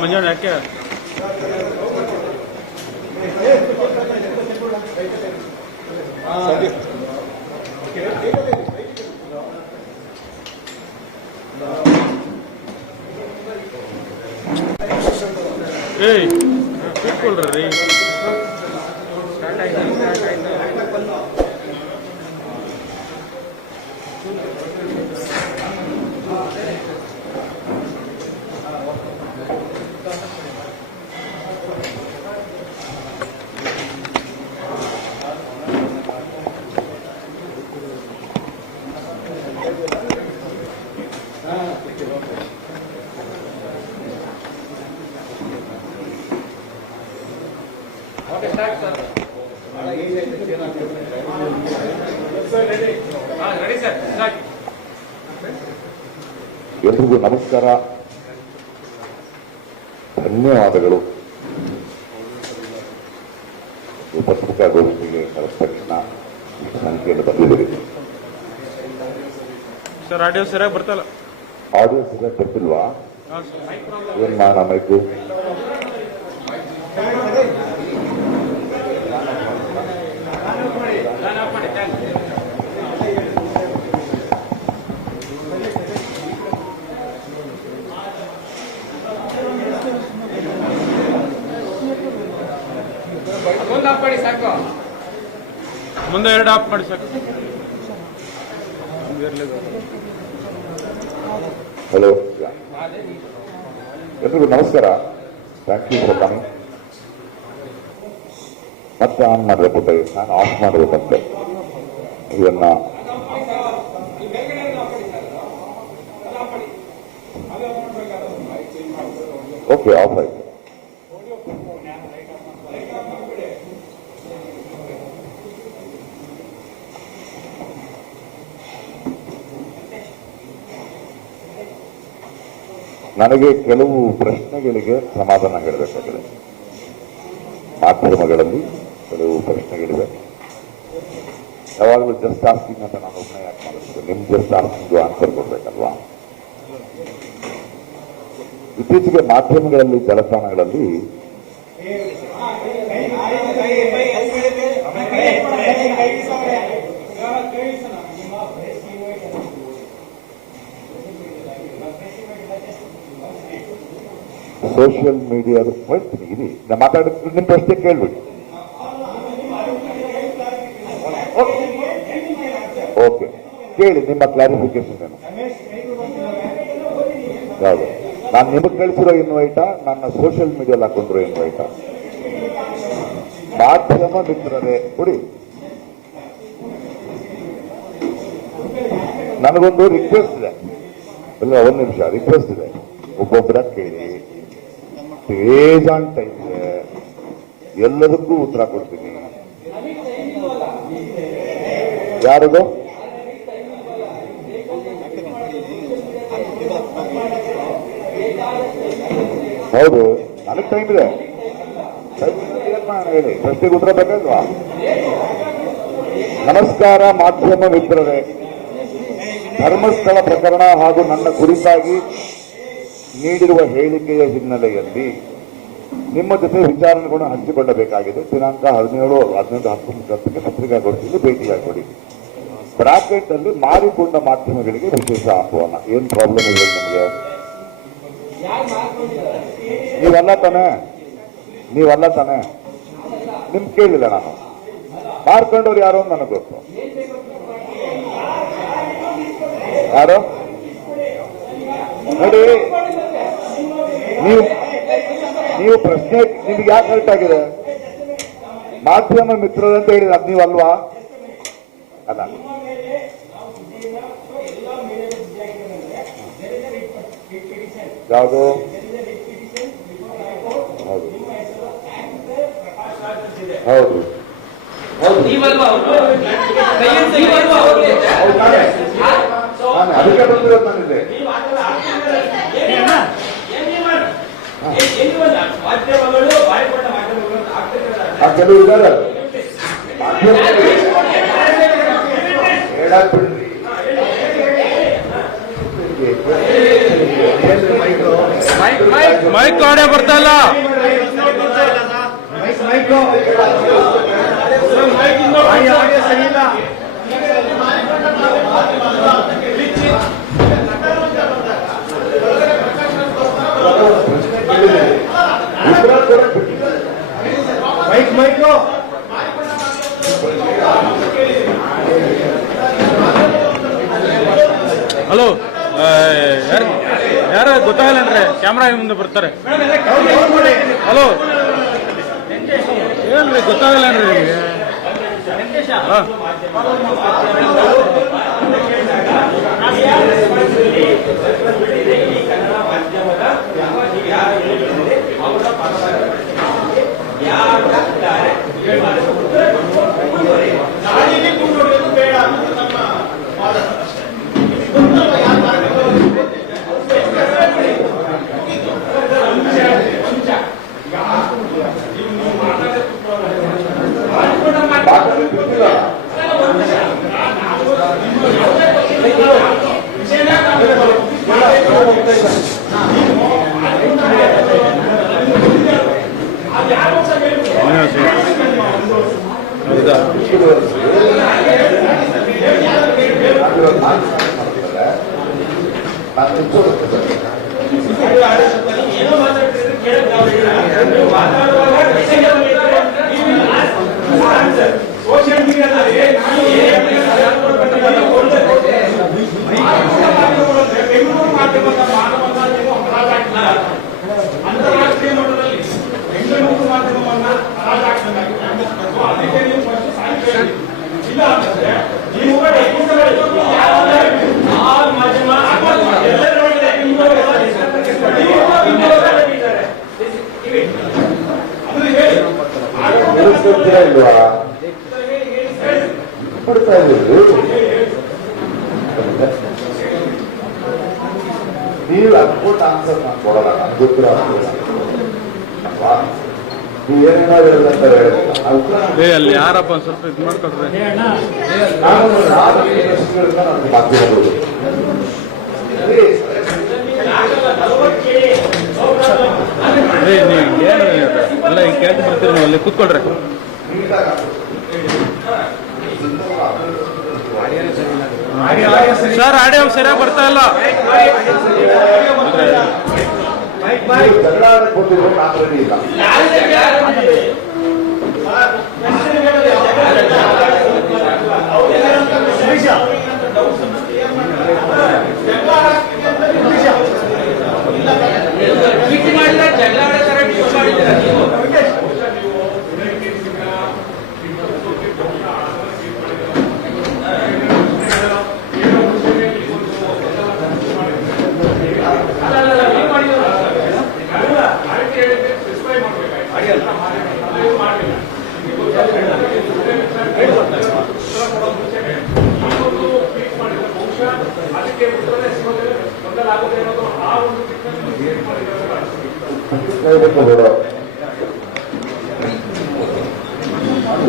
ಮಂಜಣ್ಣ ಯಾಕೆ ಏಯ್ ಕೂತ್ಕೊಳ್ರಿ ಸ್ಟಾರ್ಟ್ ಆಯ್ತು ಎಲ್ರಿಗೂ ನಮಸ್ಕಾರ, ಧನ್ಯವಾದಗಳು. ಪತ್ರಿಕಾಗೋಷ್ಠಿಗೆ ಕರೆದ ತಕ್ಷಣ ಸಂಖ್ಯೆಯಲ್ಲಿ ಬಂದಿದ್ದೀರಿ. ಸರ್ ಆಡಿಯೋ ಸರಿಯಾಗಿ ಬರ್ತಲ್ಲ. ಆಡಿಯೋ ಸರಿಯಾಗಿ ಬರ್ತಿಲ್ವಾ? ಏನ್ ಮಾಡೋಣ ಮೈಕು? ಮುಂದೆ ಎರಡು ಆಫ್ ಮಾಡಿ ಸಾಕು. ಹಲೋ, ಎಲ್ರಿಗೂ ನಮಸ್ಕಾರ. Thank you for coming. ಮತ್ತೆ ಆನ್ ಮಾಡಬೇಕು, ನಾನು ಆಫ್ ಮಾಡಬೇಕಂತೆ ಇದನ್ನ. ಓಕೆ, ಆಫ್ ಆಯ್ತು. ನನಗೆ ಕೆಲವು ಪ್ರಶ್ನೆಗಳಿಗೆ ಸಮಾಧಾನ ಹೇಳಬೇಕಾಗಿದೆ. ಮಾಧ್ಯಮಗಳಲ್ಲಿ ಕೆಲವು ಪ್ರಶ್ನೆಗಳಿವೆ. ಯಾವಾಗಲೂ ಜಸ್ಟ್ ಆಸ್ಕಿಂಗ್ ಅಂತ ನಾನು ಒಬ್ಬನೇ ಯಾಕೆ ಮಾಡಿಸ್ತೀನಿ? ನಿಮ್ ಜಸ್ಟ್ ಆಸ್ಕಿಂಗ್ ಆನ್ಸರ್ ಕೊಡ್ಬೇಕಲ್ವಾ? ಇತ್ತೀಚೆಗೆ ಮಾಧ್ಯಮಗಳಲ್ಲಿ, ಜಾಲತಾಣಗಳಲ್ಲಿ ಸೋಷಿಯಲ್ ಮೀಡಿಯಾ ಹೇಳ್ತೀನಿ, ಇರಿ ನಾ ಮಾತಾಡಿದ್ರೆ ನಿಮ್ಮ ಪ್ರಶ್ನೆ ಕೇಳ್ಬಿಡಿ. ಓಕೆ, ಕೇಳಿ ನಿಮ್ಮ ಕ್ಲಾರಿಫಿಕೇಶನ್ ಏನು? ಯಾವುದು? ನಾನು ನಿಮಗೆ ಕಳಿಸಿರೋ ಇನ್ವೈಟಾ, ನನ್ನ ಸೋಷಿಯಲ್ ಮೀಡಿಯಲ್ಲಿ ಹಾಕೊಂಡಿರೋ ಇನ್ವೈಟಾ? ಮಾಧ್ಯಮ ಮಿತ್ರರೇ ಕೊಡಿ. ನನಗೊಂದು ರಿಕ್ವೆಸ್ಟ್ ಇದೆ, ಇಲ್ಲ ಒಂದು ನಿಮಿಷ ರಿಕ್ವೆಸ್ಟ್ ಇದೆ. ಒಬ್ಬೊಬ್ಬರ ಕೇಳಿ, ಪೇಜ್ ಆನ್ ಟೈಮ್ ಇದೆ, ಎಲ್ಲದಕ್ಕೂ ಉತ್ತರ ಕೊಡ್ತೀನಿ. ಯಾರದು? ಹೌದು, ನನಗೆ ಟೈಮ್ ಇದೆ. ಹೇಳಿ, ಪ್ರಶ್ನೆಗೆ ಉತ್ತರ ಬೇಕಲ್ವಾ? ನಮಸ್ಕಾರ ಮಾಧ್ಯಮ ಮಿತ್ರರೇ, ಧರ್ಮಸ್ಥಳ ಪ್ರಕರಣ ಹಾಗೂ ನನ್ನ ಕುರಿತಾಗಿ ನೀಡಿರುವ ಹೇಳಿಕೆಯ ಹಿನ್ನೆಲೆಯಲ್ಲಿ ನಿಮ್ಮ ಜೊತೆ ವಿಚಾರಣೆಗಳನ್ನು ಹಂಚಿಕೊಳ್ಳಬೇಕಾಗಿದೆ. ದಿನಾಂಕ 17-18-19 ಪತ್ರಿಕಾಗೋಷ್ಠಿಯಲ್ಲಿ ಭೇಟಿಯಾಗಿ. ಬ್ರಾಕೆಟ್ ಅಲ್ಲಿ ಮಾರಿಕೊಂಡ ಮಾಧ್ಯಮಗಳಿಗೆ ವಿಶೇಷ ಆಹ್ವಾನ. ಏನ್ ಪ್ರಾಬ್ಲಮ್ ಇದೆ ನಿಮಗೆ? ನೀವಲ್ಲ ತಾನೆ? ನಿಮ್ ಕೇಳಿಲ್ಲ ನಾನು. ಮಾರ್ಕೊಂಡವ್ರು ಯಾರು ಅಂತ ನನಗೆ ಗೊತ್ತು. ಯಾರು ನೋಡಿ, ನೀವು ಪ್ರಶ್ನೆ ನಿಮ್ಗೆ ಯಾಕೆ ಹರ್ಟ್ ಆಗಿದೆ? ಮಾಧ್ಯಮ ಮಿತ್ರರು ಅಂತ ಹೇಳಿದ್ರೆ ಅದು ನೀವಲ್ವಾ? ಅಲ್ಲ, ಯಾವುದು? ಹೌದು ಹೌದು ಅದಕ್ಕೆ ಬಂದಿರೋದು ನಾನಿದೆ. ಕೆಲವು ಇದ್ದಾರೆ ಮೈಕ್ ಆಡಿಯೋ ಬರ್ತಾ ಇಲ್ಲ. ಹಲೋ, ಯಾರ ಗೊತ್ತಾಗಲ್ಲನ್ರಿ, ಕ್ಯಾಮ್ರಾ ಮುಂದೆ ಬರ್ತಾರೆ. ಹಲೋ, ಏನ್ರಿ ಗೊತ್ತಾಗಲ್ಲನ್ರಿ ನಿಮಗೆ? ಹೌದಾ? ಸೋಷಿಯಲ್ ಮೀಡಿಯಾದಲ್ಲಿ ಬೆಂಗಳೂರು ಮಾಧ್ಯಮದ ಮಾನವನ್ನ ನೀವು ಅಪರಾಧ ಅಂತಾರಾಷ್ಟ್ರೀಯ ಮಟ್ಟದಲ್ಲಿ ಬೆಂಗಳೂರು ಮಾಧ್ಯಮವನ್ನ ಅದಕ್ಕೆ ನೀವು ಫಸ್ಟ್ ಸಾಹಿತ್ಯ ಇಲ್ಲ ಅಂತಂದ್ರೆ ನೀವು ಮಾಧ್ಯಮ ಇಲ್ವಾ ಬಿಡ್ತಾ ಇದ್ದೀವಿ. ನೀವು ಅನ್ಕೊಂಡು ಆನ್ಸರ್ ನಾನು ಕೊಡಲ್ಲ, ನನ್ಗೆ ಗೊತ್ತಿರೋ ನೀವೇನೇನಾದ್ರು ಹೇಳಿದಂತ ಹೇಳಿಲ್ಲ. ಅಲ್ಲಿ ಯಾರಪ್ಪ ಒಂದ್ ಸ್ವಲ್ಪ ಇದು ಮಾಡ್ಕೊಡ್ರಿ. ನಾನು ಪ್ರಶ್ನೆಗಳನ್ನ ನನ್ನ ಮಾಧ್ಯಮಗಳು ನೀವು ಏನು ಎಲ್ಲ ಈಗ ಕೇಳ್ತಾ ಬರ್ತೀರಿ, ನೀವು ಅಲ್ಲಿ ಕೂತ್ಕೊಳ್ರಿ. ಸರ್, ಆಡಿಯೋ ಸರಿಯಾಗಿ ಬರ್ತಾ ಇಲ್ಲ. ಜಗಳ ಕೊಟ್ಟಿದ್ರೆ ನಾನು ರೆಡಿ ಇಲ್ಲ.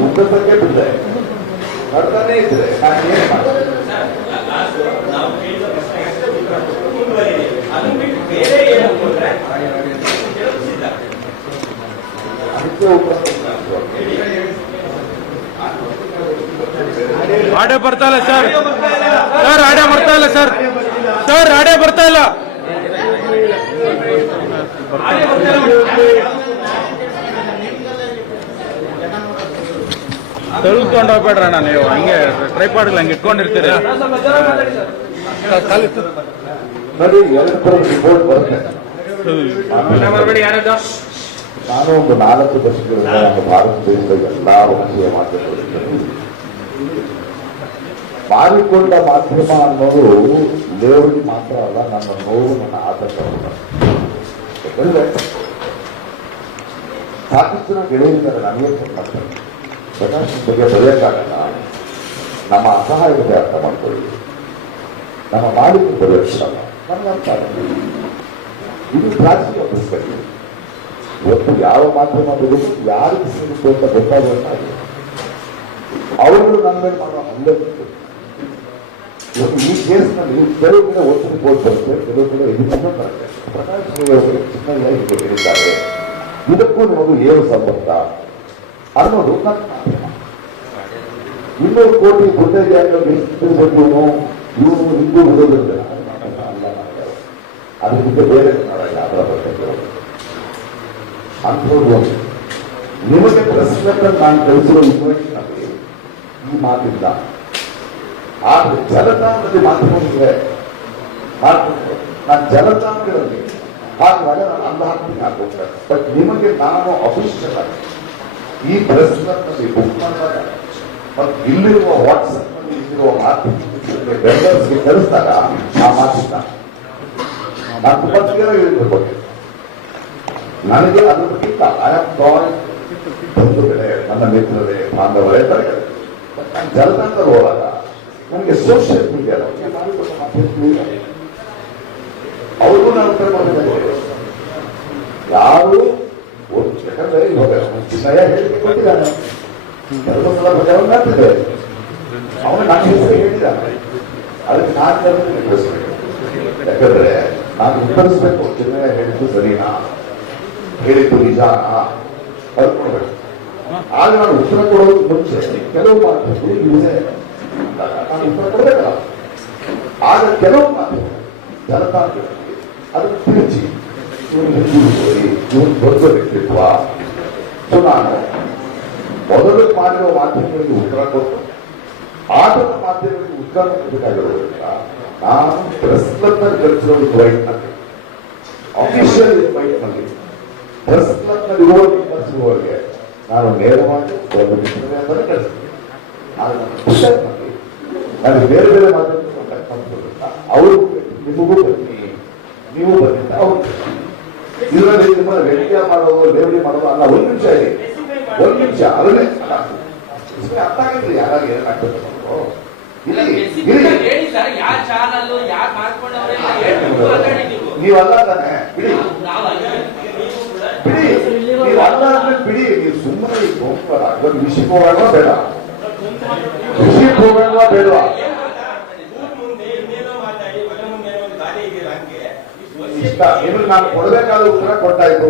ಉದ್ದಕ್ಕೆ ಬಿದ್ದೆ ಬರ್ತಾನೆ ಇದ್ರೆ ನಾನು ಏನ್ ಮಾಡ್ತೀನಿ? ಅದಕ್ಕೆ ಆಡಿಯೋ ಬರ್ತಾ ಇಲ್ಲ ಸರ್. ಸರ್, ಆಡಿಯೋ ಬರ್ತಾ ಇಲ್ಲ ಸರ್. ಸರ್, ಆಡಿಯೋ ಬರ್ತಾ ಇಲ್ಲ. ತೆಗೆದುಕೊಂಡು ಹೋಗ್ಬೇಡ್ರಣ್ಣ, ನೀವು ಹಂಗೆ ಟ್ರೈಪಾಡ್ ಹಂಗೆ ಇಟ್ಕೊಂಡಿರ್ತೀರಿ. ನೋಡಿ, ಎರಡು ಥರದ ರಿಪೋರ್ಟ್ ಬರುತ್ತೆ. ನಾನು ಒಂದು 4 ದಶಕಗಳಿಂದ ನಮ್ಮ ಭಾರತ ದೇಶದ ಎಲ್ಲಾ ರಾಷ್ಟ್ರೀಯ ಮಾಧ್ಯಮಗಳಲ್ಲಿ ಮಾರಿಕೊಂಡ ಮಾಧ್ಯಮ ಅನ್ನೋದು ಲೇವಡಿ ಮಾತ್ರ ಅಲ್ಲ, ನನ್ನ ನೋವು, ನನ್ನ ಆತಂಕ. ಯಾಕಂದ್ರೆ ಸಾಕಷ್ಟು ಜನ ಗೆಳೆಯರಿದ್ದಾರೆ, ನನಗೆ ಮಾಡ್ತಾರೆ. ಪ್ರಕಾಶ್ ಬಗ್ಗೆ ಬರೆಯೋಕ್ಕಾಗಲ್ಲ. ನಮ್ಮ ಅಸಹಾಯಕತೆ ಅರ್ಥ ಮಾಡ್ಕೊಳ್ಳಿ, ನಮ್ಮ ಮಾಲಿಕೆ ಬರೆಯೋಕ್ಕಾಗಲ್ಲ, ನಮ್ಗೆ ಅರ್ಥ ಆಗಲ್ಲ. ಇದು ಪ್ರಾಚೀನ ಪುಸ್ತಕ. ಇವತ್ತು ಯಾವ ಮಾಧ್ಯಮ ಬೇಕು, ಯಾರಿಗೆ ಸಿಗುತ್ತೆ ಅಂತ ಗೊತ್ತಾಗಬೇಕಾಗಿದೆ. ಅವರು ನನ್ನ ಮೇಲೆ ಮಾಡೋ ಹಲ್ಲೆ. ಇವತ್ತು ಈ ಕೇಸ್ನಲ್ಲಿ ಕೆಲವು ಕಡೆ ಒತ್ತು ರಿಪೋರ್ಟ್ ಬರುತ್ತೆ, ಕೆಲವು ಕಡೆ ಎಡಿಷನ್ ಬರುತ್ತೆ. ಪ್ರಕಾಶ್ ಅವರು ಚಿನ್ನವಾಗಿ ಹೇಳಿದ್ದಾರೆ, ಇದಕ್ಕೂ ನಿಮಗೂ ಏನು ಸಂಬಂಧ ಅನ್ನೋದು ನನ್ನ ಮಾಧ್ಯಮ. 200 ಕೋಟಿ ಗುಂಡೆಗೆ ಇವನು ಹಿಂದೂ ವಿರೋಧದ ಅದಕ್ಕಿಂತ ಬೇರೆ ಅದರ ಬಗ್ಗೆ ಅಂಥವ್ರು ನಿಮಗೆ ಪ್ರಶ್ನೆ ನಾನು ಕಳಿಸಿರೋ ಇನ್ಫಾರ್ಮೇಶನ್ ಈ ಮಾತಿಲ್ಲ. ಆದ್ರೆ ಜಾಲತಾಣದಲ್ಲಿ ಮಾತನಾಡಿದ್ರೆ ನಾನು ಜಾಲತಾಣಗಳಲ್ಲಿ ಹಾಕುವಾಗ ನಾನು ಅಲ್ಲ ಹಾಕ್ತೀನಿ ಹಾಕೋತಾರೆ. ಬಟ್ ನಿಮಗೆ ನಾನು ಅಫಿಷಿಯಲ್ ಆಗಿ ಈ ಪ್ರೆಸ್ ನಲ್ಲಿ ಬುಕ್ ಮಾಡಿದಾಗ ಮತ್ತು ಇಲ್ಲಿರುವ ವಾಟ್ಸಪ್ ನಲ್ಲಿ ಇಲ್ಲಿರುವ ಮಾತು ವೆಂಡರ್ಸ್ಗೆ ಕಳಿಸಿದಾಗ ಆ ಮಾತಿಲ್ಲ. ನಾನು ತುಂಬಾ ಕ್ಲಿಯರ್ ಹೇಳಿರ್ಬೋದು. ನನಗೆ ಅದ್ರ ಬಗ್ಗೆ ಐ ಹ್ಯಾವ್ ಕಾಲ್ ಬಂಧುಗಳೇ, ನನ್ನ ಮಿತ್ರರೇ, ಬಾಂಧವರೇ ಬರೆಯಲ್ಲ. ನಾನು ಜಾಲತಾಣದಲ್ಲಿ ಹೋದಾಗ ನನಗೆ ಸೋಷಿಯಲ್ ಮೀಡಿಯಾ ಅವ್ರಿಗೂ ನಾನು ಉತ್ತರ ಮಾಡಿದ್ದೇನೆ. ಯಾರು ಯಾಕಂದ್ರೆ ಇವಾಗ ಚಿನ್ನಯ್ಯ ಹೇಳಿಕೆ ಕೊಟ್ಟಿದ್ದಾನೆ, 2 ಸಲ ಭಜನೆ ಆಗ್ತಿದೆ, ಅವನು ನನ್ನ ಹೆಸರು ಹೇಳಿದ್ದಾನೆ, ಅದಕ್ಕೆ ನಾನು ಉತ್ತರಿಸಬೇಕು. ಯಾಕಂದ್ರೆ ನಾನು ಉತ್ತರಿಸಬೇಕು. ಚಿನ್ನಯ್ಯ ಹೇಳಿದ್ದು ಸರಿನಾ, ಹೇಳಿದ್ದು ನಿಜಾನಾ ಕಲ್ತ್ಕೊಳ್ಬೇಕು. ಆಗ ನಾನು ಉತ್ತರ ಕೊಡೋದು ಮುಂಚೆ ಕೆಲವು ಮಾತುಗಳು ನಾನು ಉತ್ತರ ಕೊಡಬೇಕಲ್ಲ. ಆಗ ಕೆಲವು ಮಾತುಗಳು ಜನತಾಂತ್ರಿಕ ಅದನ್ನು ತಿರುಚಿ ಇವನು ದೊಡ್ಡ ವ್ಯಕ್ತಿತ್ವ. ಸೊ ನಾನು ಮೊದಲು ಮಾಡಿರುವ ಮಾಧ್ಯಮಗಳಿಗೆ ಉತ್ತರ ಕೊಟ್ಟು ಆಟದ ಮಾಧ್ಯಮಗಳಿಗೆ ಉತ್ತರ ಕೊಡಬೇಕಾಗಿರೋದ್ರಿಂದ ನಾನು ಪ್ರೆಸ್ ಕ್ಲಬ್ನಲ್ಲಿ ಕಲಿಸಿರೋದು ವೈಟ್ನಲ್ಲಿ ಅಫಿಷಿಯಲ್ ವೈಟ್ನಲ್ಲಿ ಪ್ರೆಸ್ ಕ್ಲಬ್ನಲ್ಲಿ ಇರುವವರಿಗೆ ನಾನು ನೇರವಾಗಿ ಒಂದು ಮಿತ್ರರೇ ಅಂತಾನೆ ಕಳಿಸ್ತೀನಿ. ಆದರೆ ನನ್ನ ಪುಸ್ತಕದಲ್ಲಿ ನನಗೆ ಬೇರೆ ಬೇರೆ ಮಾಧ್ಯಮದಲ್ಲಿ ಕಾಂಟ್ಯಾಕ್ಟ್ ಮಾಡ್ಕೊಳ್ಳೋದ್ರಿಂದ ಅವರು ನಿಮಗೂ ಬನ್ನಿ, ನೀವು ಬನ್ನಿ ಅವ್ರು ಇದರಲ್ಲಿ ನಿಮ್ಮ ವ್ಯಕ್ತಿಯ ಮಾಡೋದು ಲೇವಡಿ ಮಾಡೋದು ಅಲ್ಲ. ಒಂದು ನಿಮಿಷ ಇದೆ, ಒಂದು ನಿಮಿಷ ಅದನ್ನೇ ಅರ್ಥ ಆಗಿದ್ರಿ ಯಾರಾಗ ಏನಾಗ್ತದೆ ನೀವಲ್ಲ ತಾನೆ ಬಿಡಿ ಬಿಡಿ, ನೀವು ಅಲ್ಲ ಅಂದ್ರೆ ಬಿಡಿ. ನೀವು ಸುಮ್ಮನೆ ಒಂದು ವಿಷಯಕ್ಕೆ ಹೋಗೋಣ ಬೇಡ, ವಿಷಯಕ್ಕೆ ಹೋಗೋಣ ಬೇಡವಾ? ಇಷ್ಟ ನಿಮಗೆ ನಾನು ಕೊಡಬೇಕಾದ ಉತ್ತರ ಕೊಟ್ಟಾಯ್ತು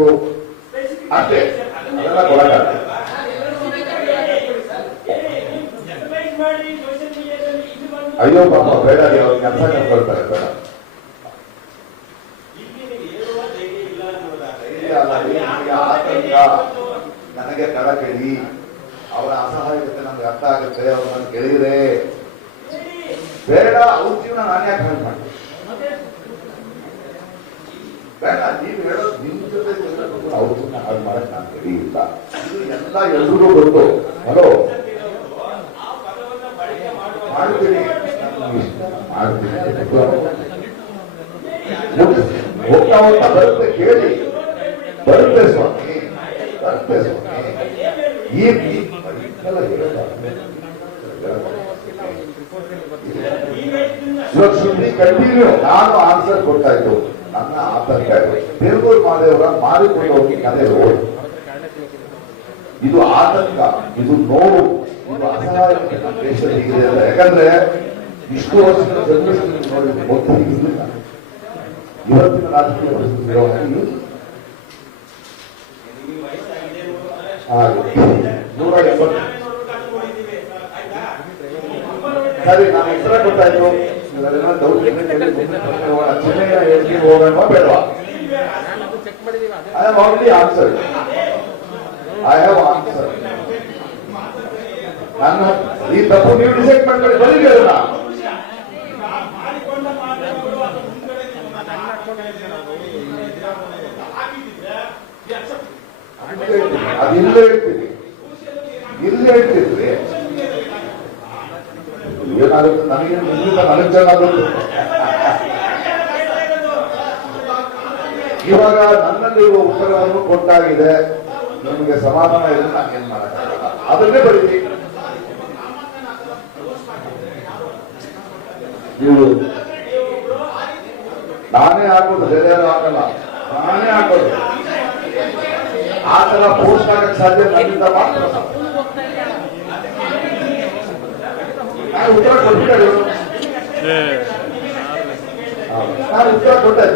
ಅಷ್ಟೇ, ಅದೆಲ್ಲ ಕೊಡಕ್ಕಾಗ. ಅಯ್ಯೋ ಪಾಪ ಬೇಡ, ಅವ್ರು ಕೆಲಸ ಕಳ್ಕೊಳ್ತಾರೆ ಬೇಡ. ಆತಂಕ ನನಗೆ ಕಳಕಳಿ, ಅವರ ಅಸಹಾಯಕತೆ ನಮ್ಗೆ ಅರ್ಥ ಆಗುತ್ತೆ. ಅವ್ರು ನನ್ನ ಕೇಳಿದ್ರೆ ಬೇಡ, ಅವ್ರ ಜೀವನ ನಾನು ಯಾಕೆ ಹಾಳು ಮಾಡ್ತೀನಿ? ಬೇಡ, ನೀವು ಹೇಳೋದು ನಿಮ್ ಜೊತೆ ಅವ್ರನ್ನ ಹಾಳು ಮಾಡಕ್ ನಾನು ರೆಡಿ ಇಲ್ಲ. ಇದು ಎಲ್ಲ ಎಲ್ರಿಗೂ ಗೊತ್ತು. ಹಲೋ ಮಾಡ್ತೀನಿ ಮಾಡ್ತೀನಿ ಹೋಗ್ತಾ ಹೋಗ್ತಾ ಬರುತ್ತೆ, ಕೇಳಿ ಬರುತ್ತೆ ಸ್ವಾಮಿ, ಬರುತ್ತೆ ಸ್ವಾಮಿ. ಕಂಟಿನ್ಯೂ ನಾನು ಆನ್ಸರ್ ಕೊಟ್ಟಾಯ್ತು. ನನ್ನ ಆತಂಕ ಬೇಲೂರು ಮಾದೇವರ ಮಾರಿಕೊಂಡು ಹೋಗಿ ಕತೆ ಓಡಿ, ಇದು ಆತಂಕ, ಇದು ನೋವು, ಇದು ಅಸಹಾಯಕತೆ ನಮ್ಮ ದೇಶದಲ್ಲಿ ಇದೆ. ಯಾಕಂದ್ರೆ ಇಷ್ಟು ವರ್ಷಗಳ ಜನ್ರೇಷನ್ ನೋಡಿ ಮೊದಲು ಇರಲಿಲ್ಲ. ಇವತ್ತಿನ ರಾಜಕೀಯ ಪರಿಸ್ಥಿತಿ 170. ಸರಿ, ನಾನು ಉತ್ತರ ಕೊಟ್ಟಾಯ್ತು. ಚಿನ್ನಯ್ಯ ಹೇಳಿಕೆ ಹೋಗೋಣ ಬೇಡವಾ? I have already answered. I have answered. ನನ್ನ ಈ ತಪ್ಪು ನೀವು ಡಿಸೈಡ್ ಮಾಡ್ಕೊಳ್ಳಿ, ಬರೀರಿ ಅದನ್ನ. ಅದಿಲ್ಲ ಹೇಳ್ತೀನಿ, ಇಲ್ಲಿ ಹೇಳ್ತಿದ್ರಿ ಏನಾಗುತ್ತೆ ನನಗೆ, ನನಗೆ ಚೆನ್ನಾಗುತ್ತೆ. ಇವಾಗ ನನ್ನಲ್ಲಿರುವ ಉತ್ತರವನ್ನು ಕೊಟ್ಟಾಗಿದೆ, ನಿಮಗೆ ಸಮಾಧಾನ ಇಲ್ಲ, ನಾನೇನ್ ಮಾಡಕ್ಕಾಗಲ್ಲ. ಅದನ್ನೇ ಬರೀರಿ ನೀವು. ನಾನೇ ಹಾಕೋದು, ಬೇರೆ ಯಾರು ಹಾಕಲ್ಲ, ನಾನೇ ಹಾಕೋದು. ಆ ತರ ಪೋಸ್ಟ್ ಆಗಕ್ಕೆ ಸಾಧ್ಯ ನನ್ನಿಂದ ಮಾತ್ರ. ನಾನು ಉತ್ತರ ಕೊಟ್ಬಿಟ್ಟೆ, ನಾನು ಉತ್ತರ ಕೊಟ್ಟೆ.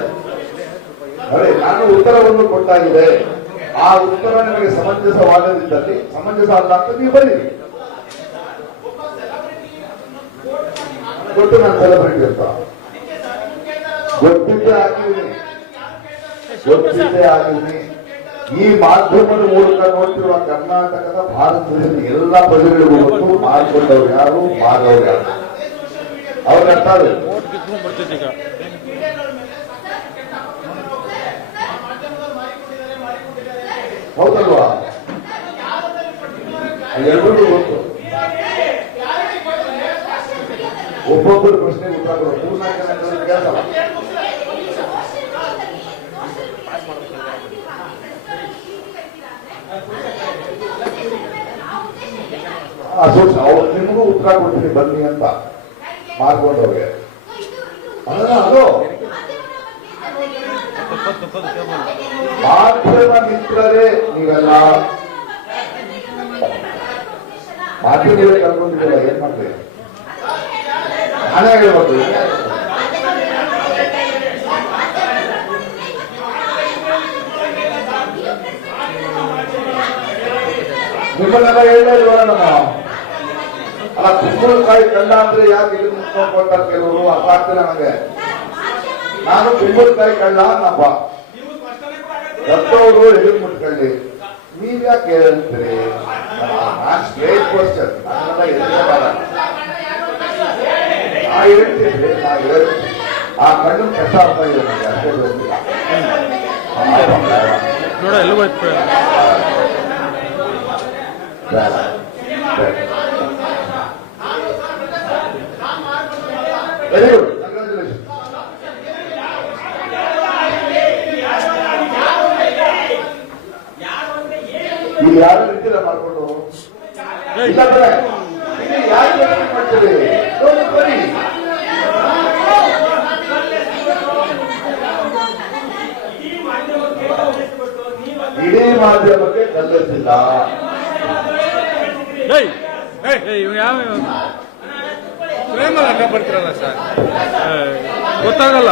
ನೋಡಿ, ನಾನು ಉತ್ತರವನ್ನು ಕೊಟ್ಟಾಗಿದೆ. ಆ ಉತ್ತರ ನಿಮಗೆ ಸಮಂಜಸವಾಗದಿದ್ದಲ್ಲಿ ಸಮಂಜಸ ಅಲ್ಲ ಅಂತ ನೀವು ಬರೀರಿ. ಗೊತ್ತು ನಾನು ಸೆಲೆಬ್ರಿಟಿ ಅಂತ, ಗೊತ್ತಿದ್ದೇ ಆಗಿದ್ದೀನಿ. ಈ ಮಾಧ್ಯಮದ ಮೂಲಕ ನೋಡ್ತಿರುವ ಕರ್ನಾಟಕದ ಭಾರತದ ಎಲ್ಲ ಪ್ರಜೆಗಳಿಗೂ ಗೊತ್ತು ಮಾಡಿಕೊಂಡವ್ರು ಯಾರು, ಮಾರವ್ರು ಯಾರು. ಅವ್ರಿಗೆ ಅರ್ಥ ಆಗಲಿ. ಹೌದಲ್ವಾ? ಎಲ್ರಿಗೂ ಗೊತ್ತು. ಒಬ್ಬೊಬ್ಬರು ಪ್ರಶ್ನೆಗೆ ಉತ್ತರ ಕೊಡೋದು ಪೂರ್ಣ ಕೆಲಸ. ಅವ್ರು ನಿಮಗೂ ಉತ್ತರ ಕೊಡ್ತೀನಿ ಬನ್ನಿ ಅಂತ ಮಾಡ್ಕೊಂಡವ್ರಿಗೆ. ಅದು ಮಾಧ್ಯಮ ಮಿತ್ರರೇ ನೀವೆಲ್ಲ ಮಾಧ್ಯಮಗಳೇ ಕರ್ಕೊಂಡಿದ್ದೀರ. ಏನ್ ಮಾಡ್ತೀವಿ? ನಾನೇ ಹೇಳ್ಬೇಕು. ನಿಮ್ಮನ್ನೆಲ್ಲ ಹೇಳೇ ಇಲ್ವ ನಮ್ಮ ಅಲ್ಲ, ಕುಂಬಳಕಾಯಿ ಕಂಡ ಅಂದ್ರೆ ಯಾಕೆ ಇಲ್ಲಿ ಮುಚ್ಕೊಂಡ್ಕೊಳ್ತಾರೆ ಕೆಲವರು, ಅರ್ಥ ಆಗ್ತಿಲ್ಲ ನನಗೆ. ನಾನು ಕುಂಬಳಕಾಯಿ ಕಳ್ಳ ಅನ್ನಪ್ಪ, ದತ್ತವರು ಎದುರು ಮುಟ್ಕೊಳ್ಳಿ, ನೀವ್ ಯಾಕೆ ಹೇಳ್ತೀರಿ? ನಾನ್ ಸ್ಟ್ರೇಟ್ ಕ್ವಶನ್, ನನ್ನೆಲ್ಲ ಎದುರೇ ಮಾಡಲ್ಲ. ನಾ ಹೇಳ್ತೀನಿ, ಆ ಕಣ್ಣು ಕಷ್ಟ ಆಗ್ತಾ ಇದೆ ನನಗೆ, ಅಷ್ಟೇ ಗೊತ್ತಿಲ್ಲ. ನೋಡ ಎಲ್ಲ ಹೋಯ್ತು. Very good, congratulation. ಈಗ ಯಾರು ರೀತಿಯ ಮಾಡ್ಕೊಂಡು ಯಾರು ಮಾಡ್ತೀರಿ? ಬರೀ ಇಡೀ ಮಾಧ್ಯಮಕ್ಕೆ ಕಲ್ಲಿಸಿಲ್ಲ. ಪ್ರೇಮಲ್ಲ ಬರ್ತಿರಲ್ಲ ಸರ್, ಗೊತ್ತಾಗಲ್ಲ.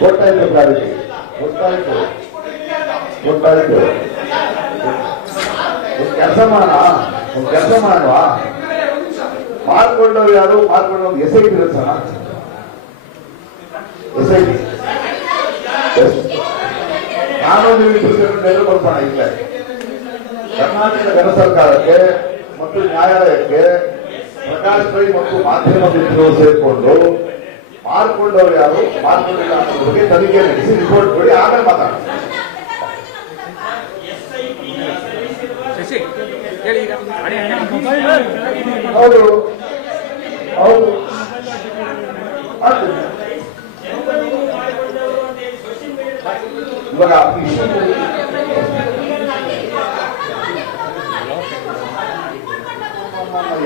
ಗೊತ್ತಾಯ್ತು ಕ್ಲಾರಿಟಿ, ಗೊತ್ತಾಯ್ತು. ಕೆಲಸ ಮಾಡುವ ಮಾಡ್ಕೊಂಡವ್ರು ಯಾರು, ಮಾಡ್ಕೊಂಡವ್ರು SIT ಇರುತ್ತಲ್ಲ, SIT ನಾನು ನೀವು ಎಲ್ಲರೂ ಬರ್ಬೋಣ. ಇಲ್ಲ, ಕರ್ನಾಟಕ ಜನ ಸರ್ಕಾರಕ್ಕೆ ಮತ್ತು ನ್ಯಾಯಾಲಯಕ್ಕೆ ಪ್ರಕಾಶ್ ರೈ ಮತ್ತು ಮಾಧ್ಯಮ ಮಿತ್ರರು ಸೇರಿಕೊಂಡು ಮಾಡ್ಕೊಂಡವ್ರು ಯಾರು, ಮಾಡ್ಕೊಂಡಿಲ್ಲ ಅನ್ನೋದ್ರ ಬಗ್ಗೆ ತನಿಖೆ ನಡೆಸಿ ರಿಪೋರ್ಟ್ ಕೊಡಿ, ಆಮೇಲೆ ಮಾತಾಡೋಣ. ಹೌದು ಹೌದು ಇವಾಗ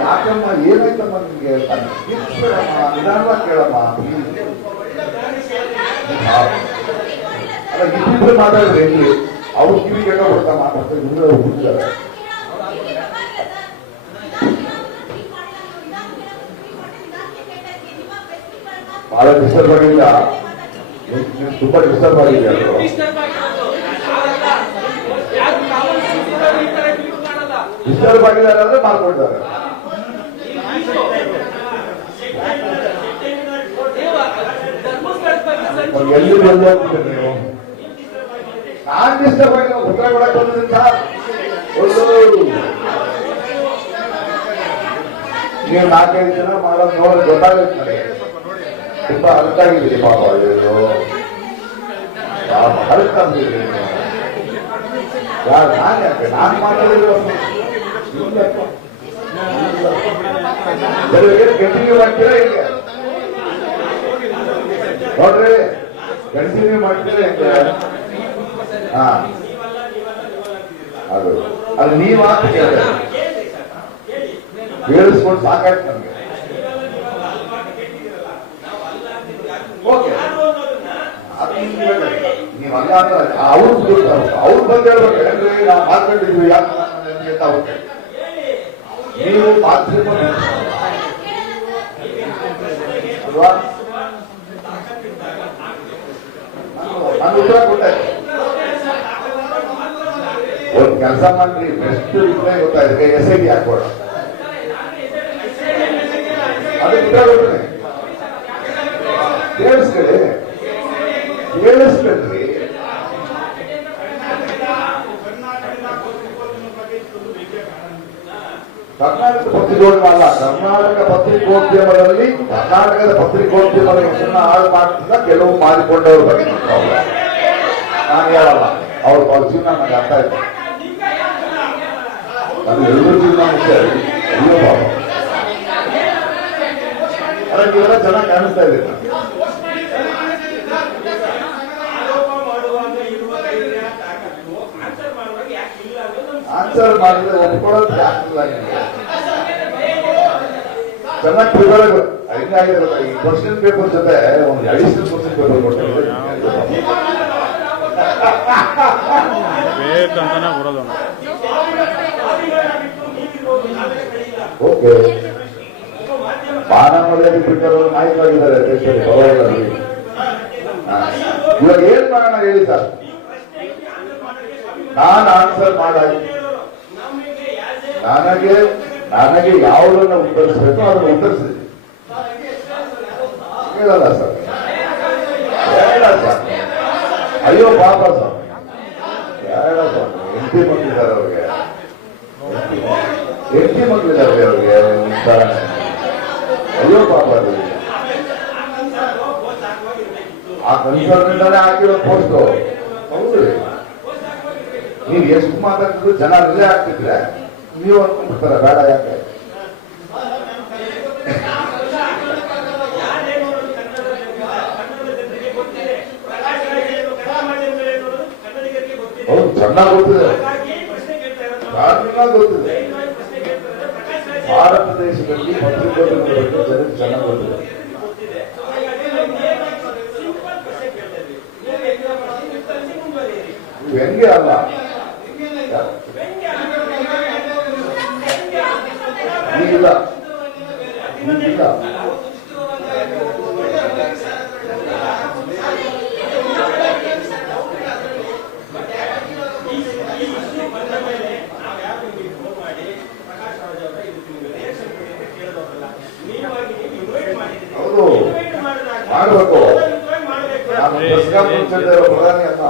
ಯಾಕಮ್ಮ ಏನಾಯ್ತಮ್ಮ ನಿಮ್ಗೆ? ನಿಧಾನವಾಗಿ ಕೇಳಮ್ಮ. ಅಲ್ಲ, ಇಬ್ಬಿಬ್ರು ಮಾತಾಡಿದ್ರೆ ಹೆಂಗೆ? ಅವ್ರು ಕಿವಿ ಕೆಟ್ಟ ಕೊಡ್ತಾ ಮಾತಾಡ್ತಾರೆ, ಇಬ್ಬರು ಹುಡುಕ್ತಾರೆ. ಬಹಳ ಡಿಸ್ಟರ್ಬ್ ಆಗಿಲ್ಲ, ತುಂಬಾ ಡಿಸ್ಟರ್ಬ್ ಆಗಿದೆ. ಡಿಸ್ಟರ್ಬ್ ಆಗಿದ್ದಾರೆ ಅಂದ್ರೆ ಮಾಡ್ಕೊಳ್ತಾರೆ. ಎಲ್ಲಿ ಬಂದು ಹೋಗ್ತಿದ್ದೀರಿ ನೀವು? ನಾನ್ ಡಿಸ್ಟರ್ಬ್ ಆಗಿ ಉತ್ತರ ಕೊಡಕ್ ಬಂದ್ರಿಂದ ನೀವು 4-5 ಜನ ಮಾಡೋದು ನೋಡೋದು ಗೊತ್ತಾಗುತ್ತೆ ನನಗೆ. ತುಂಬಾ ಅರ್ಥಾಗಿದ್ದೀರಿ ಪಾಪ. ಇದು ಅರ್ಥಾಗಿದ್ದೀರಿ ಯಾರು? ನಾನು ಯಾಕೆ ನಾನು ಮಾತಾಡಿದ್ರು ಕಂಟಿನ್ಯೂ ಮಾಡ್ತೀರಾ? ಹೇಗೆ ನೋಡ್ರಿ, ಕಂಟಿನ್ಯೂ ಮಾಡ್ತೀರಾ ಹೆಂಗೆ? ಹಾ, ಅದು ನೀವ್ ಮಾತು ಕೇಳಿಸ್ಕೊಂಡು ಸಾಕಾಯ್ತು ನಮ್ಗೆ. ಓಕೆ, ನೀವಲ್ಲ ಅಂದ್ರೆ ಅವ್ರು ಬಂದು ಹೇಳ್ಬೇಕು, ಯಾಕಂದ್ರೆ ನಾವು ಮಾತಾಡಿದ್ವಿ ಯಾಕೆ ಅಂತ ಹೋಗ್ತೇವೆ. ನೀವು ಮಾಧ್ಯಮ ಅಲ್ವಾ? ನಾನು ಉತ್ತರ ಕೊಟ್ಟಾಯ್ತು. ಒಂದು ಕೆಲಸ ಮಾಡ್ರಿ, ಬೆಸ್ಟ್ ಇದ್ರೆ ಗೊತ್ತಾಯ್ತು, SIT ಹಾಕೋಣ, ಅದಕ್ಕೆ ಉತ್ತರ ಕೊಡ್ತೇನೆ. ಕೇಳಿಸ್ಕೊಳ್ಳಿ, ಕೇಳಿಸ್ಕೊಳ್ರಿ. ಕರ್ನಾಟಕ ಪತ್ರಿಕೋದ್ಯಮ ಅಲ್ಲ, ಕರ್ನಾಟಕ ಪತ್ರಿಕೋದ್ಯಮದಲ್ಲಿ ಕರ್ನಾಟಕದ ಪತ್ರಿಕೋದ್ಯಮದ ಹೆಸರನ್ನ ಹಾಳು ಮಾಡ್ತಿದ್ದ ಕೆಲವು ಮಾಡಿಕೊಂಡವ್ರ ಬಗ್ಗೆ ನಾನು ಹೇಳಲ್ಲ. ಅವ್ರ ಜೀವನ ನನಗೆ ಅರ್ಥ ಆಯ್ತು. ನನಗೆ ಎಲ್ಲರೂ ಜೀವನ ಮುಖ್ಯ. ಅಯ್ಯೋ ಬಾಬಾ, ಅಲ್ಲ ನೀವೆಲ್ಲ ಚೆನ್ನಾಗಿ ಕಾಣಿಸ್ತಾ ಇದ್ದೀರಿ. ಆನ್ಸರ್ ಮಾಡಿದ್ರೆ ಒಪ್ಕೊಳ್ಳೋದು ಆಗ್ತಿಲ್ಲ ನಿಮಗೆ. ಚೆನ್ನಾಗಿ ಪ್ರಿಪೇರ್ ಹೆಂಗಾಗಿರಲ್ಲ. ಈ ಕ್ವಶನ್ ಪೇಪರ್ ಜೊತೆ ಒಂದು ಅಡಿಷನಲ್ ಕ್ವಶನ್ ಪೇಪರ್ ಕೊಟ್ಟಿದ್ರೆ ಬೇಕಂತಾನೆ ಬರೋದು. ಓಕೆ, ಮಾನವದಲ್ಲಿ ಬಿಟ್ಟರು ನಾಯಕರಾಗಿದ್ದಾರೆ ದೇಶದಲ್ಲಿ, ಪರವಾಗಿಲ್ಲ. ಇವಾಗ ಏನ್ ಮಾಡೋಣ ಹೇಳಿ ಸರ್? ನಾನು ಆನ್ಸರ್ ಮಾಡಾಗಿ ನನಗೆ ಯಾವುದನ್ನ ಉತ್ತರಿಸಬೇಕು ಅದನ್ನು ಉತ್ತರಿಸಿದೆ. ಹೇಳಲ್ಲ ಸರ್, ಹೇಳ ಸರ್. ಅಯ್ಯೋ ಪಾಪ ಸರ್, ಹೇಳ ಸರ್. ಹೆಂಡತಿ ಮಕ್ಕಳಿದ್ದಾರೆ ಅವ್ರಿಗೆ, ಹೆಂಡತಿ ಮಕ್ಕಳಿದ್ದಾರೆ ಅವ್ರಿಗೆ. ಅಯ್ಯೋ ಪಾಪ, ಆ ಕನ್ಸರ್ನಿಂದಾನೇ ಹಾಕಿರೋ ಪೋಸ್ಟ್. ಹೌದು, ನೀವು ಎಷ್ಟು ಮಾತಾಡ್ತಿದ್ರು ಜನ ರಿಲೇ ಆಗ್ತಿದ್ರೆ ನೀವು ಅನ್ಕೊಂಡ್ಬಿಡ್ತಾರೆ ಬೇಡ ಯಾಕೆ. ಹೌದು, ಚೆನ್ನಾಗಿ ಗೊತ್ತಿದೆ, ಗೊತ್ತಿದೆ. ಭಾರತ ದೇಶದಲ್ಲಿ ಪತ್ರಿಕೋದ್ಯಮದ ಬಗ್ಗೆ ಜನರಿಗೆ ಚೆನ್ನಾಗಿ ಗೊತ್ತಿದೆ. ವ್ಯಂಗ್ಯ ಅಲ್ಲ, ಈಗಿಲ್ಲ ಈಗಿಲ್ಲ. ಹೌದು, ಮಾಡಬೇಕು. ನಾನು ಪ್ರಧಾನಿ ಅಲ್ಲ.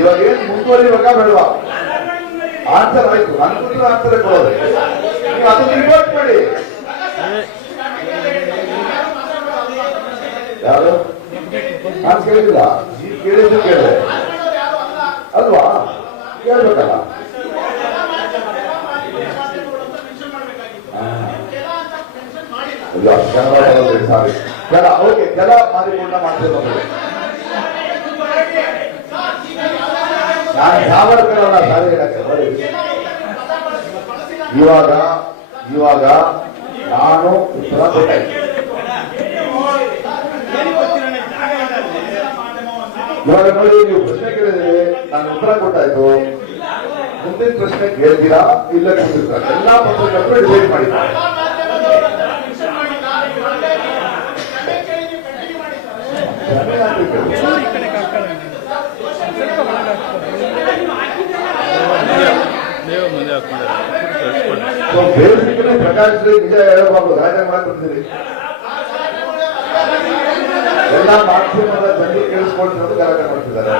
ಇವಾಗ ಏನ್ ಮುಂದುವರಿಬೇಕಾ ಬೇಡವಾ? ಆನ್ಸರ್ ಆಯ್ತು, ನನ್ನ ಆನ್ಸರ್ ಕೊಡೋದು. ನೀವು ಅದನ್ನ ರಿಪೋರ್ಟ್ ಮಾಡಿ. ಯಾರು ನಾನು ಕೇಳಿಲ್ಲ, ನೀವು ಕೇಳಿದ್ದು ಕೇಳಿದೆ ಅಲ್ವಾ? ಕೇಳ್ಬೇಕಲ್ಲ. ಸಾರಿ, ಕೆಲ ಓಕೆ, ಕೆಲ ಮಾರಿಕೊಂಡ ಮಾಡ್ತಿರೋದು. ನಾನು ಸಾವರ್ಕರ್ ಅಲ್ಲ, ಸಾರಿ ಹೇಳಕ್ಕೆ. ಇವಾಗ ನಾನು ಉತ್ತರ ಕೊಟ್ಟೆ. ಇವಾಗ ನೋಡಿ, ನೀವು ಪ್ರಶ್ನೆ ಕೇಳಿದ್ರೆ ನಾನು ಉತ್ತರ ಕೊಟ್ಟಾಯ್ತು. ಮುಂದಿನ ಪ್ರಶ್ನೆ ಕೇಳ್ತೀರಾ ಇಲ್ಲ ಕೂತಿರ್ತಾರೆ. ಎಲ್ಲಾ ಪತ್ರಕರ್ತರು ಡಿಸೈಡ್ ಮಾಡಿದ್ದಾರೆ. ಬೇಸಿಕಲಿ ಪ್ರಕಾಶ್ ನಿಜ ಹೇಳಬಾರ್ದು, ರಾಜ ಮಾಡಕ್ ಬರ್ತೀರಿ. ಎಲ್ಲ ಮಾಧ್ಯಮದ ಜನರು ಕೇಳಿಸ್ಕೊಂಡಿರೋದು ಗಲಾಟೆ ಮಾಡ್ತಿದ್ದಾರೆ.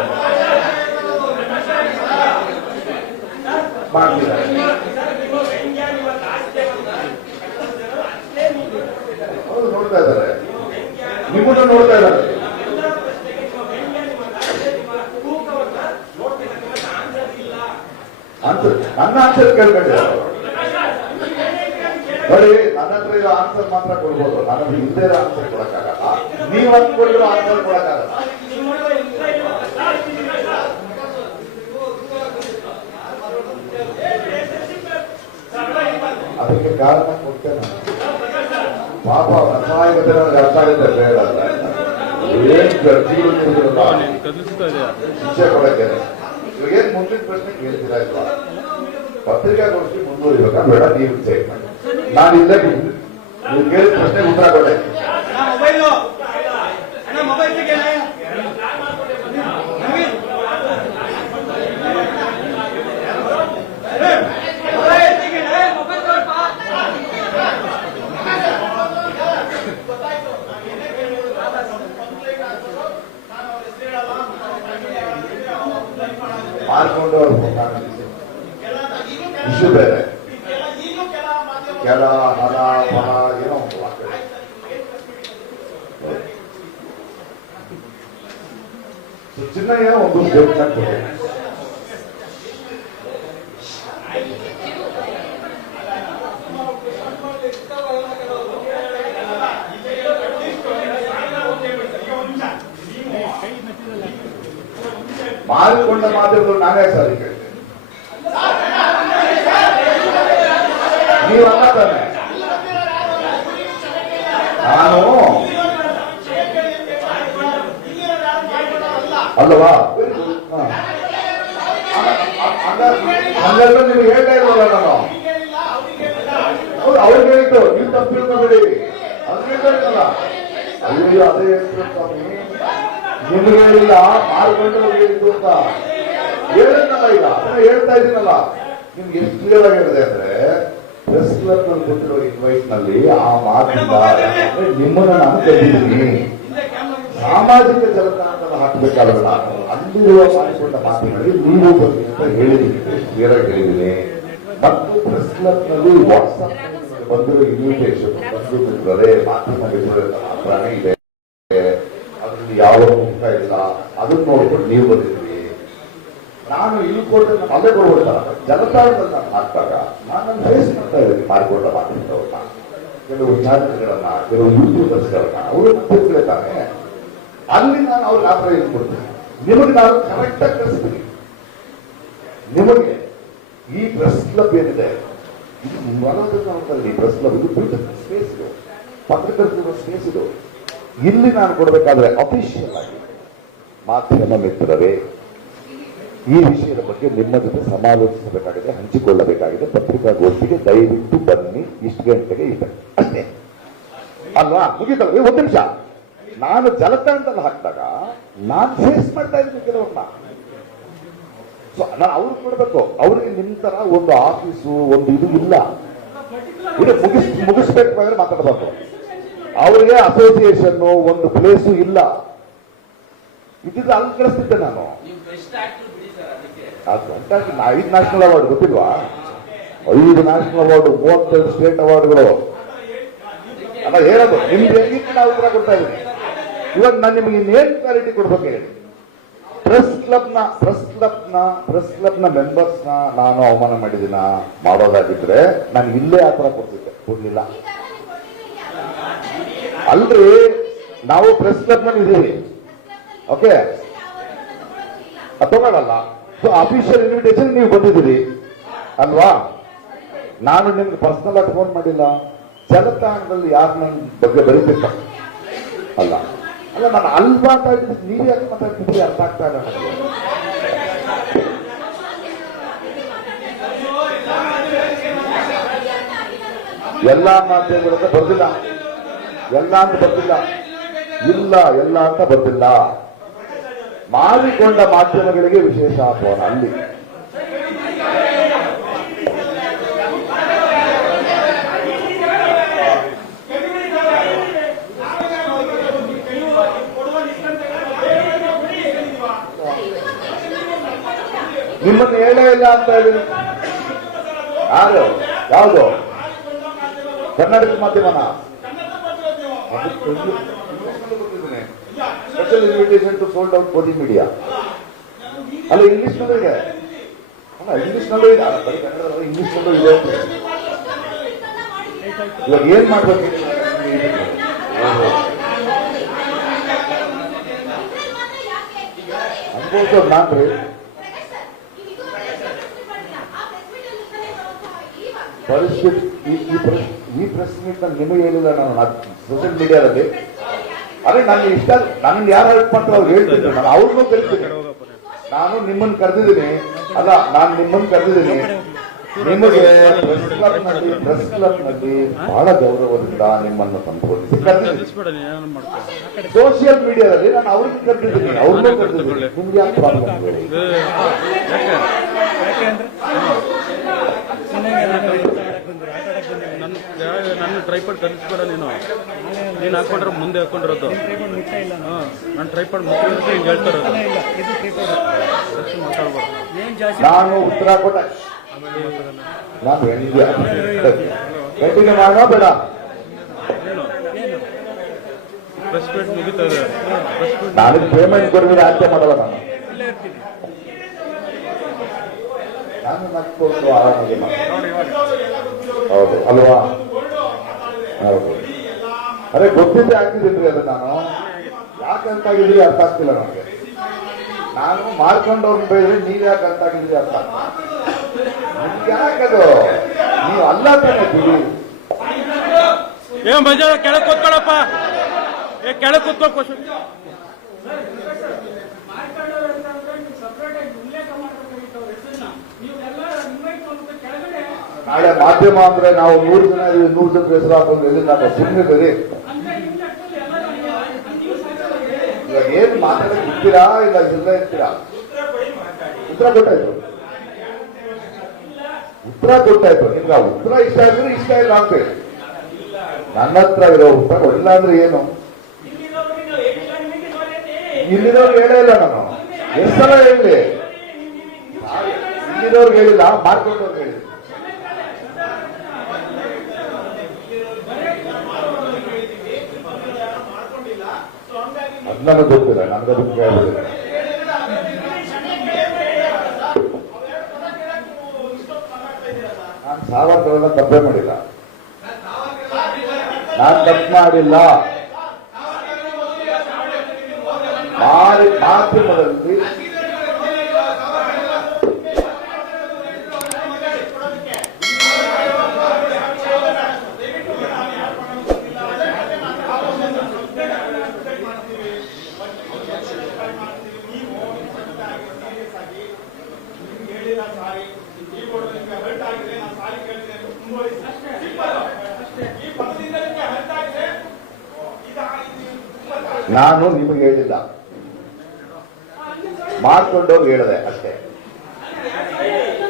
ಅವರು ನೋಡ್ತಾ ಇದ್ದಾರೆ, ನಿಮ್ಮನ್ನು ನೋಡ್ತಾ ಇದ್ದಾರೆ. ನನ್ನ ಆನ್ಸರ್ ಕೇಳ್ಕೊಂಡಿದ್ದಾರೆ ನೋಡಿ. ನನ್ನ ಹತ್ರ ಇರೋ ಆನ್ಸರ್ ಮಾತ್ರ ಕೊಡ್ಬೋದು, ನನಗೆ ಇಲ್ಲದೇ ಇರೋ ಆನ್ಸರ್ ಕೊಡಕ್ಕಾಗಲ್ಲ. ನೀವು ಅಂದ್ಕೊಂಡಿರೋ ಆನ್ಸರ್ ಕೊಡಕ್ಕಾಗಲ್ಲ. ಅದಕ್ಕೆ ಕಾರಣ ಕೊಡ್ತೇನೆ. ಪಾಪ ಅಸಹಾಯಕತೆ ನನಗೆ ಅರ್ಥ ಆಗುತ್ತೆ. ಬೇಡ ಏನ್ ಗರ್ಜಿಗಳು ಶಿಕ್ಷೆ ಕೊಡಕ್ಕೆ. ಇವಾಗೇನ್ ಮುಂದಿನ ಪ್ರಶ್ನೆ ಕೇಳ್ತೀರಾ ಇಲ್ವಾ? ಪತ್ರಿಕಾಗೋಷ್ಠಿ ಮುಂದುವರಿಬೇಕಾ ಬೇಡ ನೀವು ಡಿಸೈಡ್ ಮಾಡಿ. ನಾನು ಇಲ್ಲ ನೀವು ಕೇಳಿದ ಪ್ರಶ್ನೆಗೆ ಉತ್ತರ ಕೊಟ್ಟೆ. ಮಾಡ್ಕೊಂಡು ಇಶ್ಯೂ ಬೇರೆ ಕೆಲ ಹಲ ಫಲ ಏನೋ ಚಿನ್ನಯ್ಯ ಒಂದು ಸ್ಟೇಟ್ಮೆಂಟ್ ಕೊಡಿ. ಮಾರಿಕೊಂಡ ಮಾಧ್ಯಮಗಳು ನಾನೇ ಸಾರಿ ಕೇಳಿದೆ. ನೀವು ಅಲ್ಲ ತಾನೆ, ನಾನು ಅಲ್ಲವಾ? ಹಂಗಾದ್ರೆ ನೀವು ಹೇಳ್ತಾ ಇಲ್ವಲ್ಲ ನಾನು. ಹೌದು, ಅವ್ರಿಗೆ ಹೇಳಿದ್ದು ನೀವು ತಪ್ಪು ತಿಳ್ಕೊಬೇಡಿ. ಅದು ಹೇಳ್ತಾರಲ್ಲ, ಅಯ್ಯೋ ಅದೇ ಹೇಳ್ತಾರೆ ನಿಮ್ಗೆ ಹೇಳಿಲ್ಲ, ಮಾರ್ಕೊಂಡು ಹೇಳಿದ್ದು ಅಂತ ಹೇಳಿದ್ನಲ್ಲ. ಈಗ ಅದನ್ನ ಹೇಳ್ತಾ ಇದೀನಲ್ಲ, ನಿಮ್ಗೆ ಎಷ್ಟು ಕ್ಲಿಯರ್ ಆಗಿ ಹೇಳಿದೆ ಅಂದ್ರೆ ಪ್ರೆಸ್ ಕ್ಲಬ್ ನಲ್ಲಿ ಕೊಟ್ಟಿರೋ ಇನ್ವೈಟ್ ನಲ್ಲಿ ಆ ಮಾತಿಂದ ನಿಮ್ಮನ್ನ ನಾನು ಕರೆದಿದ್ದೀನಿ. ಸಾಮಾಜಿಕ ಜಾಲತಾಣದಲ್ಲಿ ಹಾಕಬೇಕಾದ್ರೆ ನಾನು ಅಲ್ಲಿರುವ ಮಾಡಿಕೊಂಡ ಮಾತಿನಲ್ಲಿ ನೀವು ಬನ್ನಿ ಅಂತ ಹೇಳಿದ್ದೀನಿ, ಕ್ಲಿಯರ್ ಆಗಿ ಹೇಳಿದ್ದೀನಿ. ಮತ್ತು ಪ್ರೆಸ್ ಕ್ಲಬ್ ನಲ್ಲಿ ವಾಟ್ಸ್ಆಪ್ ಬಂದಿರೋ ಇನ್ವಿಟೇಷನ್ ಬಂದು ಮಾಧ್ಯಮ ಮಾತ್ರನೇ ಇದೆ, ಅದ್ರಲ್ಲಿ ಯಾವ ಮುಖ ಇಲ್ಲ. ಅದನ್ನ ನೋಡ್ಕೊಂಡು ನೀವು ಬಂದಿದ್ರಿ. ನಾನು ಇಲ್ಲಿ ಕೊಟ್ಟು ಅಲ್ಲೇ ಕೊಡ್ಬಿಡ್ತಾರ ಜಲತಾಣದಲ್ಲಿ ನಾನು ಹಾಕ್ದಾಗ ನಾನು ಫೇಸ್ ಮಾಡ್ತಾ ಇದ್ದೀನಿ ಮಾಡಿಕೊಂಡ ಮಾಧ್ಯಮದವ್ರನ್ನ, ಕೆಲವು ಚಾನಲ್ಗಳನ್ನ, ಕೆಲವು ಯೂಟ್ಯೂಬರ್ಸ್ಗಳನ್ನ, ಅವರು ತಿಳ್ಕೊಳ್ತಾನೆ. ಅಲ್ಲಿ ನಾನು ಅವ್ರಿಗೆ ಆ ಥರ ಕೊಡ್ತೀನಿ. ನಿಮಗೆ ನಾನು ಕರೆಕ್ಟ್ ಆಗಿ ಕಳಿಸ್ತೀನಿ. ನಿಮಗೆ ಈ ಪ್ರೆಸ್ ಕ್ಲಬ್ ಏನಿದೆ, ಇದು ಮನೋರಂಜನೆ ಪ್ರೆಸ್ ಕ್ಲಬ್, ಇದು ಬ್ಯೂಟಿಫುಲ್ ಸ್ಪೇಸ್, ಇದು ಪತ್ರಕರ್ತರ ಸ್ಪೇಸ್. ಇದು ಇಲ್ಲಿ ನಾನು ಕೊಡಬೇಕಾದ್ರೆ ಅಫಿಷಿಯಲ್ ಆಗಿ ಮಾಧ್ಯಮ ಮಿತ್ರರೇ, ಈ ವಿಷಯದ ಬಗ್ಗೆ ನಿಮ್ಮ ಜೊತೆ ಸಮಾಲೋಚಿಸಬೇಕಾಗಿದೆ, ಹಂಚಿಕೊಳ್ಳಬೇಕಾಗಿದೆ. ಪತ್ರಿಕಾಗೋಷ್ಠಿಗೆ ದಯವಿಟ್ಟು ಬನ್ನಿ, ಇಷ್ಟು ಗಂಟೆಗೆ ಇದೆ ಅಷ್ಟೇ ಅಲ್ವಾ? ಮುಗಿತಲ್ಲ. ಒಂದು ನಿಮಿಷ, ನಾನು ಜಲತಾಣದಲ್ಲಿ ಹಾಕಿದಾಗ ನಾನು ಫೇಸ್ ಮಾಡ್ತಾ ಇದ್ದೀನಿ ಕೆಲವ್ರನ್ನ. ಸೊ ನಾನು ಅವ್ರಿಗೆ ಕೊಡ್ಬೇಕು. ಅವ್ರಿಗೆ ನಿಮ್ ತರ ಒಂದು ಆಫೀಸು ಒಂದು ಇದು ಇಲ್ಲ. ಇದು ಮುಗಿಸ್ಬೇಕಾದ್ರೆ ಮಾತಾಡಬಾರ್ದು. ಅವ್ರಿಗೆ ಅಸೋಸಿಯೇಷನ್ ಒಂದು ಪ್ಲೇಸು ಇಲ್ಲ. ಇದ್ದಿದ್ದು ಅಲ್ಲಿ ಕಳಿಸ್ತಿದ್ದೆ ನಾನು. 5 ನ್ಯಾಷನಲ್ ಅವಾರ್ಡ್ ಗೊತ್ತಿಲ್ವಾ? 5 ನ್ಯಾಷನಲ್ ಅವಾರ್ಡ್, 32 ಸ್ಟೇಟ್ ಅವಾರ್ಡ್ಗಳು. ಅಲ್ಲ ಹೇಳೋದು ನಿಮ್ಗೆ ಹೆಂಗಿತ್ತು ನಾವು ಉತ್ತರ ಕೊಡ್ತಾ ಇದ್ದೀನಿ. ಇವಾಗ ನಾನು ನಿಮಗೆ ಇನ್ನೇನು ಕ್ಲಾರಿಟಿ ಕೊಡ್ಬೇಕು ಹೇಳಿ. ಪ್ರೆಸ್ ಕ್ಲಬ್ನ ಮೆಂಬರ್ಸ್ನ ನಾನು ಅವಮಾನ ಮಾಡಿದಿನ ಮಾಡೋದಾಗಿದ್ರೆ ನಾನು ಇಲ್ಲೇ ಆ ಥರ ಕೊಡ್ಲಿಲ್ಲ. ಅಲ್ರಿ, ನಾವು ಪ್ರೆಸ್ ಕ್ಲಬ್ ನಲ್ಲಿ ಇದೀವಿ, ಓಕೆ, ತಗೊಳ್ಳಲ್ಲ. ಅಫಿಷಿಯಲ್ ಇನ್ವಿಟೇಷನ್ ನೀವು ಬಂದಿದ್ದೀರಿ ಅಲ್ವಾ? ನಾನು ನಿಮ್ಗೆ ಪರ್ಸನಲ್ ಆಗಿ ಫೋನ್ ಮಾಡಿಲ್ಲ. ಜಲತಾಣದಲ್ಲಿ ಯಾರು ನನ್ನ ಬಗ್ಗೆ ಬರೀತಿರ್ತ ಅಲ್ಲ ಅಲ್ಲ ನಾನು ಅಲ್ಲಿ ಮಾತಾಡಿದ್ದು ನೀವೇ ಯಾಕೆ ಮಾತಾಡ್ತಿದ್ರಿ ಅರ್ಥ ಆಗ್ತಾ ಇಲ್ಲ ನನಗೆ. ಎಲ್ಲಾ ಮಾಧ್ಯಮಗಳಿಂದ ಬರ್ದಿಲ್ಲ, ಎಲ್ಲ ಅಂತ ಬರ್ದಿಲ್ಲ, ಇಲ್ಲ ಎಲ್ಲ ಅಂತ ಬರ್ದಿಲ್ಲ. ಮಾರಿಕೊಂಡ ಮಾಧ್ಯಮಗಳಿಗೆ ವಿಶೇಷ ಆಹ್ವಾನ. ಅಲ್ಲಿ ನಿಮ್ಮನ್ನು ಹೇಳೇ ಇಲ್ಲ ಅಂತ ಹೇಳಿ. ಯಾರು? ಯಾವುದು? ಕರ್ನಾಟಕ ಮಾಧ್ಯಮನ special invitation to sold out for the media. ಅಲ್ಲ ಇಂಗ್ಲಿಷ್ ನಲ್ಲೂ ಇದೆ, ಅಲ್ಲ ಇಂಗ್ಲಿಷ್ ನಲ್ಲೂ ಇದೆ, ಇಂಗ್ಲಿಷ್ ನಲ್ಲೂ ಇದೆ. ಇವಾಗ ಏನ್ ಮಾಡ್ಬೇಕು ಅನ್ಬೋದು ನಾನ್ರಿ. ಪರಿಸ್ಥಿತಿ ಈ ಪ್ರೆಸ್ ಮೀಟ್ ನಾನು ನಿಮಗೆ ಹೇಳಿಲ್ಲ, ನಾನು ಸೋಷಿಯಲ್ ಮೀಡಿಯಾದಲ್ಲಿ. ಅದೇ ನನ್ನ ಇಷ್ಟ, ನನ್ನ ಯಾರು ಹೆಲ್ಪ್ ಮಾಡ್ತಾರೆ ಅವ್ರು ಹೇಳ್ತಿದ್ರು, ನಾನು ಅವ್ರನ್ನೂ ಕರಿತೀನಿ. ನಾನು ನಿಮ್ಮನ್ನು ಕರೆದಿದ್ದೀನಿ, ಅಲ್ಲ ನಾನು ನಿಮ್ಮನ್ನು ಕರೆದಿದ್ದೀನಿ, ನಿಮಗೆ ಪ್ರೆಸ್ ಕ್ಲಬ್ನಲ್ಲಿ ಬಹಳ ಗೌರವದಿಂದ ನಿಮ್ಮನ್ನು ಸಂಬೋಧಿಸಿ ಕಲಿಸ್ಬೇಡ, ನೀನು ಮಾಡ್ಕೊ. ಸೋಷಿಯಲ್ ಮೀಡಿಯಾದಲ್ಲಿ ನಾನು ಅವ್ರಿಗೆ ಕರೆದಿದ್ದೀನಿ, ಅವ್ರನ್ನೂ ಕರೆದಿದ್ದೀನಿ. ನಿಮ್ಗೆ ಯಾಕೆ ಪ್ರಾಬ್ಲಮ್? ನನ್ನ ಟ್ರೈಪಾಡ್ ಕಲಿಸ್ಬೇಡ ನೀನು. ನೀನು ಹಾಕೊಂಡ್ರೆ ಮುಂದೆ ಹಾಕೊಂಡಿರೋದು. ನಾನು ಟ್ರೈಪಾಡ್ ಮುಖ್ಯವಾಗಿ ಹಿಂಗೆ ಹೇಳ್ತಾ ಇರೋದು. ಮಾತಾಡ್ಬಾರ್ದು. ನಾನು ಉತ್ತರ ಕೊಟ್ಟ ನಾನು ಕಂಟಿನ್ಯೂ ಮಾಡೋ ಬೇಡ. ರೆಸ್ಪೆಕ್ಟ್ ಮುಗಿತಾ ಇದೆ. ನಾನು ಪೇಮೆಂಟ್ ಕೊಡಿದ್ರೆ ಆಚೆ ಮಾಡಲ್ಲ. ನಾನು ನಕ್ಕೊಂಡು ಆರಾಮಾಗಿ ಹೌದು ಅಲ್ವಾ? ಹೌದು. ಅದೇ ಗೊತ್ತಿದ್ದೆ ಹಾಕಿದ್ದೀನಿ ಅದು. ನಾನು ಯಾಕೆ ಅರ್ಥ ಆಗಿದ್ರಿ ಅರ್ಥ ಆಗ್ತಿಲ್ಲ ನನಗೆ. ನಾನು ಮಾಡ್ಕೊಂಡವ್ರನ್ನ ಬೈದ್ರೆ ನೀವ್ ಯಾಕೆ ಅರ್ಥ ಆಗಿದ್ರಿ ಅರ್ಥ ಆಗ್ತಿಲ್ಲ. ನಿಮ್ಗೆ ಯಾಕದು? ನೀವು ಅಲ್ಲ ತಾನೆ ಬಿಡಿ. ಏನ್ ಬಜಾರ ಕೆಳಗೆ ಕೂತ್ಕೊಳ್ಳಪ್ಪ. ಕೆಳಗೆ ಕೂತ್ಕೊ. ನಾಳೆ ಮಾಧ್ಯಮ ಅಂದ್ರೆ ನಾವು 100 ಜನ 100 ಜನ ಹೆಸರು ಹಾಕೊಂಡು ಎಲ್ಲಿಂದ ಸುಮ್ಮನೆ ಬರೀ ಇವಾಗ ಏನ್ ಮಾತಾಡಕ್ ಇರ್ತೀರಾ ಇಲ್ಲ ಇಲ್ಲ ಇರ್ತೀರಾ? ಉತ್ತರ ಕೊಟ್ಟಾಯ್ತು. ನಿಮ್ಗೆ ಆ ಉತ್ತರ ಇಷ್ಟ ಇದ್ರೆ ಇಷ್ಟ ಇಲ್ಲ ಅಂತ ಹೇಳಿ. ನನ್ನ ಹತ್ರ ಇರೋ ಉತ್ತರ ಇಲ್ಲ ಅಂದ್ರೆ ಏನು? ಇಲ್ಲಿರೋರ್ಗೆ ಹೇಳೇ ಇಲ್ಲ ನಾನು. ಎಷ್ಟು ಸಲ ಹೇಳಿ? ಇಲ್ಲಿರೋರ್ಗೆ ಹೇಳಿಲ್ಲ, ಮಾಡ್ಕೊಂಡವ್ರಿಗೆ ಹೇಳಿಲ್ಲ. ಅದ್ ನನಗೆ ಗೊತ್ತಿಲ್ಲ, ನನಗದು ಕೇಳಿಲ್ಲ. ನಾನು ಸಾವರ್ಕರೆಲ್ಲ ತಪ್ಪೇ ಮಾಡಿಲ್ಲ. ನಾನು ತಪ್ಪು ಮಾಡಿಲ್ಲ. ಮಾಧ್ಯಮದಲ್ಲಿ ನಾನು ನಿಮಗೆ ಹೇಳಿಲ್ಲ, ಮಾಡ್ಕೊಂಡವ್ರು ಹೇಳಿದೆ ಅಷ್ಟೇ.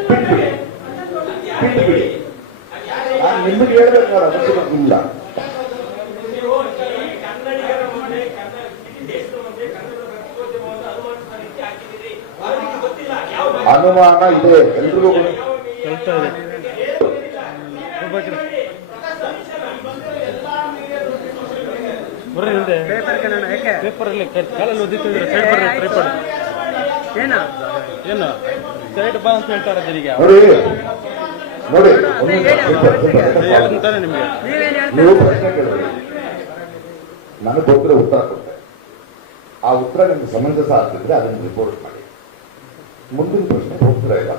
ಬಿಟ್ಬಿಡಿ. ನಾನು ನಿಮಗೆ ಹೇಳ್ಬೇಕಾದ್ರೆ ಅವಶ್ಯಕತೆ ಇಲ್ಲ. ಅನುಮಾನ ಇದೆ ಎಲ್ರಿಗೂ. ಪೇಪರಲ್ಲಿ ಕಾಲಲ್ಲಿ ಓದಿತ್ತಿದ್ರೆ ಏನು ಸೈಡ್ ಬಾ ಅಂತ ಹೇಳ್ತಾರೆ ಜನರಿಗೆ. ನೋಡಿ ಅಂತಾನೆ ನಿಮ್ಗೆ. ನೀವು ಪ್ರಶ್ನೆ ಕೇಳಿದ್ರಿ, ನನಗೆ ಗೊತ್ತಿರೋ ಉತ್ತರ ಕೊಟ್ಟೆ. ಆ ಉತ್ತರ ನಿಮ್ಗೆ ಸಮಂಜಸ ಆಗ್ತಿದ್ರೆ ಅದನ್ನು ರಿಪೋರ್ಟ್ ಮಾಡಿ. ಮುಂದಿನ ಪ್ರಶ್ನೆ ಹೋಗ್ತೀರಾ ಇಲ್ಲ?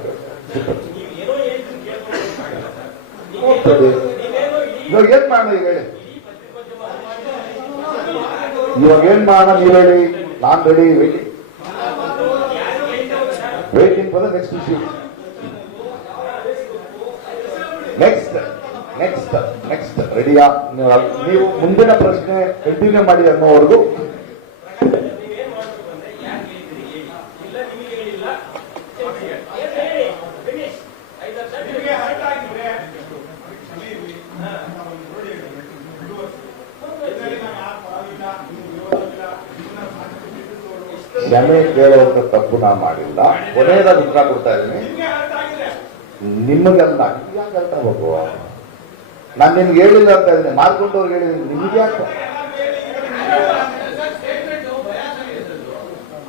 ಇವಾಗ ಏನ್ ಮಾಡೋಣ ಈಗ ಹೇಳಿ? ಇವಾಗ ಏನ್ ಮಾಡೋಣ ನೀವು ಹೇಳಿ? ನಾನ್ ready. Waiting for the next issue. Next ರೆಡಿಯಾ? ನೀವು ಮುಂದಿನ ಪ್ರಶ್ನೆ ಕಂಟಿನ್ಯೂ ಮಾಡಿ ಅನ್ನೋವರೆಗೂ ಕ್ಷಮೆ ಕೇಳುವಂತ ತಪ್ಪು ನಾ ಮಾಡಿಲ್ಲ. ಕೊನೆಯದಾಗಿ ಉತ್ತರ ಕೊಡ್ತಾ ಇದ್ದೀನಿ. ನಿಮಗೆಲ್ಲ ಯಾಕೆ ಹೇಳ್ತಾ ಹೋಗುವ? ನಾನು ನಿಮ್ಗೆ ಹೇಳಿಲ್ಲ ಅಂತ ಇದ್ದೀನಿ, ಮಾಡ್ಕೊಂಡವ್ರಿಗೆ ಹೇಳಿದ್ದೀನಿ. ನಿಮ್ಗೆ ಯಾಕೆ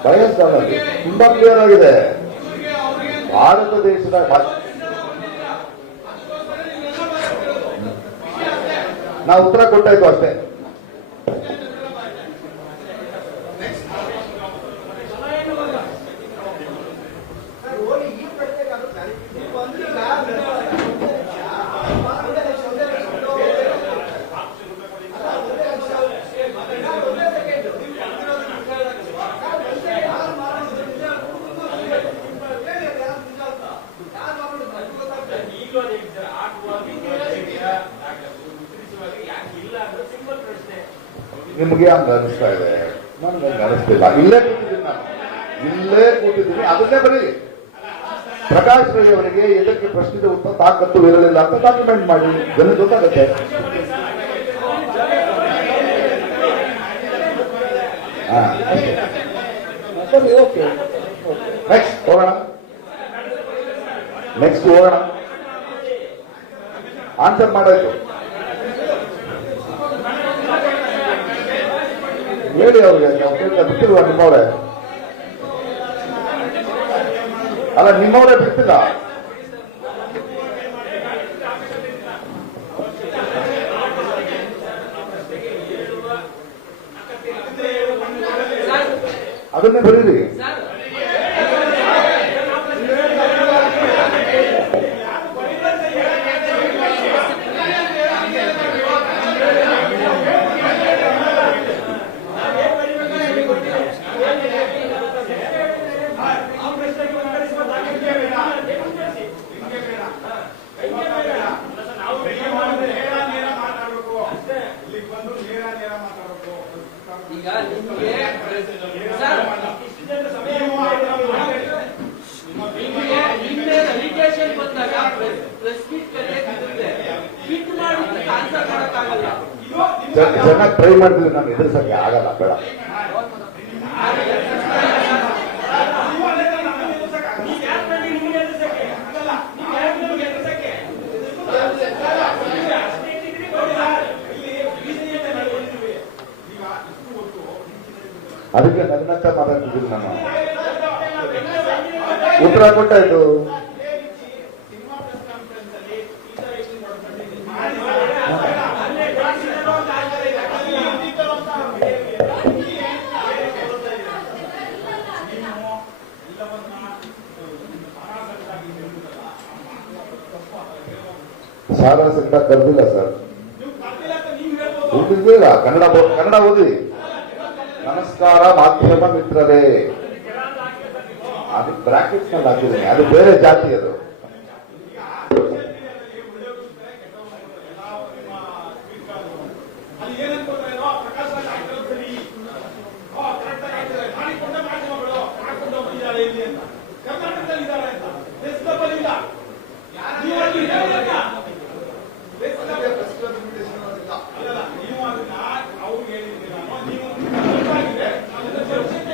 ಬಯಸ್ತಾನಲ್ಲಿ ತುಂಬಾ ಕ್ಲಿಯರ್ ಆಗಿದೆ. ಭಾರತ ದೇಶದ ನಾವು ಉತ್ತರ ಕೊಟ್ಟಾಯ್ತು ಅಷ್ಟೇ. ನಿಮಗೆ ಹಂಗ ಅನಿಸ್ತಾ ಇದೆ, ನನ್ಗೆ ಹಂಗ ಅನಿಸ್ತಿಲ್ಲ. ಇಲ್ಲೇ ಕೂತಿದ್ದೀನಿ ನಾನು, ಇಲ್ಲೇ ಕೂತಿದ್ದೀನಿ. ಅದನ್ನೇ ಬರೀ ಪ್ರಕಾಶ್ ರೈ ಅವರಿಗೆ ಇದಕ್ಕೆ ಪ್ರಶ್ನೆಗೆ ಉತ್ತರ ತಾಕತ್ತು ಇರಲಿಲ್ಲ ಅಂತ ಡಾಕ್ಯುಮೆಂಟ್ ಮಾಡಿ ಜನ ಗೊತ್ತಾಗುತ್ತೆ. ನೆಕ್ಸ್ಟ್ ಹೋಗೋಣ, ನೆಕ್ಸ್ಟ್ ಹೋಗೋಣ. ಆನ್ಸರ್ ಮಾಡಾಯ್ತು, ಹೇಳಿ ಅವ್ರಿಗೆ. ಬಿಟ್ಟಿಲ್ವಾ ನಿಮ್ಮವ್ರೆ? ಅಲ್ಲ, ನಿಮ್ಮವರೇ ಬಿಟ್ಟಿಲ್ಲ. ಅದನ್ನೇ ಬರೀರಿ. ಈಗ ನಿಮಗೆ ಅಲಿಗೇಷನ್ ಬಂದಾಗ ಪ್ರೆಸ್ ಮೀಟ್ ಕರೆಯಕ್ಕಿರುತ್ತೆ, ಫಿಟ್ ಮಾಡಿ ಆನ್ಸರ್ ಮಾಡಕ್ಕಾಗಲ್ಲ. ಚೆನ್ನಾಗಿ ಟ್ರೈ ಮಾಡಿದ್ರೆ ನಾನು ಎದುರಿಸಕ್ಕೆ ಆಗಲ್ಲ, ಬೇಡ. ಅದಕ್ಕೆ ನಗ್ನಗ್ತಾ ಮಾತಾಡ್ತಿದ್ದೀನಿ ನಾನು. ಉತ್ತರ ಕೊಟ್ಟಾಯ್ತು. ಸಾರಾ ಸಂಕಟ ಕರೆದಿಲ್ಲ ಸರ್, ಓದಿಲ್ಲ. ಕನ್ನಡ ಓದಿ. ನಮಸ್ಕಾರ ಮಾಧ್ಯಮ ಮಿತ್ರರೇ, ಅದು ಬ್ರಾಕೆಟ್ಸ್ ನಲ್ಲಿ ಹಾಕಿದ್ದೀನಿ, ಅದು ಬೇರೆ ಜಾತಿ. ಅದು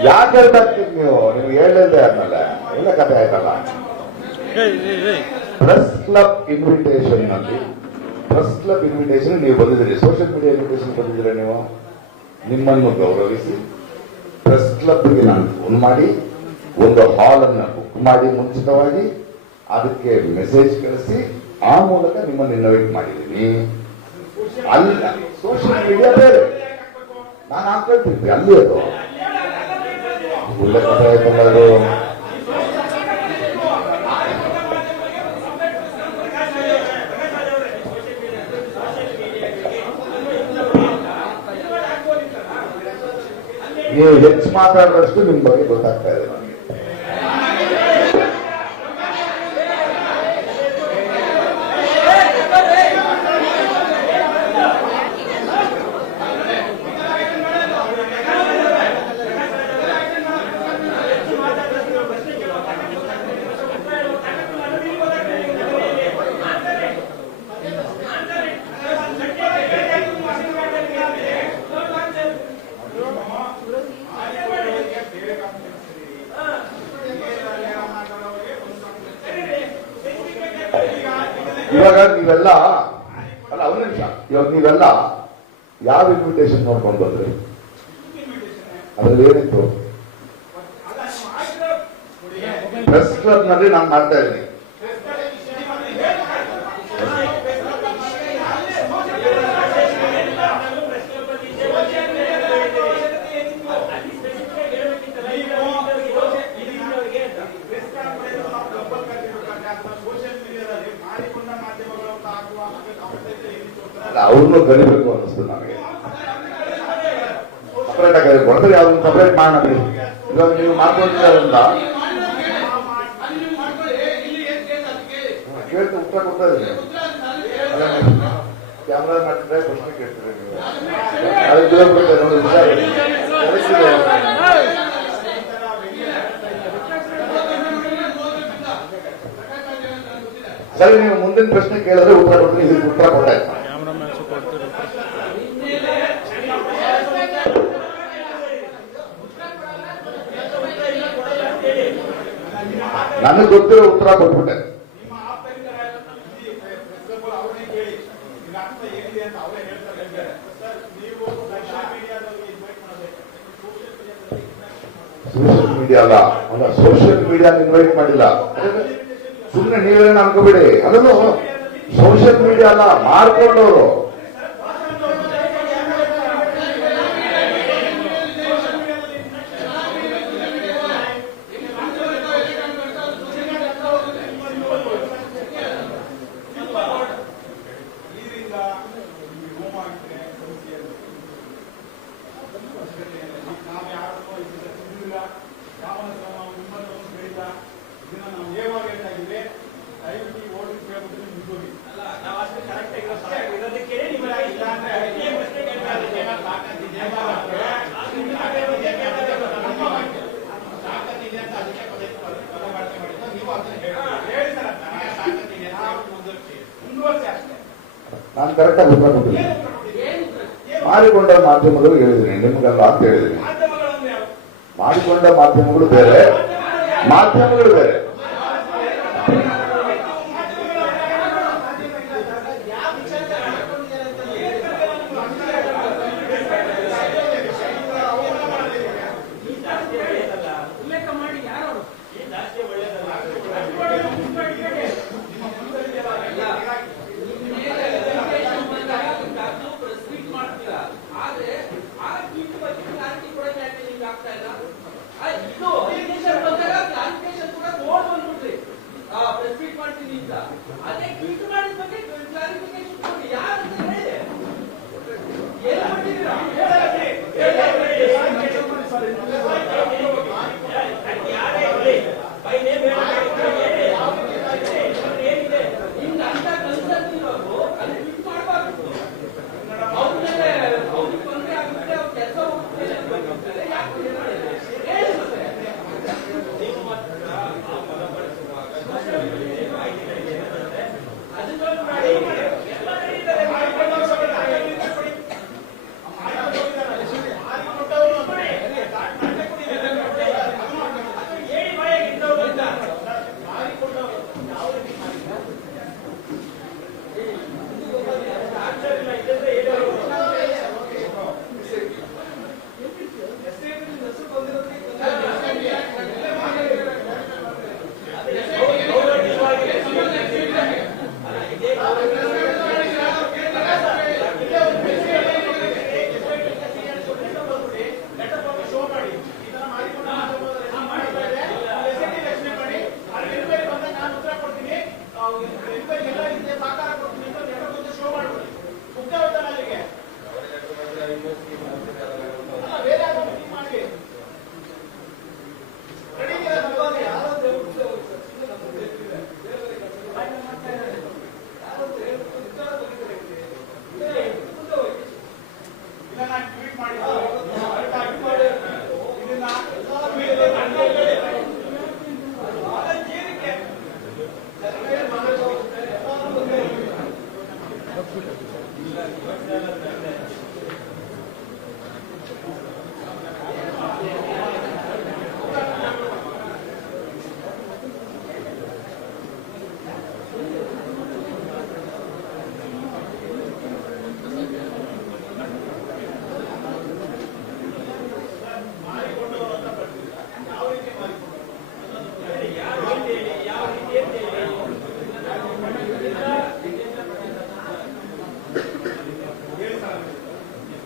ಯಾಕೆ ಹೇಳ್ತಾಗ್ತೀರಿ ನೀವು? ನೀವು ಹೇಳಿಲ್ದೆ ಆದ್ಮೇಲೆ ಎಲ್ಲ ಕಥೆ ಆಯ್ತಲ್ಲ. ಪ್ರೆಸ್ ಕ್ಲಬ್ ಇನ್ವಿಟೇಷನ್ ನಲ್ಲಿ, ಪ್ರೆಸ್ ಕ್ಲಬ್ ಇನ್ವಿಟೇಷನ್ ನೀವು ಬಂದಿದ್ದೀರಿ, ಸೋಷಿಯಲ್ ಮೀಡಿಯಾ ಇನ್ವಿಟೇಷನ್ ಬಂದಿದ್ದೀರಾ ನೀವು. ನಿಮ್ಮನ್ನು ಗೌರವಿಸಿ ಪ್ರೆಸ್ ಕ್ಲಬ್ಗೆ ನಾನು ಫೋನ್ ಮಾಡಿ ಒಂದು ಹಾಲ್ ಅನ್ನು ಬುಕ್ ಮಾಡಿ ಮುಂಚಿತವಾಗಿ ಅದಕ್ಕೆ ಮೆಸೇಜ್ ಕಳಿಸಿ ಆ ಮೂಲಕ ನಿಮ್ಮನ್ನು ಇನ್ವೈಟ್ ಮಾಡಿದ್ದೀನಿ. ಅಲ್ಲಿ ಸೋಷಿಯಲ್ ಮೀಡಿಯಾ ಬೇರೆ, ನಾನು ಹಾಕೊಳ್ತಿದ್ದೆ ಅಲ್ಲಿ. ಅದು ಒಳ್ಳೆ ಕಥೆ ಆಯ್ತಲ್ಲ ಅದು. ನೀವು ಹೆಚ್ಚು ಮಾತಾಡಿದಷ್ಟು ನಿಮ್ ಬಗ್ಗೆ ಗೊತ್ತಾಗ್ತಾ ಇದೆ ನನಗೆ. ಇವಾಗ ನೀವೆಲ್ಲ ಅಲ್ಲ, ಒಂದು ನಿಮಿಷ, ಇವಾಗ ನೀವೆಲ್ಲ ಯಾವ ಇನ್ವಿಟೇಷನ್ ನೋಡ್ಕೊಂಡು ಬಂದ್ರಿ? ಅದ್ರಲ್ಲಿ ಏನಿತ್ತು? ಪ್ರೆಸ್ ಕ್ಲಬ್ ನಲ್ಲಿ ನಾನು ಮಾಡ್ತಾ ಇದ್ದೀನಿ. ಅವ್ರನ್ನೂ ಕಲಿಬೇಕು ಅನ್ನಿಸ್ತು ನನಗೆ. ಸಪರೇಟ್ ಆಗಿ ಕೊಡ್ತಾರೆ, ಅವ್ರನ್ನ ಸಪರೇಟ್ ಮಾಡೋಣ. ಇವಾಗ ನೀವು ಮಾಡ್ಕೊಳ್ತೀರಂತ ಕೇಳ್ತಾ ಉತ್ತರ ಕೊಡ್ತಾ ಇದ್ದೀನಿ. ಕ್ಯಾಮ್ರಾ ಮಾಡಿದ್ರೆ ಪ್ರಶ್ನೆ ಕೇಳ್ತೀರಿ ನೀವು. ಅದು ದೂರಪಟ್ಟೆ ನೋಡಿ ಹುಷಾರಿ. ಸರಿ, ನೀವು ಮುಂದಿನ ಪ್ರಶ್ನೆ ಕೇಳಿದ್ರೆ ಉತ್ತರ ಕೊಡ್ತೀನಿ. ಇದಕ್ಕೆ ಉತ್ತರ ಕೊಟ್ಟಾಯ್ತು. ಕ್ಯಾಮ್ರಾಮ್ಯಾನ್ ಕೊಡ್ತೀರಿ. ನನಗೆ ಗೊತ್ತಿರೋ ಉತ್ತರ ಕೊಟ್ಬಿಟ್ಟೆ. ಸೋಷಿಯಲ್ ಮೀಡಿಯಾ ಅಲ್ಲ, ಸೋಷಿಯಲ್ ಮೀಡಿಯಾ ಇನ್ವೈಟ್ ಮಾಡಿಲ್ಲ. ಸುಮ್ಮನೆ ನೀವೇನು ಅನ್ಕೋಬೇಡಿ. ಅದನ್ನು ಸೋಷಿಯಲ್ ಮೀಡಿಯಾ ಅಲ್ಲ, ಮಾಡ್ಕೊಂಡವರು. ನಾನು ಕರೆಕ್ಟಾಗಿ ಉತ್ತರ ಕೊಟ್ಟಿದ್ದೀನಿ. ಮಾಡಿಕೊಂಡ ಮಾಧ್ಯಮಗಳು ಹೇಳಿದ್ದೀನಿ, ನಿಮ್ಗಲ್ಲ ಅಂತ ಹೇಳಿದ್ದೀನಿ. ಮಾಡಿಕೊಂಡ ಮಾಧ್ಯಮಗಳು ಬೇರೆ, ಮಾಧ್ಯಮಗಳು ಬೇರೆ.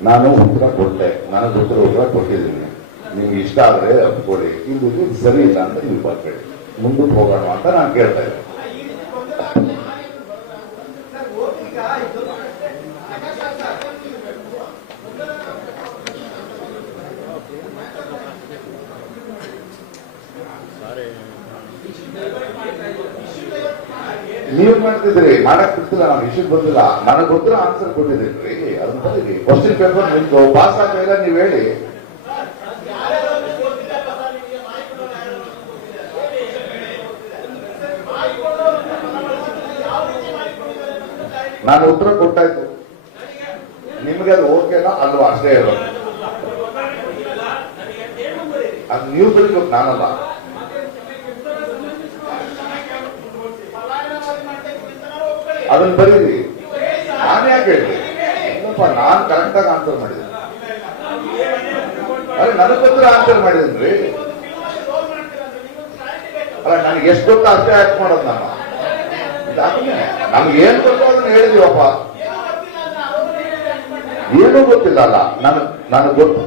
ನಾನು ಉತ್ತರ ಕೊಟ್ಟೆ, ನಾನು ಉತ್ತರ ಕೊಟ್ಟಿದ್ದೀನಿ. ನಿಮ್ಗೆ ಇಷ್ಟ ಆದ್ರೆ ಅಪ್ಕೊಳ್ಳಿ, ಇದು ಸರಿ ಇಲ್ಲ ಅಂತ ನೀವು ಬರ್ಬೇಡಿ, ಮುಂದಕ್ಕೆ ಹೋಗೋಣ ಅಂತ ನಾನು ಕೇಳ್ತಾ ಇದ್ದೆ. ನೀವು ಮಾಡ್ತಿದ್ರಿ, ಮಾಡಕ್ ಬಿಡ್ತಿಲ್ಲ, ನಾನು ವಿಷಯಕ್ಕೆ ಬಂದಿಲ್ಲ, ನನಗೆ ಗೊತ್ತಿರೋ ಆನ್ಸರ್ ಕೊಟ್ಟಿದ್ದೀನಿ. ಅದನ್ನ ಬರೀರಿ. ಕ್ವಶನ್ ಪೇಪರ್ ನಿಮ್ದು ಪಾಸ್ ಆಗಲಿಲ್ಲ ನೀವು ಹೇಳಿ. ನಾನು ಉತ್ತರ ಕೊಟ್ಟಾಯ್ತು, ನಿಮ್ಗೆ ಅದು ಓಕೆನಾ ಅಲ್ವಾ ಅಷ್ಟೇ ಹೇಳೋದು. ಅದು ನೀವು ಬರೀಬೇಕು, ನಾನಲ್ಲ. ಅದನ್ನ ಬರೀರಿ. ನಾನು ಯಾಕೆ ಹೇಳಿದೆ? ನಾನು ಕರೆಕ್ಟ್ ಆಗಿ ಆನ್ಸರ್ ಮಾಡಿದೆ. ಅರೆ ನನಗೆ ಗೊತ್ತಿರೋ ಆನ್ಸರ್ ಮಾಡಿದ್ರಿ. ಅಲ್ಲ ನನಗೆ ಎಷ್ಟು ಗೊತ್ತ ಅಷ್ಟೇ ಆಕ್ಟ್ ಮಾಡೋದು. ನಮ್ಗೆ ಏನ್ ಗೊತ್ತೋ ಅದನ್ನ ಹೇಳಿದೀವಪ್ಪ. ಏನೂ ಗೊತ್ತಿಲ್ಲ ಅಲ್ಲ, ನನಗೆ ಗೊತ್ತು.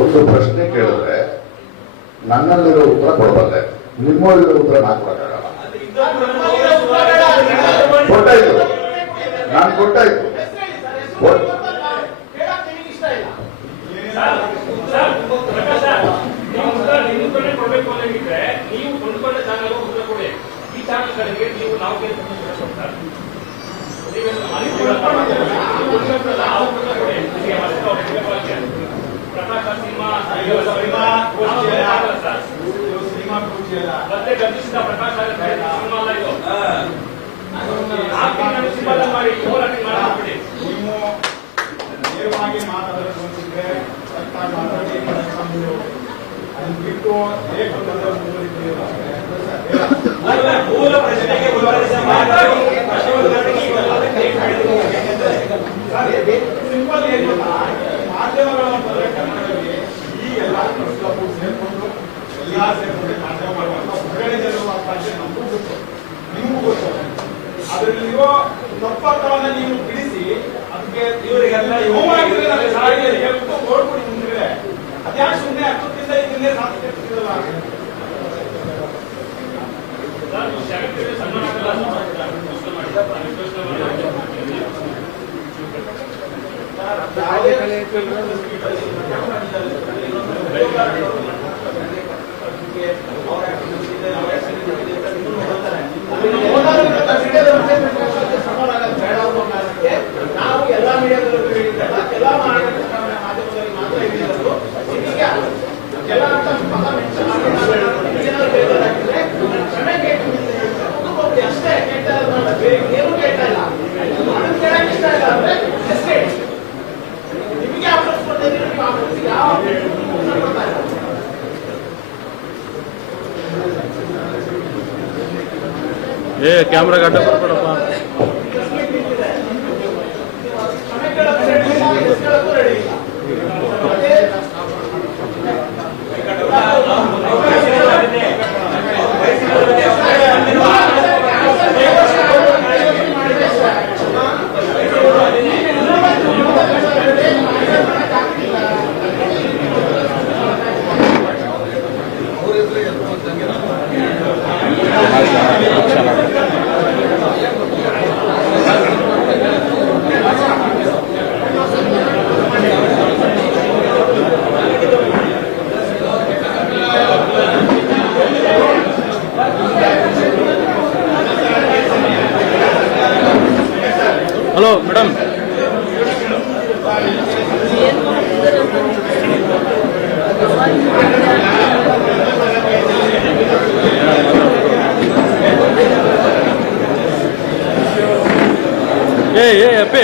ಒಂದು ಪ್ರಶ್ನೆ ಕೇಳಿದ್ರೆ ನನ್ನಲ್ಲಿರೋ ಉತ್ತರ ಕೊಡಬಲ್ಲೆ, ನಿಮ್ಮಲ್ಲಿರೋ ಉತ್ತರ ನಾನು ಕೊಡಕ್ಕಾಗಲ್ಲ. ಕೊಟ್ಟಾಯ್ತು, ನಾನು ಕೊಟ್ಟಾಯ್ತು. ನೀವು ಕೊಂಡ್ಕೊಂಡ ಚಾನಲ್ ಉತ್ತರ ಕೊಡಿ. ಈ ಚಾನಲ್ಗಳಿಗೆ ನೀವು ನಾವು ಮತ್ತೆ ಗರ್ಭಿಸಿದ ಪ್ರಕಾಶ್ ಸಿನಿಮಾ ಅಲ್ಲ ಇದು. ಮಾಡಿ ಮಾಡಬಿಡಿ. ನೀವು ನೇರವಾಗಿ ಮಾತಾಡೋದಿದ್ರೆ ಮಾತಾಡಿ ಅದನ್ನು ಬಿಟ್ಟು ಮೂಲ ಪ್ರಶ್ನೆಗೆ ಉತ್ತರಿಸಿ ಮಾತಾಡಿ ಸಿಂಪಲ್ ಏನು ಮಾಧ್ಯಮಗಳು ಅಂತಂದ್ರೆ ಕನ್ನಡದಲ್ಲಿ ಈ ಎಲ್ಲ ಸೇರ್ಕೊಂಡು ಎಲ್ಲ ಸೇರ್ಕೊಂಡು ಮಾಧ್ಯಮಗಳು ಹೊರಗಡೆ ಜನ ನಮಗೂ ಗೊತ್ತು, ನಿಮಗೂ ಗೊತ್ತು. ಅದರಲ್ಲಿರೋ ತಪ್ಪರ್ಥವನ್ನ ನೀವು ಬಿಡಿಸಿ ಅದಕ್ಕೆ ಇವರಿಗೆಲ್ಲ ಹೇಳ್ಬಿಟ್ಟು ನೋಡ್ಬಿಡಿ ಮುಂದೆ. ಅದ್ಯಾಕೆ ಸುಮ್ಮನೆ ಹತ್ತಕ್ಕಿಂತ ಇದನ್ನೇ ಸಾಧಿಸಿಲ್ಲ. ನಾವು ಎಲ್ಲಾ ಮೀಡಿಯಾದಲ್ಲೂ ಹೇಳಿದ್ದಲ್ಲ, ಎಲ್ಲಾ ಮಾಧ್ಯಮದಲ್ಲಿ ಮಾತ್ರ ಹೇಳಿರೋದು. ಎಲ್ಲ ಅಷ್ಟೇ ಕೇಳ್ತಾ ಏನು ಕೇಳ್ತಾ ಇಲ್ಲ. ಅದನ್ನ ಕೇಳಕ್ ಇಷ್ಟ ಇಲ್ಲ ಅಂದ್ರೆ ನಿಮಗೆ ಆಫರ್ಸ್ ಕೊಡ್ತಾ ಇದ್ದೀರಿ, ನೀವು ಆಫರ್ಸ್ ಯಾವ ಕೊಡ್ತಾ ಇಲ್ಲ. ಏ ಕ್ಯಾಮ್ರಾಗೆ ಅಡ್ಡ ಬರ್ಬೇಡಪ್ಪ. ಹಲೋ ಮೇಡಮ್, ಏ ಅಪ್ಪಿ,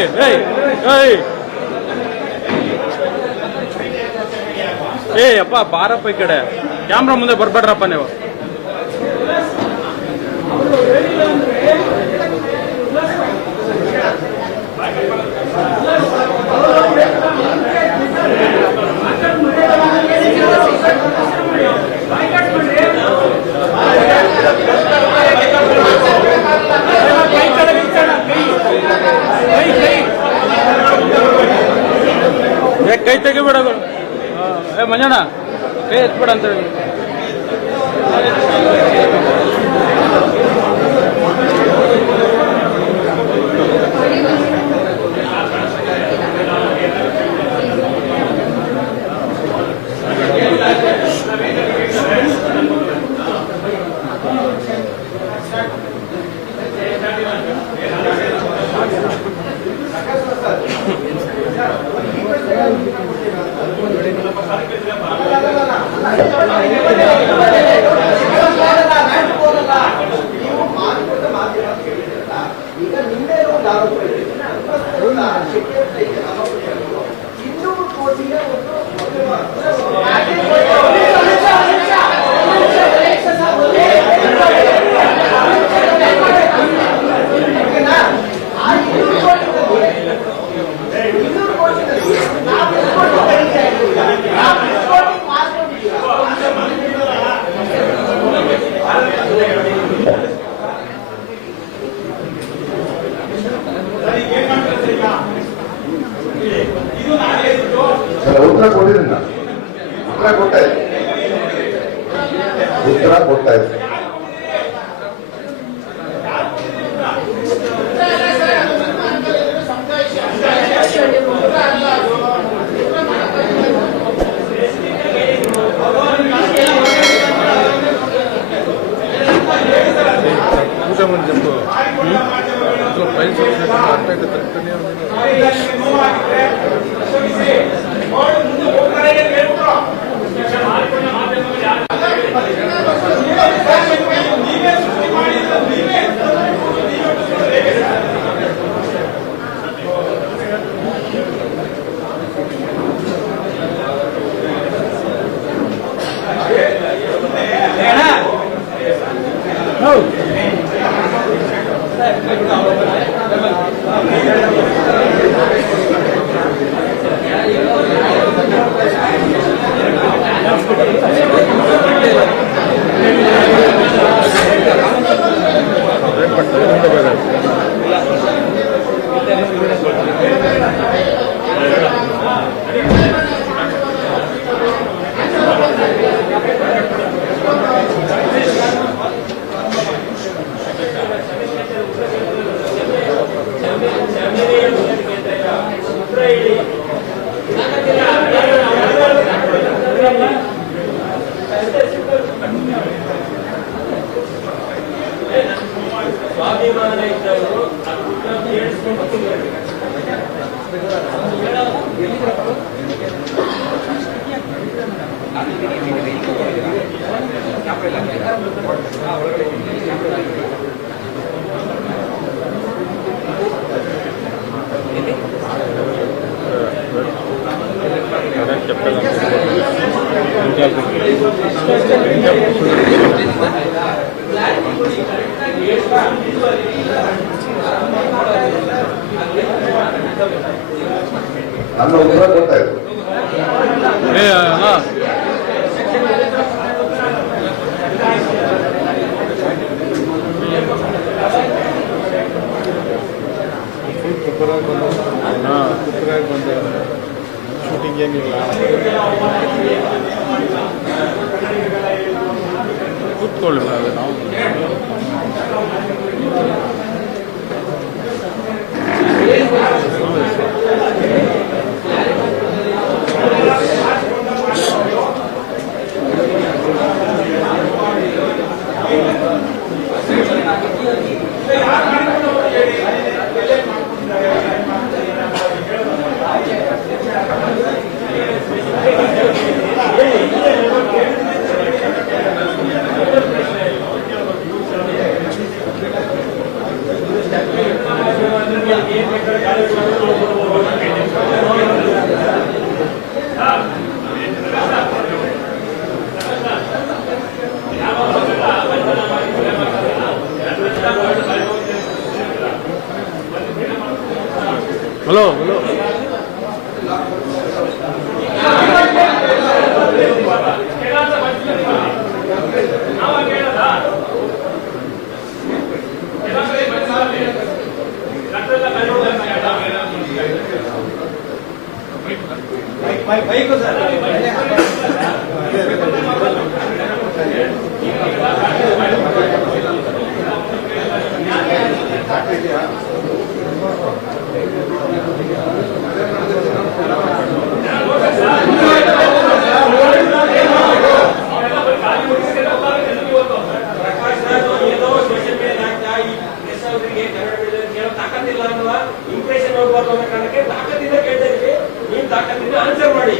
ಅಪ್ಪ ಬಾರಪ್ಪ ಈ ಕಡೆ. ಕ್ಯಾಮ್ರಾ ಮುಂದೆ ಬರ್ಬೇಡ್ರಪ್ಪ ನೀವು. ಕೈ ತೆಗಿಬೇಡ. ಮಂಜಣ್ಣ ಕೈ ಎತ್ಬೇಡ ಅಂತ ಹೇಳಿ. ಉತ್ತರ ಕೊಟ್ಟಿದ್ದೀನಿ ನಾನು. ಉತ್ತರ ಕೊಡ್ತಾ ಇದ್ದೀನಿ. Black ನನ್ನ ಉತ್ತರ ಗೊತ್ತಾಯ್ತು. ಏ ಅಲ್ಲ ಶೂಟಿಂಗ್ ಏನಿಲ್ಲ. ಕೂತ್ಕೊಳ್ಳಿ ನಾವು ಹಲೋ ಹಲೋ ತಾಕತ್ತಿಲ್ಲ ಅನ್ನುವ ಇಂಪ್ರೆಷನ್ ಹೋಗ್ಬಾರ್ದು ಅನ್ನೋ ಕಾರಣಕ್ಕೆ ತಾಕತ್ತಿಂದ ಕೇಳ್ತಾ ಇದ್ವಿ. ನೀವು ತಾಕತ್ತಿಂದ ಆನ್ಸರ್ ಮಾಡಿ.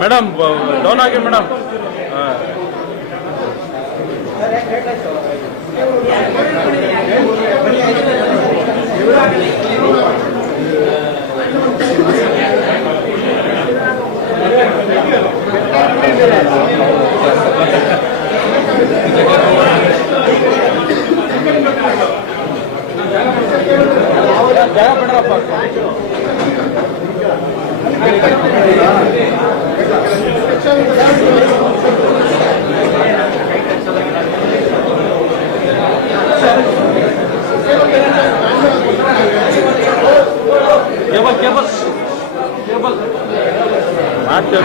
ಮೇಡಮ್ ಡೌನ್ ಆಗಿ ಮೇಡಮ್. ಜಾಗ ಬಿಡ್ರಪ್ಪ. ಕೇಬಲ್ ಮಾಡ್ತೇವೆ.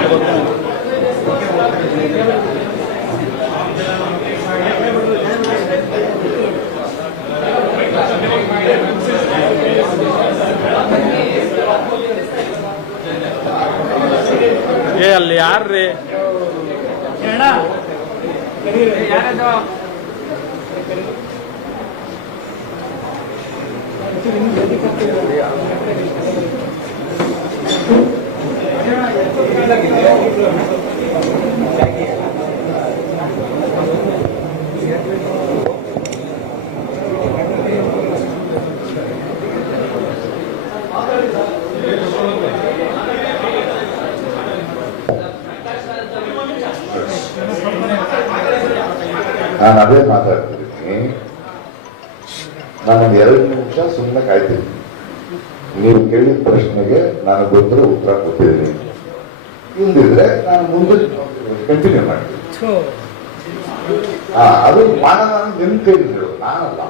ಏ ಅಲ್ಲಿ ಯಾರ್ರಿ ಯಾರದು? ನಾನು ಅದೇ ಮಾತಾಡ್ತಿದ್ದೀನಿ. ನಾನು 2 ನಿಮಿಷ ಸುಮ್ಮನೆ ಕಾಯ್ತೀನಿ. ನೀವು ಕೇಳಿದ ಪ್ರಶ್ನೆಗೆ ನಾನು ಗೊತ್ತಿರೋ ಉತ್ತರ ಕೊಟ್ಟಿದ್ದೀನಿ. ಇಲ್ದಿದ್ರೆ ನಾನು ಮುಂದೆ ಕಂಟಿನ್ಯೂ ಮಾಡ್ತೀನಿ. ಅದು ಮಾಡೋಣ ನಿಮ್ ಕೈಲಿ, ನಾನಲ್ಲ.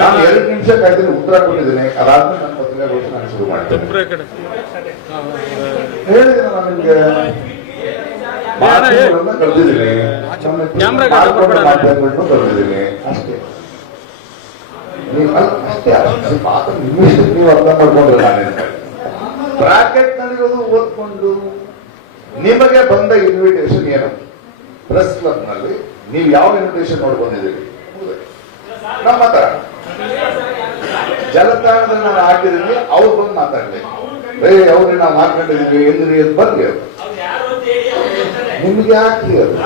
ನಾನು 2 ನಿಮಿಷ ಕಾಯ್ತೀನಿ, ಉತ್ತರ ಕೊಟ್ಟಿದ್ದೀನಿ. ಅದಾದ್ಮೇಲೆ ನನ್ನ ಪತ್ರಿಕಾಗೋಷ್ಠಿ ನಾನು ಶುರು ಮಾಡ್ತೇನೆ. ಒಬ್ಬರೇ ಕಡೆ ಹೇಳಿದ್ದೀನಿ ನಾನು ನಿಮ್ಗೆ, ಮಾಧ್ಯಮಗಳನ್ನ ಕಳೆದಿದ್ದೀನಿ, ಮಾಧ್ಯಮಗಳನ್ನು ಕಳೆದಿದ್ದೀನಿ ಅಷ್ಟೇ. ಅಷ್ಟೇ ಮಾತ್ರ ನಿಮ್ಮಿಷ್ಟಕ್ಕೆ ನೀವು ಅರ್ಥ ಮಾಡ್ಕೊಂಡ್ರೆ ನಾನೇನು ಬ್ರಾಕೆಟ್ ನಲ್ಲಿರೋದು ಓದ್ಕೊಂಡು ನಿಮಗೆ ಬಂದ ಇನ್ವಿಟೇಷನ್ ಏನು? ಪ್ರೆಸ್ ಕ್ಲಬ್ ನಲ್ಲಿ ನೀವು ಯಾವ ಇನ್ವಿಟೇಷನ್ ನೋಡಿ ಬಂದಿದ್ದೀರಿ? ನಾವು ಮಾತಾಡ ಜಲತಾಣದಲ್ಲಿ ನಾನು ಹಾಕಿದ್ದೀನಿ, ಅವ್ರು ಬಂದು ಮಾತಾಡಲಿ. ಅವ್ರಿಗೆ ನಾವು ಮಾತಾಡಿದೀವಿ ಎಲ್ಲಿ ಅಂತ ಬರ್ಲಿ. ಅದು ನಿಮ್ಗೆ ಯಾಕೆ ಅದು?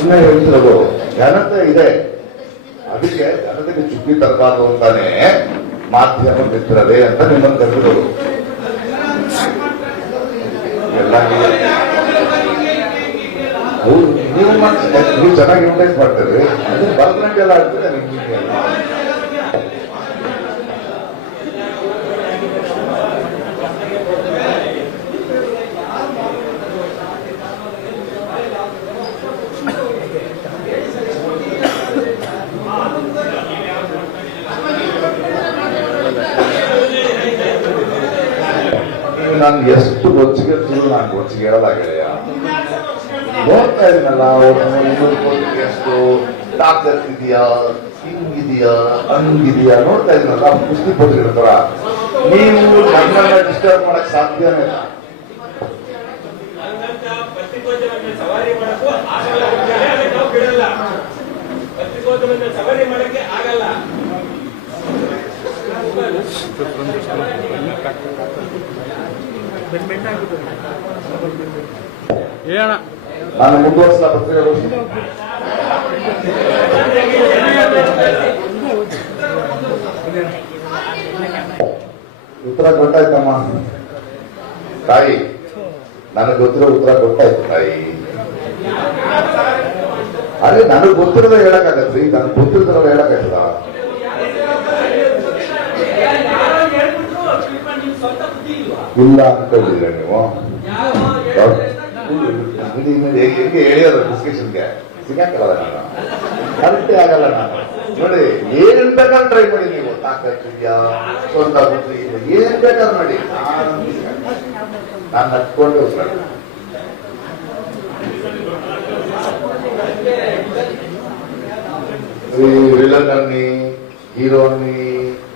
ಇನ್ನ ಹೇಳ್ತಿರೋದು ಘನತೆ ಇದೆ, ಅದಕ್ಕೆ ಘನತೆಗೆ ಚುಕ್ಕಿ ತರಬಾರ್ದು ಅಂತಾನೆ ಮಾಧ್ಯಮ ಮಿತ್ರರೇ ಅಂತ ನಿಮ್ಮನ್ನು ಕರೆದಿರೋದು. ಎಲ್ಲ ನೀವು ಚೆನ್ನಾಗಿ ಯೂಟೈಸ್ ಮಾಡ್ತೀರಿ, ಅದನ್ನ ಭರತನಾಟ್ಯ ಎಲ್ಲ ಆಗ್ತದೆ ನಿಮ್ಗೆ. ನಾನು ಎಷ್ಟು ಗೊಚ್ಚಿಗೆ ನಾನು ಗೊಚ್ಚಿಗೆ ಇರಲ್ಲ ಗೆಳೆಯ. ನೋಡ್ತಾ ಇದೀನಲ್ಲ, ಎಷ್ಟು ಡಾಕ್ಟರ್ ಇದೆಯಾ, ಹಿಂಗಿದೆಯಾ, ಹಂಗಿದೆಯಾ ನೋಡ್ತಾ ಇದೀನಲ್ಲ, ಕುಸ್ತಿ ಪತ್ರಿಕೆ ತರ. ನೀವು ನನ್ನನ್ನ ಡಿಸ್ಟರ್ಬ್ ಮಾಡಕ್ ಸಾಧ್ಯನೇ ಇಲ್ಲ. ಸವಾರಿ ಮಾಡಕ್ಕೆ ಆಗಲ್ಲ. ಏನ ನಾನು ಮುಂದುವರಿಸಿದ ಪತ್ರಿಕಾಗೋಷ್ಠಿ ಉತ್ತರ ಕೊಟ್ಟಾಯ್ತಮ್ಮ ತಾಯಿ, ನನಗೆ ಗೊತ್ತಿರೋ ಉತ್ತರ ಕೊಟ್ಟಾಯ್ತು ತಾಯಿ. ಅದೇ ನನಗೆ ಗೊತ್ತಿರೋದ ಹೇಳಕ್ಕಾಗತ್ರಿ, ನನಗೆ ಗೊತ್ತಿರೋದ್ರಲ್ಲ ಹೇಳಕ್ಕಾಗ್ತದ? ಇಲ್ಲ ಅನ್ಕೊಂಡಿದ್ದೀರ ನೀವು? ಹೆಂಗೆ ಹೇಳಿಯೋದು ಡಿಸ್ಕಷನ್ಗೆ ಸಿಗಕ್ಕಲ್ಲ ನಾನು, ಕರೆಕ್ಟೇ ಆಗಲ್ಲ ನಾನು. ನೋಡಿ, ಏನ್ ಬೇಕಾದ್ರೆ ಟ್ರೈ ಮಾಡಿ ನೀವು, ತಾಕತ್ತಿದ್ಯಾ, ಸ್ವಂತ ಬುದ್ಧಿ ಇದೆ, ಏನ್ ಬೇಕಾದ್ರೆ ಮಾಡಿ. ನಾನು ನಡ್ಕೊಂಡೆ ಉತ್ತರ. ವಿಲನ್ ಅನ್ನಿ, ಹೀರೋ ಅನ್ನಿ,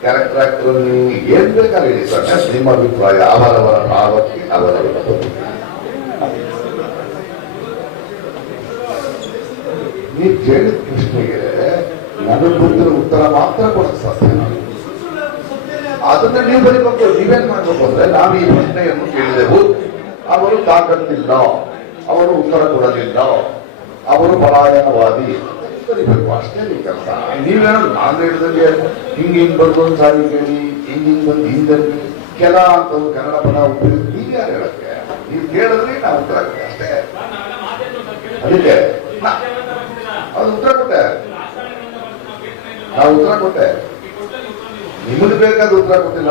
ಕ್ಯಾರೆಕ್ಟರ್ ಆಕ್ಟರ್ ಅನ್ನಿ, ಏನ್ ಬೇಕಾದ್ರೆ ಹೇಳಿ ಸರ್, ನಿಮ್ಮ ಅಭಿಪ್ರಾಯ ಅವರವರ ಭಾವಕ್ಕೆ ಅವರವರ ಬದುಕು. ನೀವು ಕೇಳಿದ ಪ್ರಶ್ನೆಗೆ ನನಗೆ ಗೊತ್ತಿರೋ ಉತ್ತರ ಮಾತ್ರ ಕೊಡಕ್ಕೆ ಸಾಧ್ಯ. ಅದನ್ನ ನೀವು ಬರೀಬೇಕು. ನೀವೇನ್ ಮಾಡ್ಬೇಕು ಅಂದ್ರೆ, ನಾವು ಈ ಪ್ರಶ್ನೆಯನ್ನು ಕೇಳಿದೆವು, ಅವರು ತಾಕತ್ತಿಲ್ಲ, ಅವರು ಉತ್ತರ ಕೊಡಲಿಲ್ಲ, ಅವರು ಪಲಾಯನವಾದಿ ಬರೀಬೇಕು, ಅಷ್ಟೇ ನೀವು ಕೆಲಸ. ನೀವೇನೋ ನಾನು ಹೇಳಿದಂಗೆ ಹಿಂಗ್ ಬರ್ದು ಒಂದು ಸಾರಿ ಕೇಳಿ, ಹಿಂಗ್ ಬಂದು ಹಿಂದಲ್ಲಿ ಕೆಲ ಅಂತ ಕನ್ನಡ ಪದ ಉಪಯೋಗ ನೀವ್ಯಾರು ಹೇಳಕ್ಕೆ? ನೀವು ಕೇಳಿದ್ರೆ ನಾವು ಉತ್ತರ ಕೊಟ್ಟೆ ಅಷ್ಟೇ. ಅದಕ್ಕೆ ಅದು ಉತ್ತರ ಕೊಟ್ಟೆ, ನಾವು ಉತ್ತರ ಕೊಟ್ಟೆ, ನಿಮಗೆ ಬೇಕಾದ ಉತ್ತರ ಕೊಟ್ಟಿಲ್ಲ.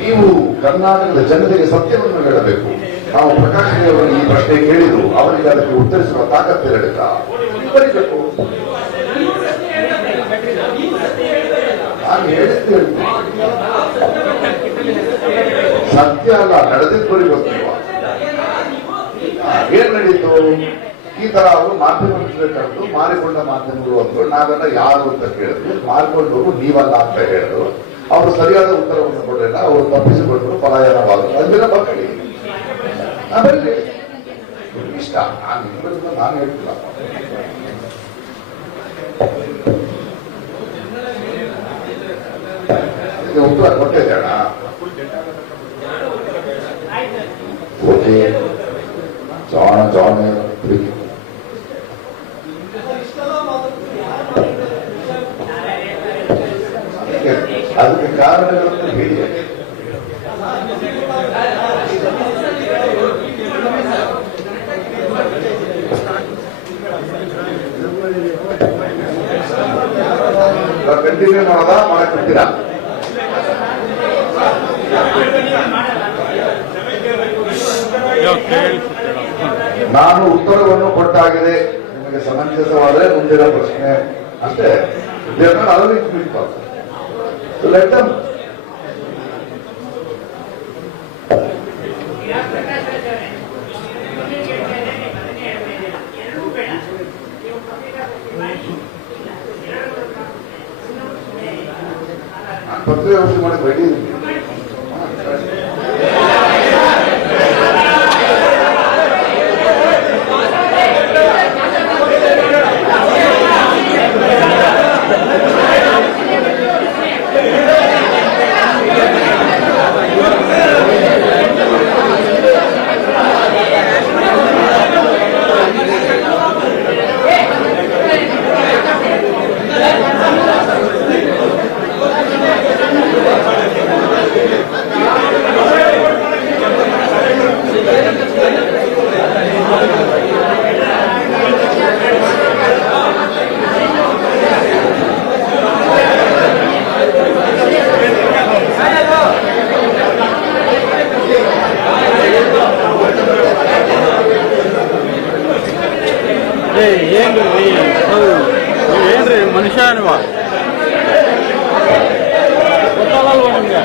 ನೀವು ಕರ್ನಾಟಕದ ಜನತೆಗೆ ಸತ್ಯವನ್ನು ಹೇಳಬೇಕು. ನಾವು ಪ್ರಕಾಶ್ ಅವರಿಗೆ ಈ ಪ್ರಶ್ನೆ ಕೇಳಿದ್ರು, ಅವರಿಗೆ ಅದಕ್ಕೆ ಉತ್ತರಿಸುವ ತಾಕತ್ತಿರಲಿಲ್ಲ. ಬರೀಬೇಕು. ನಾನು ಹೇಳಿದ್ದು ಸತ್ಯ ಅಲ್ಲ, ನಡೆದಿದ್ದು ಬರೀಬೇಕು. ಏನ್ ನಡೀತು? ಈ ತರ ಅವರು ಮಾಧ್ಯಮಗಳು ಕರೆದು ಮಾರಿಕೊಂಡ ಮಾಧ್ಯಮಗಳು ಅಂದ್ರು. ನಾವೆಲ್ಲ ಯಾರು ಅಂತ ಕೇಳಿದ್ರು, ಮಾರಿಕೊಂಡವರು ನೀವಲ್ಲ ಅಂತ ಹೇಳಿದ್ರು. ಅವರು ಸರಿಯಾದ ಉತ್ತರವನ್ನು ಕೊಡಲಿಲ್ಲ, ಅವರು ತಪ್ಪಿಸಿಕೊಂಡರು, ಪಲಾಯನವಾದರು. ಅದೆಲ್ಲ ಬರ್ಕೊಳ್ಳಿ, ಬರಲಿ, ಇಷ್ಟ. ನಾನು ಹೇಳ್ತಿಲ್ಲ. ಉತ್ತರ ಕೊಟ್ಟಿದ್ದೆ ಅಣ್ಣ. ಓಕೆ, ಜಾಣ ಕಾರಣಗಳನ್ನು ಹೇಳಿ. ಕಂಟಿನ್ಯೂ ಮಾಡೋದಾ ಮಾಡಕ್ ಬಿಡ್ತೀರಾ? ನಾನು ಉತ್ತರವನ್ನು ಕೊಟ್ಟಾಗಿದೆ, ನಿಮಗೆ ಸಮಂಜಸವಾದರೆ ಮುಂದಿನ ಪ್ರಶ್ನೆ ಅಷ್ಟೇ. ಪತ್ರಿಕೆ ಔಷಧಿ ಮಾಡಕ್ಕೆ ರೆಡಿ ಇದ್ದೀನಿ. ಏನ್ರಿ ಮನುಷ್ಯ ಅನ್ವ ಗೊತ್ತಲ್ಲಲ್ವ ನಿಮ್ಗೆ?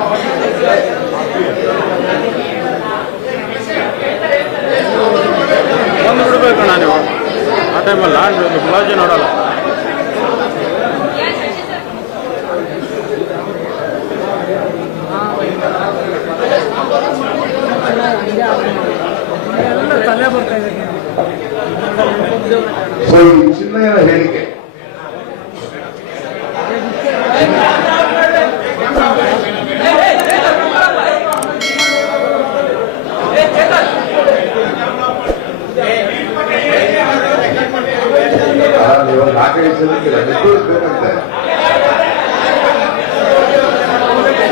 ಬಂದು ಬಿಡ್ಬೇಕಣ್ಣ ನೀವು ಆ ಟೈಮಲ್ಲಿ. ನಾನು ಗುಲಾಜಿ ನೋಡಲ್ಲ. ಸೊ ಈ ಚಿನ್ನಯ್ಯನ ಹೇಳಿಕೆ ಇವಾಗ 4-5 ಜನಕ್ಕಿಲ್ಲ, ಬೇಕಂತೆ.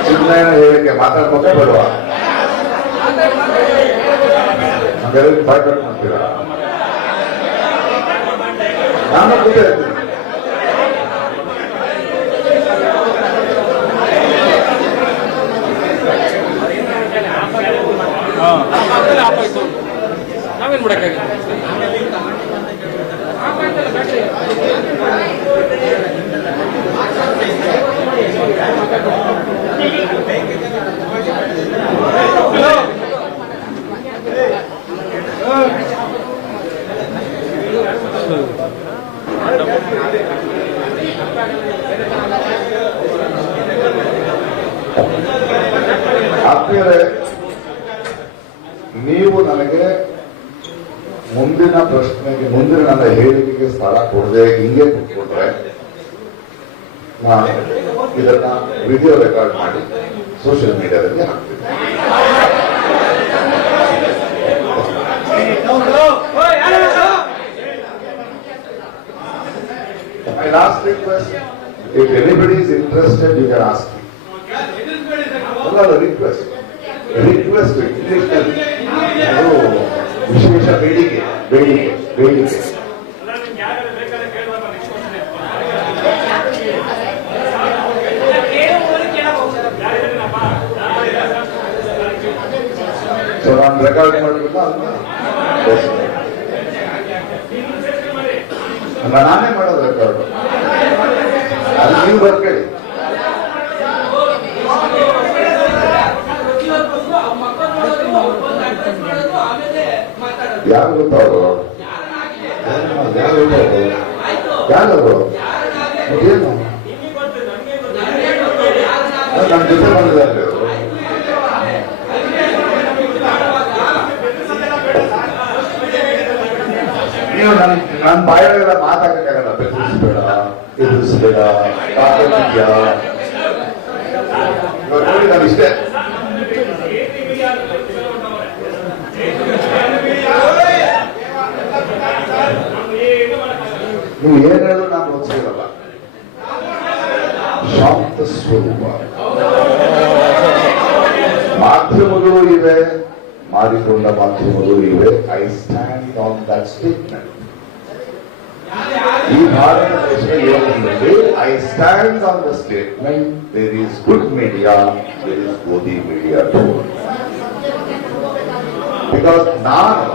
ಚಿನ್ನಯ್ಯನ ಹೇಳಿಕೆ ಮಾತಾಡ್ಬೇಕು ಬೇಡವಾ? ಹಾಗಾದ್ರೆ ಬಾಯ್ ಕಟ್ ಮಾಡ್ತೀರಾ? ನಾನು ಕೂತ ಇರ್ತೀನಿ. ನಾವೇನ್ ಮಾಡಕ್ಕಾಗ? ಆದ್ಮೇಲೆ ನೀವು ನನಗೆ ಮುಂದಿನ ಪ್ರಶ್ನೆಗೆ, ಮುಂದಿನ ನನ್ನ ಹೇಳಿಕೆಗೆ ಸ್ಥಳ ಕೊಡದೆ ಹಿಂಗೆ ಕೂತ್ಕೊಂಡ್ರೆ ನಾನು ಇದನ್ನ ವಿಡಿಯೋ ರೆಕಾರ್ಡ್ ಮಾಡಿ ಸೋಷಿಯಲ್ ಮೀಡಿಯಾದಲ್ಲಿ ಹಾಕ್ತೀನಿ. My last request, if anybody is interested, you can ask me. Request ವಿಶೇಷ ಬೇಡಿಕೆ ಬೇಡಿಕೆ ಬೇಡಿಕೆ ಸೊ ನಾನು ರೆಕಾರ್ಡ್ ಮಾಡಲಿಲ್ಲ, ನಾನೇ ಮಾಡೋದು ರೆಕಾರ್ಡ್. ಅದು ನೀವು ಬರ್ಕೊಳ್ಳಿ. ಯಾರು ಗೊತ್ತವರು? ಯಾರು ಯಾರು ಏನು ನನ್ನ ಜೊತೆ ಬಂದಿದ್ದಾರೆ ಅವರು. ನೀವು ನನ್ನ ಬಾಯಲ್ಲೆಲ್ಲ ಮಾತಾಡಕ್ಕಾಗಲ್ಲ. ಬೆದರಿಸ್ಬೇಡ, ಎದುರಿಸ್ಬೇಡ, ಕಾಪಾಡಿದ್ಯಾ ನೋಡಿ. ನಾನು ಇಷ್ಟೇ. ನೀವು ಏನ್ ಹೇಳಿದ್ರು ನಾನು ಓದಿಸಿರಲ್ಲ. ಶಾಂತ ಸ್ವರೂಪ. ಮಾಧ್ಯಮಗಳು ಇವೆ, ಮಾಡಿಕೊಂಡ ಮಾಧ್ಯಮಗಳು ಇವೆ. I stand on that statement. ಈ ಭಾರತ ದೇಶದ ಯುವಕರಲ್ಲಿ I stand on the statement, there is good media, there is Godi media too. Because ನಾನು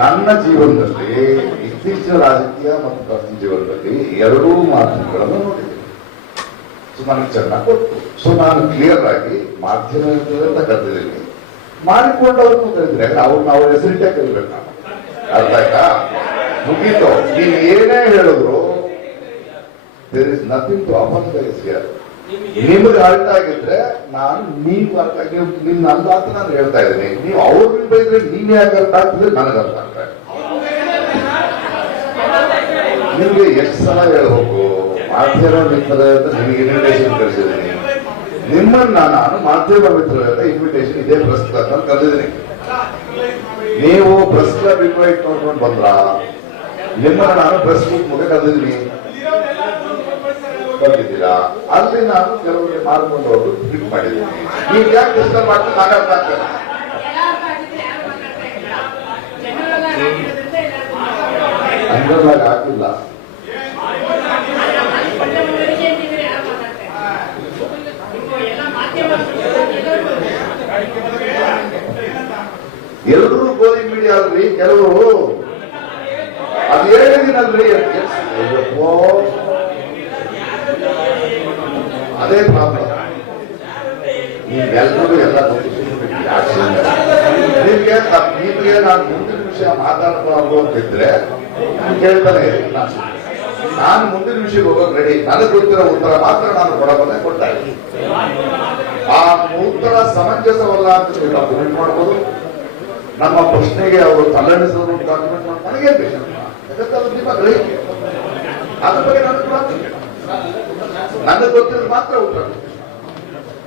ನನ್ನ ಜೀವನದಲ್ಲಿ ಇತ್ತೀಚಿನ ರಾಜಕೀಯ ಮತ್ತು ಪ್ರತಿ ಜೀವನದಲ್ಲಿ ಎರಡೂ ಮಾಧ್ಯಮಗಳನ್ನು ನೋಡಿದ್ದೇನೆ. ಸೊ ನನಗೆ ಚೆನ್ನಾಗಿ ಗೊತ್ತು. ಸೊ ನಾನು ಕ್ಲಿಯರ್ ಆಗಿ ಮಾಧ್ಯಮ ಅಂತ ಕರೆದಿದ್ದೀನಿ, ಮಾಡಿಕೊಂಡವ್ರನ್ನು ಕರೆದಿದ್ರೆ ಅವ್ರನ್ನ ಅವ್ರ ಹೆಸರಿಟ್ಟೆ ಕರಿಬೇಕು ನಾನು. ಅರ್ಥ ಆಯ್ತಾ? ಮುಗೀತು. ನೀವು ಏನೇ ಹೇಳಿದ್ರು there is nothing to apologise here. ನಿಮಗೆ ಅರ್ಥ ಆಗಿದ್ರೆ ನಾನು ನೀವು ಅರ್ಥ ಆಗಿ ನಿಮ್ ನಂದ ಅಂತ ನಾನು ಹೇಳ್ತಾ ಇದ್ದೀನಿ. ನೀವು ಅವ್ರನ್ನ ಬೈದ್ರೆ ನೀವ್ ಯಾಕೆ ಅರ್ಥ ಆಗ್ತದೆ ನನಗೆ ಅರ್ಥ ಆಗ್ತಾ ಇದೆ. ನಿಮ್ಗೆ ಎಷ್ಟು ಸಲ ಹೇಳ್ಬೇಕು ಮಾಧ್ಯಮ ಮಿತ್ರರೇ ಅಂತ ನಿಮಗೆ ಇನ್ವಿಟೇಷನ್ ಕಳಿಸಿದ್ದೀನಿ. ನಿಮ್ಮನ್ನ ನಾನು ಮಾಧ್ಯಮ ಮಿತ್ರರ ಇನ್ವಿಟೇಷನ್ ಇದೇ ಪ್ರೆಸ್ ಕ್ಲಬ್ ಅಂತ ಕರೆದಿದ್ದೀನಿ. ನೀವು ಪ್ರೆಸ್ ಕ್ಲಬ್ ಇನ್ವೈಟ್ ನೋಡ್ಕೊಂಡು ಬಂದ್ರ ನಿಮ್ಮನ್ನ ನಾನು ಪ್ರೆಸ್ ಬುಕ್ ಮುಖ ಕರೆದಿದ್ದೀನಿ. ಬಂದಿದ್ದೀರಾ? ಅಲ್ಲಿ ನಾನು ಕೆಲವರಿಗೆ ಮಾರ್ಕೊಂಡು ಹೋಗಿ ಟ್ವೀಟ್ ಮಾಡಿದ್ದೀನಿ. ನೀವು ಯಾಕೆ ಡಿಸ್ಟರ್ಬ್ ಮಾಡ್ಕೊಂಡು ಮಾತಾಡ್ತಾ ಅಂಗವಾಗಿ ಹಾಕಿಲ್ಲ. ಎಲ್ಲರೂ ಗೋಧಿ ಮೀಡಿಯಾ ಅಲ್ರಿ, ಕೆಲವರು ಅದು ಹೇಳಿದಿನಲ್ರಿ. ಅದೇ ಪ್ರಾಬ್ಲಮ್. ನೀವೆಲ್ಲರೂ ಎಲ್ಲ ನಿಮ್ಗೆ ನಾನು ಮುಂದಿನ ವಿಷಯ ಮಾತಾಡಬಾರ್ದು ಅಂತಿದ್ರೆ ಕೇಳ್ತಾನೆ ಇರಿ. ನಾನು ಮುಂದಿನ ವಿಷಯಕ್ಕೆ ಹೋಗೋಕೆ ರೆಡಿ. ನನಗೆ ಗೊತ್ತಿರೋ ಉತ್ತರ ಮಾತ್ರ ನಾನು ಕೊಡಬಲ್ಲೆ, ಕೊಡ್ತಾ ಇದ್ದೀನಿ. ಆ ಉತ್ತರ ಸಮಂಜಸವಲ್ಲ ಅಂತ ನೀವು ಡಾಕ್ಯುಮೆಂಟ್ ಮಾಡ್ಬೋದು. ನಮ್ಮ ಪ್ರಶ್ನೆಗೆ ಅವರು ತಲೆಣಿಸೋದು ಡಾಕ್ಯುಮೆಂಟ್ ಮಾಡಿ ನನಗೆ ಬೇಕು. ಯಾಕಂದ್ರೆ ಅದು ನಿಮ್ಮ ಗ್ರಹಿಕೆ. ಅದ್ರ ಬಗ್ಗೆ ನನಗೆ ಗೊತ್ತಿರೋದು ಮಾತ್ರ ಉತ್ತರ.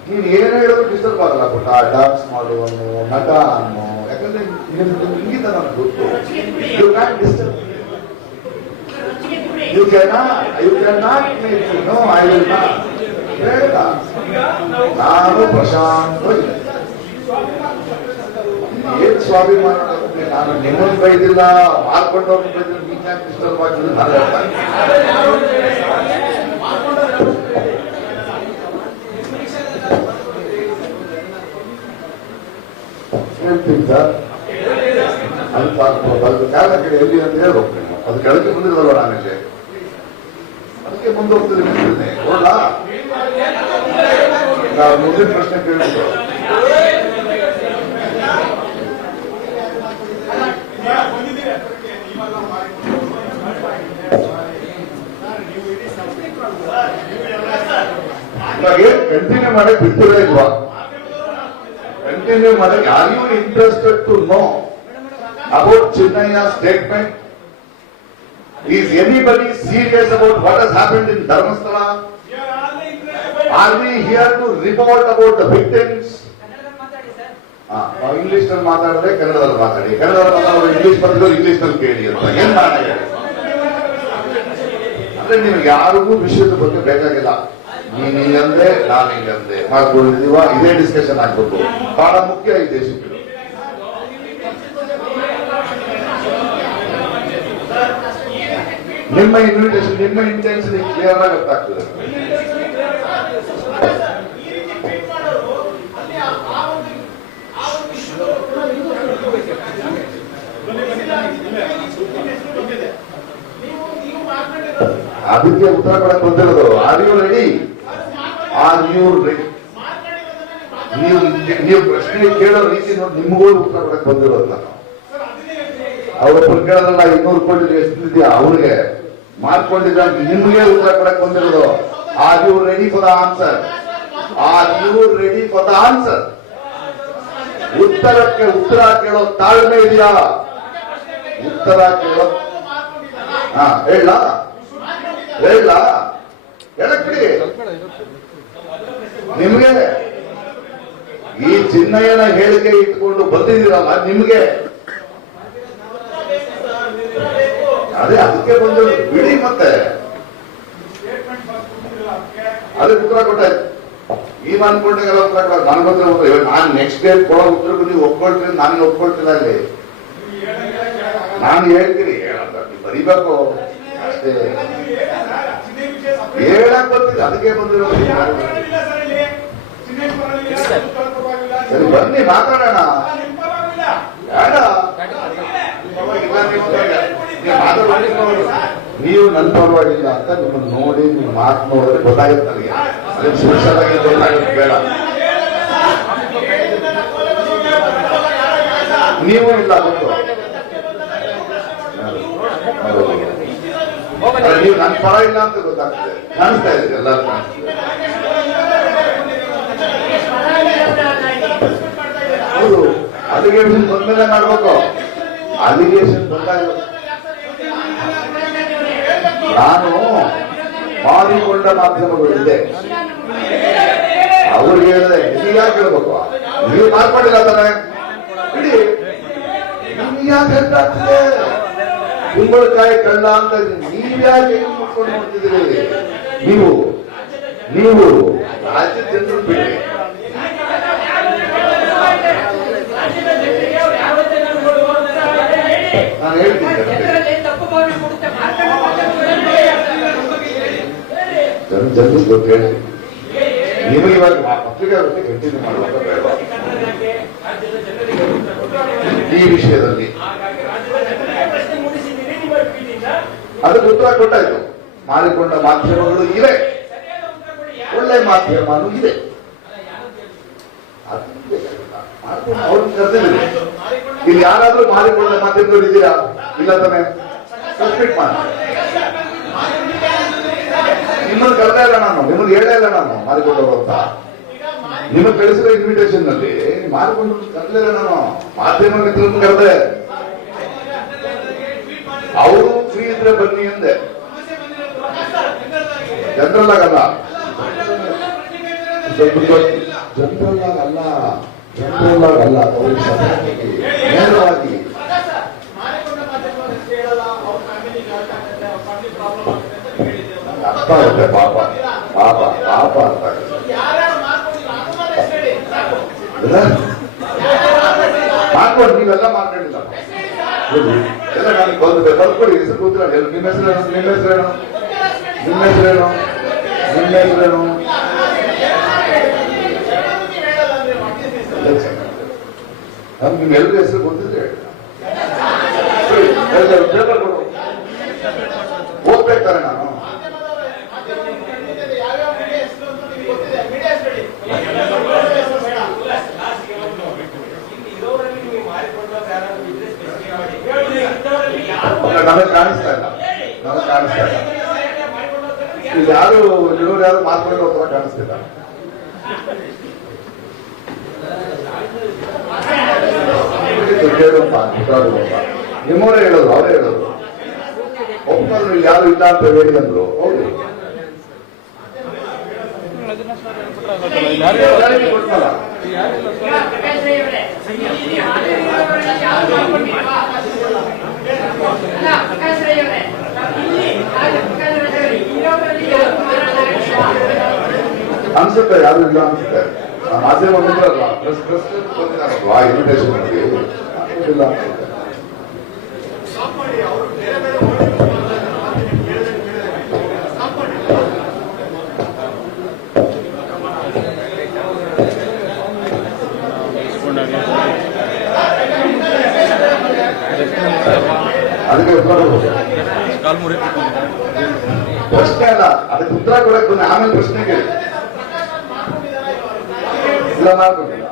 ನೀನು ಏನು ಹೇಳಿದ್ರು ಡಿಸ್ಟರ್ಬ್ ಆಗಲ್ಲ. ಪುಟ್ಟ ಡಾನ್ಸ್ ಮಾಡುವನು, ನಟ ಅನ್ನೋ, ಯಾಕಂದ್ರೆ ಇಂಗಿತ ನನಗೆ ಗೊತ್ತು. You can disturb, you can not make no, I will not. ಬೇಡ, ನಾನು ಪ್ರಶಾಂತವಾಗಿ ಏನ್ ಸ್ವಾಭಿಮಾನ. ನಾನು ನಿಮ್ಮನ್ನು ಬೈದಿಲ್ಲ, ಮಾರ್ಕೊಂಡವ್ರನ್ನ ಬೈದಿಲ್ಲ, ನೀನ್ ಯಾಕೆ ಡಿಸ್ಟರ್ಬ್ ಆಗಿಲ್ಲ ನಾನು ಹೇಳ್ತಾನೆ. ಹೇಳ್ತೀನಿ ಸರ್, ಅದು ಕಾಲ ಕಡೆ ಎಲ್ಲಿ ಅಂತ ಹೇಳ್ಬೇಕು. ನೀವು ಅದು ಕೆಳಗೆ ಬಂದಿರೋಲ್ಲ, ನಾನಿಲ್ಲಿ ಅದಕ್ಕೆ ಮುಂದೋಗ್ತೀನಿ. ನೋಡಲ್ಲ, ನಾವು ಮುಂದಿನ ಪ್ರಶ್ನೆ ಕೇಳಿದ್ರು. ಕಂಟಿನ್ಯೂ ಮಾಡಕ್ ಬಿಟ್ಟಿರೇ ಇಲ್ವಾ? ಕಂಟಿನ್ಯೂ ಮಾಡಕ್ are you interested to know about Chinnayya statement? Is anybody serious about what has happened in Dharmasthala? Are we here to report about the victims? English ನಲ್ಲಿ ಮಾತಾಡಿದ್ರೆ ಕನ್ನಡದಲ್ಲಿ ಮಾತಾಡಿ, ಕನ್ನಡದಲ್ಲಿ ಮಾತಾಡೋದು ಇಂಗ್ಲಿಷ್ ಬಂದಿರೋ ಇಂಗ್ಲಿಷ್ ನಲ್ಲಿ ಕೇಳಿ ಅಂತ ಏನ್ ಮಾಡಿ. ಅಂದ್ರೆ ನಿಮ್ಗೆ ಯಾರಿಗೂ ವಿಷಯದ ಬಗ್ಗೆ ಬೇಕಾಗಿಲ್ಲ. ನೀನ್ ಹಿಂಗಂದ್ರೆ ನಾನು ಹಿಂಗಂದೆ ಮಾಡ್ಕೊಂಡಿದೀವ, ಇದೇ ಡಿಸ್ಕಷನ್ ಆಗ್ಬೇಕು. ಬಹಳ ಮುಖ್ಯ ಈ ದೇಶಕ್ಕೆ. ನಿಮ್ಮ ಇನ್ವಿಟೇಷನ್, ನಿಮ್ಮ ಇಂಟೆನ್ಷನ್ ಕ್ಲಿಯರ್ ಆಗಿ ಗೊತ್ತಾಗ್ತದೆ. ಅದಕ್ಕೆ ಉತ್ತರ ಕೊಡಕ್ ಬಂದಿರೋದು. Are you ready? Are you ready? ನೀವು ಪ್ರಶ್ನೆ ಕೇಳೋ ರೀತಿ ನೋಡಿ ನಿಮಗೂ ಉತ್ತರ ಕೊಡಕ್ ಬಂದಿರೋದು. ನಾನು ಅವರೊಬ್ಬರು ಕೇಳೋದಲ್ಲ, 200 ಕೋಟಿ ಎಷ್ಟಿದೆಯಾ ಅವ್ರಿಗೆ ಮಾಡ್ಕೊಂಡಿದ್ದ, ನಿಮ್ಗೆ ಉತ್ತರ ಕೊಡಕ್ ಬಂದಿರೋದು. Are you ready for the answer? Are you ready for the answer? ಉತ್ತರಕ್ಕೆ ಉತ್ತರ ಕೇಳೋ ತಾಳ್ಮೆ ಇದೆಯಾ? ಉತ್ತರ ಕೇಳೋ ಹೇಳ ಹೇಳಕ್ ಬಿಡಿ. ನಿಮ್ಗೆ ಈ ಚಿನ್ನಯ್ಯನ ಹೇಳಿಕೆ ಇಟ್ಕೊಂಡು ಬಂದಿದ್ದೀರಲ್ಲ, ನಿಮ್ಗೆ ಅದೇ ಅದಕ್ಕೆ ಬಂದು ಬಿಡಿ. ಮತ್ತೆ ಅದಕ್ಕೆ ಉತ್ತರ ಕೊಟ್ಟಾಯ್ತು. ನೀವ್ ಅನ್ಕೊಂಡಾಗೆಲ್ಲ ಉತ್ತರ ಕೊಡೋದು ನನ್ ಬಂದ್ರೆ ಉತ್ತರ ಇವಾಗ ನಾನು ನೆಕ್ಸ್ಟ್ ಡೇ ಕೊಡೋ ಉತ್ತರಕ್ಕೂ ನೀವು ಒಪ್ಕೊಳ್ತೀನಿ, ನಾನು ಒಪ್ಕೊಳ್ತಿಲ್ಲ ಅಲ್ಲಿ. ನಾನು ಹೇಳ್ತೀನಿ ಹೇಳಂತ ನೀವು ಬರೀಬೇಕು ಅಷ್ಟೇ. ಹೇಳಕ್ ಬರ್ತಿದೆ ಅದಕ್ಕೆ ಬಂದಿರೋದು. ಸರಿ ಬನ್ನಿ ಮಾತಾಡೋಣ. ಬೇಡ ನೀವು ನನ್ನ ಪರವಾಗಿಲ್ಲ ಅಂತ ನಿಮ್ಮನ್ನು ನೋಡಿ ನಿಮ್ಮ ಮಾತು ನೋಡಿದ್ರೆ ಗೊತ್ತಾಗುತ್ತೆ ನನಗೆ. ಅದಕ್ಕೆ ಸೋಷಲ್ ಆಗಿ ಗೊತ್ತಾಗುತ್ತೆ ಬೇಡ. ನೀವು ಇಲ್ಲ ಗೊತ್ತು ನೀವು ನನ್ನ ಪರ ಇಲ್ಲ ಅಂತ ಗೊತ್ತಾಗ್ತದೆ, ಕಾಣಿಸ್ತಾ ಇದೆ ಎಲ್ಲರೂ ಕಾಣಿಸ್ತಿದೆ. ಹೌದು ಅಲಿಗೇಷನ್ ಬಂದ್ಮೇಲೆ ಮಾಡ್ಬೇಕು. ಅಲಿಗೇಷನ್ ಬಂದಾಗ ನಾನು ಮಾಡಿಕೊಂಡ ಮಾಧ್ಯಮಗಳಿದೆ ಅವ್ರಿಗೆ ಹೇಳಿದೆ ನೀವು ಯಾಕೆ ಹೇಳ್ಬೇಕು, ನೀವು ಮಾಡ್ಕೊಂಡಿಲ್ಲ ತಾನೆ ಇಡೀ ನಿಮ್ಗೆ ಯಾಕೆ ಹೆದ್ದಾಗ್ತದೆ ಕುಂಬಳಕಾಯಿ ಕಳ್ಳ ಅಂತ ನೀವ್ಯಾಕೆ ಮುಟ್ಕೊಂಡು ನೋಡ್ತಿದ್ದೀರಿ? ನೀವು ರಾಜ್ಯ ಜನರು ಬಿಡಿ. ನಾನು ಹೇಳ್ತೀನಿ ಜನ ಗೊತ್ತು ಹೇಳ್ತೀನಿ. ನಿಮಗೆ ಇವಾಗ ಪತ್ರಿಕಾಗೋಷ್ಠಿ ಕಂಟಿನ್ಯೂ ಮಾಡುವಾಗ ಬೇಡ ಈ ವಿಷಯದಲ್ಲಿ. ಅದಕ್ಕೆ ಉತ್ತರ ಕೊಟ್ಟಾಯ್ತು. ಮಾರಿಕೊಂಡ ಮಾಧ್ಯಮಗಳು ಇವೆ, ಒಳ್ಳೆ ಮಾಧ್ಯಮನೂ ಇದೆ. ಅವ್ರನ್ನ ಕರೆದಿದ್ದೀವಿ. ಇಲ್ಲಿ ಯಾರಾದ್ರೂ ಮಾರಿಕೊಂಡ ಮಾಧ್ಯಮಗಳು ಇದ್ದೀರಾ? ಇಲ್ಲ ತಾನೆ? ಸಬ್ಮಿಟ್ ಮಾಡಿ. ನಿಮ್ಮನ್ನು ಕರೆದೇ ಇಲ್ಲ ನಾನು, ನಿಮ್ಮನ್ನು ಹೇಳೇ ಇಲ್ಲ ನಾನು ಮಾರಿಕೊಂಡವರು ಅಂತ. ನಿಮಗೆ ಕಳಿಸಿರೋ ಇನ್ವಿಟೇಷನ್ ನಲ್ಲಿ ಮಾರಿಕೊಂಡು ಕರೆದಿಲ್ಲ ನಾನು. ಮಾಧ್ಯಮ ಮಿತ್ರರನ್ನು ಕರೆದೆ, ಅವರು ಫ್ರೀ ಇದ್ರೆ ಬನ್ನಿ ಅಂದೆ. ಜನರಲ್ ಆಗಲ್ಲ, ಜನರಲ್ ಆಗಲ್ಲ, ಜನರಲ್ ಆಗಲ್ಲ, ಅವರು ನೇರವಾಗಿ ಅರ್ಥ ಆಗುತ್ತೆ. ಪಾಪ ಪಾಪ ಪಾಪ ಅರ್ಥ ಆಗುತ್ತೆ. ಮಾಡ್ಕೊಂಡು ನೀವೆಲ್ಲ ಮಾತಾಡಿಲ್ಲ ಎಲ್ಲ ನನಗೆ ಬಂದು ಬರ್ಕೊಡಿ. ಹೆಸರು ಗೊತ್ತಿಲ್ಲ. ನಿಮ್ಮ ಹೆಸರೇನು? ನಿಮ್ಮ ಹೆಸರೇನು? ನಿಮ್ಮ ಹೆಸರೇನು? ನಿಮ್ಮ ಹೆಸರೇನು? ನಮ್ಗೆ ನಿಮ್ಮೆಲ್ಲರ ಹೆಸರು ಗೊತ್ತಿದ್ರೆ ಪೇಪರ್ ಕೊಡು, ಓದ್ಬೇಕಾರೆ ನಾನು. ನಮಗೆ ಕಾಣಿಸ್ತಾ ಇಲ್ಲ, ನಮಗೆ ಕಾಣಿಸ್ತಾ ಇಲ್ಲ. ಇಲ್ಲಿ ಯಾರು ಇವರು ಯಾರು ಮಾತಾಡೋ ಅಥವಾ ಕಾಣಿಸ್ತಿಲ್ಲ. ನಿಮ್ಮವರೇ ಹೇಳೋದು, ಅವರೇ ಹೇಳೋದು. ಒಬ್ಬರು ಯಾರು ಇಲ್ಲ ಅಂತ ಹೇಳಿ ಅಂದ್ರು. ಹೌದು ಕೊಡ್ತಲ್ಲ. ಅನ್ಸುತ್ತೆ ಯಾರು ಇಲ್ಲ ಅನ್ಸುತ್ತೆ. ಮಾಧ್ಯಮ ಬಂದಿರಲ್ಲ, ಪ್ರೆಸ್ ಬಂದಿರಲ್ವಾ ಇನ್ವಿಟೇಷನ್ ಇಲ್ಲ ಅನ್ಸುತ್ತೆ. ಅದಕ್ಕೆ ಪ್ರಶ್ನೆ ಅಲ್ಲ, ಅದಕ್ಕೆ ಉತ್ತರ ಕೊಡಕ್ ಬಂದ ಆಮೇಲೆ ಪ್ರಶ್ನೆ ಕೇಳಿ. ಇಲ್ಲ ಮಾಡ್ಕೊಂಡಿಲ್ಲ,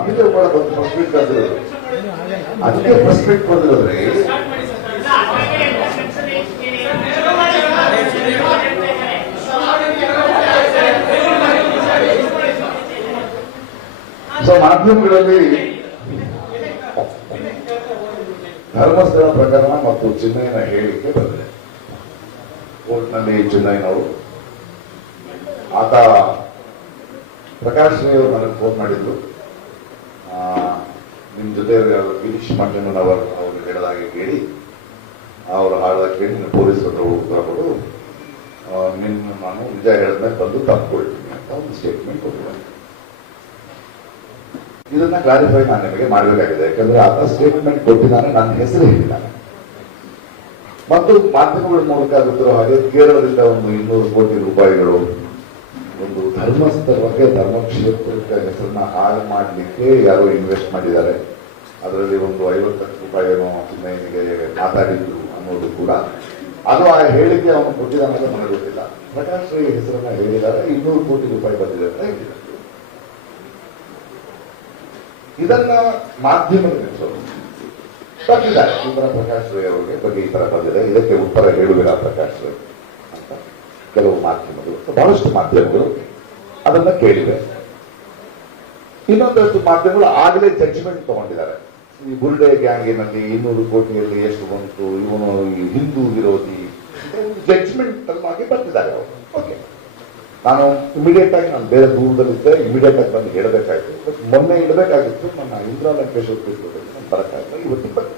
ಅದಕ್ಕೆ ಕೂಡ ಬಂದು ಫಸ್ಟ್ ವೀಕ್ ಬಂದಿರೋದು. ಅದಕ್ಕೆ ಫಸ್ಟ್ ವೀಕ್ ಬಂದಿರೋದ್ರಿ. ಸೊ ಮಾಧ್ಯಮಗಳಲ್ಲಿ ಧರ್ಮಸ್ಥಳ ಪ್ರಕರಣ ಮತ್ತು ಚಿನ್ನಯ್ಯನ ಹೇಳಿಕೆ ಬಂದಿದೆ. ಕೋರ್ಟ್ನಲ್ಲಿ ಚಿನ್ನಯ್ಯನವರು, ಆತ ಪ್ರಕಾಶ್ ರೈ ಅವರು ನನಗೆ ಫೋನ್ ಮಾಡಿದ್ರು. ನಿಮ್ಮ ಜೊತೆ ಗಿರೀಶ್ ಮಂಜಣ್ಣನವರು ಅವರು ಹೇಳಿದಾಗೆ ಕೇಳಿ, ಅವರು ಹಾಡಿದಾಗ ಕೇಳಿ ಪೊಲೀಸರು ಉತ್ತರ ಕೊಡು, ನಿನ್ನ ನಾನು ನಿಜ ಹೇಳಿದ್ಮೇಲೆ ಬಂದು ತಪ್ಪಿಕೊಳ್ತೀನಿ ಅಂತ. ಅಂತ ಒಂದು ಸ್ಟೇಟ್ಮೆಂಟ್ ಕೊಟ್ಟಿದ್ದಾರೆ. ಇದನ್ನ ಕ್ಲಾರಿಫೈ ನಾನು ನಿಮಗೆ ಮಾಡಬೇಕಾಗಿದೆ. ಯಾಕಂದ್ರೆ ಆತ ಸ್ಟೇಟ್ಮೆಂಟ್ ಕೊಟ್ಟಿದ್ದಾನೆ, ನನ್ನ ಹೆಸರು ಹೇಳಿದ್ದಾನೆ. ಮತ್ತು ಮಾಧ್ಯಮಗಳ ಮೂಲಕ ಗೊತ್ತಿರೋ ಹಾಗೆ ಕೇರಳದಿಂದ ಒಂದು 200 ಕೋಟಿ ರೂಪಾಯಿಗಳು ಒಂದು ಧರ್ಮಸ್ಥಳಕ್ಕೆ ಧರ್ಮಕ್ಷೇತ್ರದ ಹೆಸರನ್ನ ಹಾಳು ಮಾಡಲಿಕ್ಕೆ ಯಾರೋ ಇನ್ವೆಸ್ಟ್ ಮಾಡಿದ್ದಾರೆ. ಅದರಲ್ಲಿ ಒಂದು 50 ಲಕ್ಷ ರೂಪಾಯಿಯನ್ನು ಸುಮ್ಮನೆ ಮಾತಾಡಿದ್ರು ಅನ್ನೋದು ಕೂಡ, ಅದು ಆ ಹೇಳಿಕೆ ಅವನು ಕೊಟ್ಟಿದ್ದಾನೆ ಅಂತ ನನಗೆ ಗೊತ್ತಿಲ್ಲ. ಪ್ರಕಾಶ್ ರೈ ಹೆಸರನ್ನ ಹೇಳಿದ್ದಾರೆ, 200 ಕೋಟಿ ರೂಪಾಯಿ ಬಂದಿದೆ ಅಂತ ಹೇಳಿದ್ದಾರೆ. ಇದನ್ನ ಮಾಧ್ಯಮದ ತಪ್ಪಿದ್ದಾರೆ. ಈ ತರ ಪ್ರಕಾಶ್ ರೈ ಅವರಿಗೆ ಬಗ್ಗೆ ಈ ತರ ಬಂದಿದೆ, ಇದಕ್ಕೆ ಉತ್ತರ ಹೇಳುವಿಲ್ಲ ಪ್ರಕಾಶ್ ರೈ ಅಂತ ಕೆಲವು ಮಾಧ್ಯಮಗಳು, ಬಹಳಷ್ಟು ಮಾಧ್ಯಮಗಳು ಅದನ್ನ ಕೇಳಿವೆ. ಇನ್ನೊಂದಷ್ಟು ಮಾಧ್ಯಮಗಳು ಆಗಲೇ ಜಡ್ಜ್ಮೆಂಟ್ ತಗೊಂಡಿದ್ದಾರೆ. ಈ ಬುರ್ಡೆ ಗ್ಯಾಂಗಿನಲ್ಲಿ 200 ಕೋಟಿಯಲ್ಲಿ ಎಷ್ಟು ಬಂತು, ಇವನು ಹಿಂದೂ ವಿರೋಧಿ ಜಡ್ಜ್ಮೆಂಟ್ ಆಗಿ ಬರ್ತಿದ್ದಾರೆ ಅವರು. ಓಕೆ, ನಾನು ಇಮಿಡಿಯೇಟ್ ಆಗಿ ನಾನು ಬೇರೆ ದೂರದಲ್ಲಿದ್ದೆ, ಇಮಿಡಿಯೇಟ್ ಆಗಿ ಬಂದು ಹೇಳಬೇಕಾಯ್ತು. ಬಟ್ ಮೊನ್ನೆ ಇಡಬೇಕಾಗಿತ್ತು, ನನ್ನ ಇಂದಿರಾ ಲಂಕೇಶ್ ನಾನು ಬರಕ್ಕಾಗಿಲ್ಲ, ಇವತ್ತಿಗೆ ಬಂದೆ.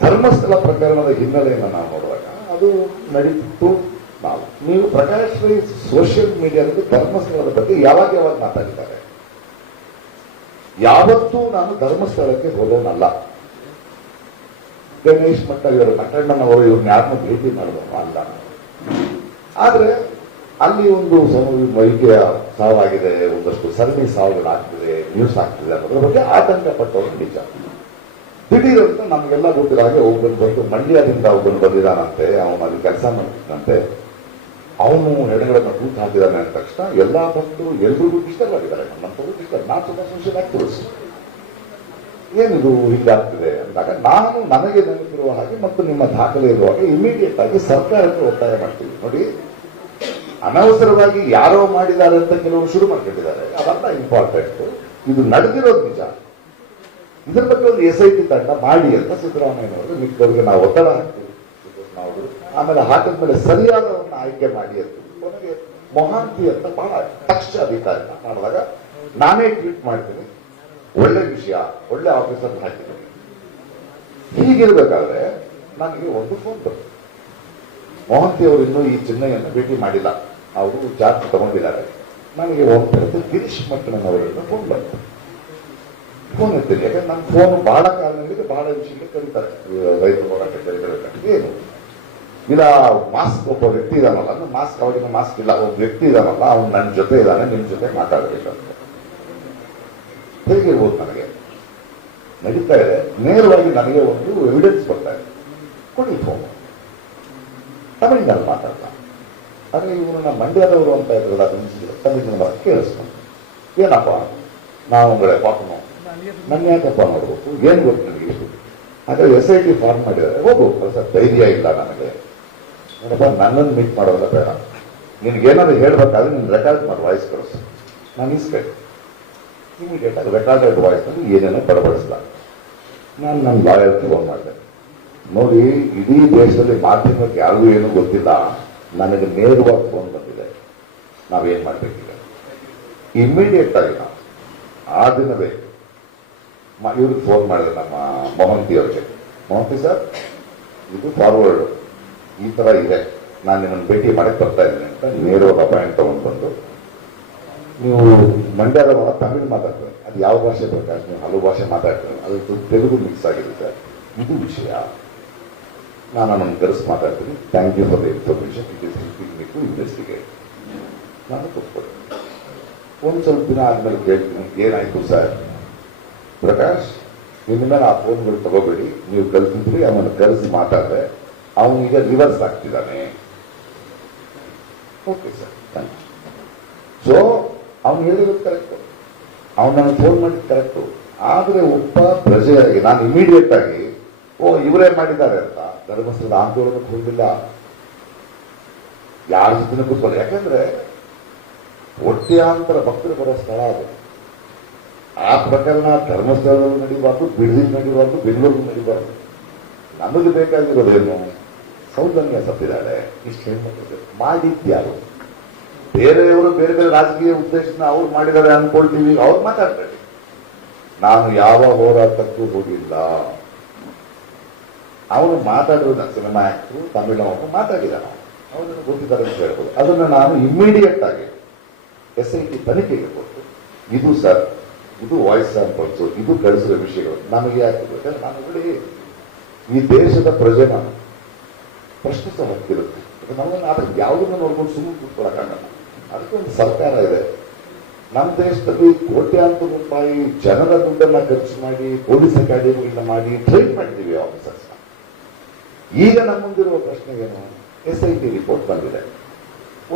ಧರ್ಮಸ್ಥಳ ಪ್ರಕರಣದ ಹಿನ್ನೆಲೆಯನ್ನು ನಾವು ನೋಡುವಾಗ ಅದು ನಡೀತಿತ್ತು. ನೀವು ಪ್ರಕಾಶ್ ರೈ ಸೋಷಿಯಲ್ ಮೀಡಿಯಾದಲ್ಲಿ ಧರ್ಮಸ್ಥಳದ ಬಗ್ಗೆ ಯಾವಾಗ ಮಾತಾಡಿದ್ದಾರೆ? ಯಾವತ್ತೂ ನಾನು ಧರ್ಮಸ್ಥಳಕ್ಕೆ ಹೋದವನಲ್ಲ. ಗಣೇಶ್ ಮಟ್ಟ ಇವರು ಮಟ್ಟಣ್ಣನವರು ಇವ್ರನ್ನ ಯಾರನ್ನೂ ಭೇಟಿ ಮಾಡಿದವನು ಅಲ್ಲ. ಆದ್ರೆ ಅಲ್ಲಿ ಒಂದು ವೈದ್ಯ ಸಾವಾಗಿದೆ, ಒಂದಷ್ಟು ಸರಣಿ ಸಾವುಗಳಾಗ್ತಿದೆ, ನ್ಯೂಸ್ ಆಗ್ತಿದೆ ಅನ್ನೋದ್ರ ಬಗ್ಗೆ ಆತಂಕ ಪಟ್ಟವರು ನಿಜ. ದಿಢೀರಂತ ನಮಗೆಲ್ಲ ಗೊತ್ತಿರೋ ಹಾಗೆ ಒಬ್ಬನು ಬಂದು ಮಂಡ್ಯದಿಂದ ಒಬ್ಬನು ಬಂದಿದ್ದಾನಂತೆ, ಅವನು ಅಲ್ಲಿ ಕೆಲಸ ಮಾಡ್ತಿದ್ದಂತೆ, ಅವನು ಹೆಣಗಳನ್ನು ತೂತು ಹಾಕಿದ್ದಾನೆ ಅಂದ ತಕ್ಷಣ ಎಲ್ಲಾ ಭಕ್ತರು ಎಲ್ರಿಗೂ ಇಷ್ಟವಾಗಿದ್ದಾರೆ, ನಮ್ಮಂತವ್ರು ಇಷ್ಟ. ನಾನು ಸ್ವಲ್ಪ ಸೋಷಿಯಲ್ ಆಕ್ಟಿವಿಸ್ಟ್, ಏನಿದು ಹೀಗಾಗ್ತಿದೆ ಅಂದಾಗ ನಾನು ನನಗೆ ನೆನಪಿರುವ ಹಾಗೆ ಮತ್ತು ನಿಮ್ಮ ದಾಖಲೆ ಇರುವಾಗ ಇಮಿಡಿಯೇಟ್ ಆಗಿ ಸರ್ಕಾರಕ್ಕೆ ಒತ್ತಾಯ ಮಾಡ್ತೀವಿ. ನೋಡಿ, ಅನವಸರವಾಗಿ ಯಾರೋ ಮಾಡಿದ್ದಾರೆ ಅಂತ ಕೆಲವರು ಶುರು ಮಾಡ್ಕೊಂಡಿದ್ದಾರೆ, ಅದಲ್ಲ ಇಂಪಾರ್ಟೆಂಟ್. ಇದು ನಡೆದಿರೋದು ನಿಜ. ಇದರ ಬಗ್ಗೆ ಒಂದು SIT ತಂಡ ಮಾಡಿ ಅಂತ ಸಿದ್ದರಾಮಯ್ಯನವರು ಮಿಕ್ಕವರಿಗೆ ನಾವು ಒತ್ತಡ ಹಾಕ್ತೀವಿ. ಆಮೇಲೆ ಹಾಕಿದ್ಮೇಲೆ ಸರಿಯಾದವನ್ನ ಆಯ್ಕೆ ಮಾಡಿ ಅಂತ ಕೊನೆಗೆ ಮೊಹಾಂತಿ ಅಂತ ಬಹಳ ದಕ್ಷ ಅಧಿಕಾರಿನ ಮಾಡಿದಾಗ ನಾನೇ ಟ್ವೀಟ್ ಮಾಡ್ತೀನಿ, ಒಳ್ಳೆ ವಿಷಯ, ಒಳ್ಳೆ ಆಫೀಸರ್ ಹಾಕಿದ್ದೀನಿ. ಹೀಗಿರ್ಬೇಕಾದ್ರೆ ನನಗೆ ಒಂದು ಫೋನ್ ಬಂತು. ಮೊಹಾಂತಿ ಅವರು ಇನ್ನೂ ಈ ಚೆನ್ನೈಯನ್ನು ಭೇಟಿ ಮಾಡಿಲ್ಲ, ಅವರು ಚಾರ್ಜ್ ತಗೊಂಡಿದ್ದಾರೆ. ನನಗೆ ಒಂದು ಗಿರೀಶ್ ಮಟ್ಟಣ್ಣನವರಿಂದ ಫೋನ್ ಬಂತು. ಫೋನ್ ಇರ್ತೀನಿ, ಯಾಕಂದ್ರೆ ನನ್ನ ಫೋನ್ ಬಹಳ ಕಾರಣಗಳಿಗೆ ಬಹಳ ವಿಷಯಕ್ಕೆ ಕರೀತಾರೆ. ರೈತ ಹೋರಾಟ ಕರೀತಾರೆ, ಏನು ಇಲ್ಲ ಮಾಸ್ಕ್ ಒಬ್ಬ ವ್ಯಕ್ತಿ ಇದಾನಲ್ಲ, ಮಾಸ್ಕ್ ಅವರಿಗೆ ಮಾಸ್ಕ್ ಇಲ್ಲ, ಒಬ್ಬ ವ್ಯಕ್ತಿ ಇದಾನಲ್ಲ, ಅವ್ನು ನನ್ನ ಜೊತೆ ಇದ್ದಾನೆ, ನಿಮ್ ಜೊತೆ ಮಾತಾಡಬೇಕಂತ. ಹೇಗಿರ್ಬೋದು? ನನಗೆ ನಡೀತಾ ಇದೆ. ನೇರವಾಗಿ ನನಗೆ ಒಂದು ಎವಿಡೆನ್ಸ್ ಬರ್ತಾ ಇದೆ, ಕೊಡಿ ಫೋನ್. ತಮಿಳಿನಲ್ಲಿ ಮಾತಾಡ್ತ, ಆದ್ರೆ ಇವನು ಮಂಡ್ಯದವರು ಅಂತ ಇದ್ರಲ್ಲ, ತಮಿಳಿನ ಕೇಳಿಸ್ಕೊಂಡು ಏನಪ್ಪ ನಾವು ಉಂಗಳೆ ಪಾಪನು ನನ್ನ ಯಾಕಪ್ಪ ನೋಡ್ಬೇಕು, ಏನ್ ಗೊತ್ತು ನನಗೆ ಇಷ್ಟು. ಹಾಗಾದ್ರೆ SIT ಫಾರ್ಮ್ ಮಾಡಿದ್ದಾರೆ, ಹೋಗು ಸರ್, ಧೈರ್ಯ ಇಲ್ಲ ನನಗೆ. ನೋಡಪ್ಪ, ನನ್ನನ್ನು ಮೀಟ್ ಮಾಡೋಲ್ಲ ಬೇಡ, ನಿನ್ಗೇನಾದ್ರು ಹೇಳ್ಬೇಕಾದ್ರೆ ನಿನ್ ರೆಕಾರ್ಡ್ ಮಾಡಿ ವಾಯ್ಸ್ ಕಳಿಸು, ನಾನು ಇಸ್ಬೇಕು. ಇಮಿಡಿಯೇಟ್ ಆಗಿ ರೆಕಾರ್ಡೆಡ್ ವಾಯ್ಸ್ ನಲ್ಲಿ ಏನೇನೋ ಬಡಬಡಿಸ್ಲ. ನಾನು ನನ್ನ ಲಾಯರ್ ಫೋನ್ ಮಾಡಿದೆ, ನೋಡಿ ಇಡೀ ದೇಶದಲ್ಲಿ ಮಾಧ್ಯಮಕ್ಕೆ ಯಾರಿಗೂ ಏನೂ ಗೊತ್ತಿಲ್ಲ, ನನಗೆ ನೇರವಾಗಿ ಫೋನ್ ಬಂದಿದೆ, ನಾವೇನ್ ಮಾಡ್ಬೇಕೀಗ? ಇಮಿಡಿಯೇಟ್ ಆಗಿ ನಾವು ಆ ದಿನವೇ ಇವ್ರಿಗೆ ಫೋನ್ ಮಾಡಿದೆ, ನಮ್ಮ ಮೊಹಂತಿ ಅವರಿಗೆ. ಮೊಹಂತಿ ಸರ್, ಇದು ಫಾರ್ವರ್ಡ್ ಈ ತರ ಇದೆ, ನಾನು ನಿಮ್ಮನ್ನು ಭೇಟಿ ಮಾಡಕ್ಕೆ ಬರ್ತಾ ಇದ್ದೀನಿ ಅಂತ ನೇರವಾಗಿ ಅಪಾಯಿಂಟ್ ತಗೊಂಡು ಬಂದು, ನೀವು ಮಂಡ್ಯದ ತಮಿಳು ಮಾತಾಡ್ತಾರೆ, ಅದು ಯಾವ ಭಾಷೆ ಪ್ರಕಾಶ್, ನೀವು ಹಲವು ಭಾಷೆ ಮಾತಾಡ್ತಾರೆ, ಅದು ತೆಲುಗು ಮಿಕ್ಸ್ ಆಗಿದೆ ಸರ್, ಇದು ವಿಷಯ, ನಾನು ನಮ್ಮನ್ನು ಕರೆಸಿ ಮಾತಾಡ್ತೀನಿ, thank you for the information, it is helping me to investigate. ನಾನು ಕೊಟ್ಕೊಡಿ. ಒಂದು ಸ್ವಲ್ಪ ದಿನ ಆದ್ಮೇಲೆ ಕೇಳ್ತೀನಿ, ಏನಾಯ್ತು ಸರ್? ಪ್ರಕಾಶ್, ಇನ್ನು ಮೇಲೆ ಆ ಫೋನ್ಗಳು ತಗೋಬೇಡಿ, ನೀವು ಕಲ್ತಿದ್ರಿ, ಅವನು ಕರೆಸಿ ಮಾತಾಡಿದ್ರೆ ಅವನು ಈಗ ರಿವರ್ಸ್ ಆಗ್ತಿದ್ದಾನೆ. Okay sir, thank you. So ಅವನು ಹೇಳಿರೋದು ಕರೆಕ್ಟು, ಅವನು ನನಗೆ ಫೋನ್ ಮಾಡಿದ್ದು ಕರೆಕ್ಟು. ಆದ್ರೆ ಒಬ್ಬ ಪ್ರಜೆಯಾಗಿ ನಾನು ಇಮಿಡಿಯೇಟ್ ಆಗಿ ಇವರೇ ಮಾಡಿದ್ದಾರೆ ಅಂತ ಧರ್ಮಸ್ಥಳದ ಆಂದೋಲನಕ್ಕೆ ಹೋಗಿಲ್ಲ, ಯಾರ ಜೊತೆ ಕೂತ್ಕೊಳ್ಳಿ. ಯಾಕಂದ್ರೆ ಕೋಟ್ಯಾಂತರ ಭಕ್ತರು ಬರೋ ಸ್ಥಳ ಅದು. ಆ ಪ್ರಕರಣ ಧರ್ಮಸ್ಥಳದಲ್ಲಿ ನಡೀಬಾರ್ದು, ಬಿಡದಿ ನಡೀಬಾರ್ದು, ಬೆಂಗಳೂರು ನಡೀಬಾರ್ದು. ನಮಗೆ ಬೇಕಾಗಿರೋದೇನು? ಸೌಜನ್ಯ ಸತ್ತಿದ್ದಾಳೆ, ಇಷ್ಟು ಹೇಳ್ಬೇಕು. ಮಾಡಿದ್ಯಾರು? ಬೇರೆಯವರು ಬೇರೆ ಬೇರೆ ರಾಜಕೀಯ ಉದ್ದೇಶನ ಅವ್ರು ಮಾಡಿದ್ದಾರೆ ಅನ್ಕೊಳ್ತೀವಿ, ಅವ್ರು ಮಾತಾಡ್ತಾರೆ. ನಾನು ಯಾವ ಹೋರಾಟಕ್ಕೂ ಹೋಗಿಲ್ಲ. ಅವನು ಮಾತಾಡಿರೋದು ಸಿನಿಮಾ ಆಕ್ಟ್ರು, ತಮಿಳವನು ಮಾತಾಡಿದ, ಅವರನ್ನು ಗೊತ್ತಿದ್ದಾರೆ ಅಂತ ಹೇಳ್ಬೋದು. ಅದನ್ನು ನಾನು ಇಮ್ಮಿಡಿಯೇಟ್ ಆಗಿ SIT ತನಿಖೆಗೆ ಕೊಟ್ಟು, ಇದು ಸರ್, ಇದು ವಾಯ್ಸ್ ಸ್ಯಾಂಪಲ್ಸು, ಇದು ಕಳಿಸಿದ ವಿಷಯಗಳು ನಮಗೆ ಯಾಕೆ ಯಾಕಂದ್ರೆ ನಾನು ಹೇಳಿ ಈ ದೇಶದ ಪ್ರಜೆ ನಾನು ಪ್ರಶ್ನಿಸ ಹಕ್ಕಿರುತ್ತೆ. ನಮ್ಮನ್ನು ಅದಕ್ಕೆ ಯಾವುದನ್ನು ನೋಡ್ಕೊಂಡು ಸುಮ್ಮನೆ ಕೂತ್ಕೊಳ್ಳೋಕ್ಕಾಗಲ್ಲ. ಅದಕ್ಕೆ ಒಂದು ಸರ್ಕಾರ ಇದೆ. ನಮ್ಮ ದೇಶದಲ್ಲಿ ಕೋಟ್ಯಾಂತರ ರೂಪಾಯಿ ಜನರ ದುಡ್ಡನ್ನ ಖರ್ಚು ಮಾಡಿ ಪೊಲೀಸ್ ಅಕಾಡೆಮಿಗಳನ್ನ ಮಾಡಿ ಟ್ರೈನ್ ಮಾಡಿದ್ದೀವಿ ಆಫೀಸರ್ಸ್. ಈಗ ನಮ್ಮ ಮುಂದಿರುವ ಪ್ರಶ್ನೆ ಏನು? SIT ರಿಪೋರ್ಟ್ ಬಂದಿದೆ.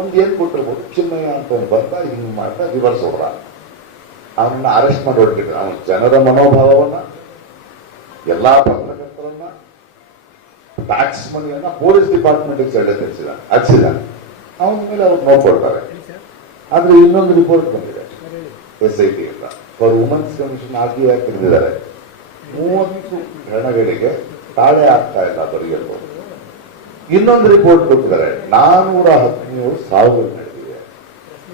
ಒಂದು ಏನ್ ಕೊಟ್ಟಿರ್ಬೋದು, ಚಿನ್ನಯ್ಯ ಅಂತ ಬಂದ ಹಿಂಗ್ ಮಾಡ್ದ, ರಿವರ್ಸ್ ಹೊಡ್ದ, ಅವನನ್ನ ಅರೆಸ್ಟ್ ಮಾಡಿ ಹೊರಟಿದ್ರು. ಅವನ ಜನರ ಮನೋಭಾವವನ್ನ, ಎಲ್ಲಾ ಪತ್ರಕರ್ತರನ್ನ, ಟ್ಯಾಕ್ಸ್ ಮನಿಯನ್ನ ಪೊಲೀಸ್ ಡಿಪಾರ್ಟ್ಮೆಂಟ್ ಸೆಳೆ ಹಚ್ಚಿದ್ದಾನೆ. ಅವನ ಮೇಲೆ ಅವ್ರು ನೋಡ್ಕೊಳ್ತಾರೆ. ಆದ್ರೆ ಇನ್ನೊಂದು ರಿಪೋರ್ಟ್ ಬಂದಿದೆ SIT ಅಂತ. ಫಾರ್ ವುಮೆನ್ಸ್ ಕಮಿಷನ್ ಆಗಿ ಕರೆದಿದ್ದಾರೆ. 30 ಹೆಣಗಳಿಗೆ ತಾಳೆ ಆಗ್ತಾ ಇಲ್ಲ ಬರೆಯಲು. ಇನ್ನೊಂದು ರಿಪೋರ್ಟ್ ಕೊಟ್ಟಿದ್ದಾರೆ, 417 ಸಾವುಗಳು ನಡೆದಿವೆ.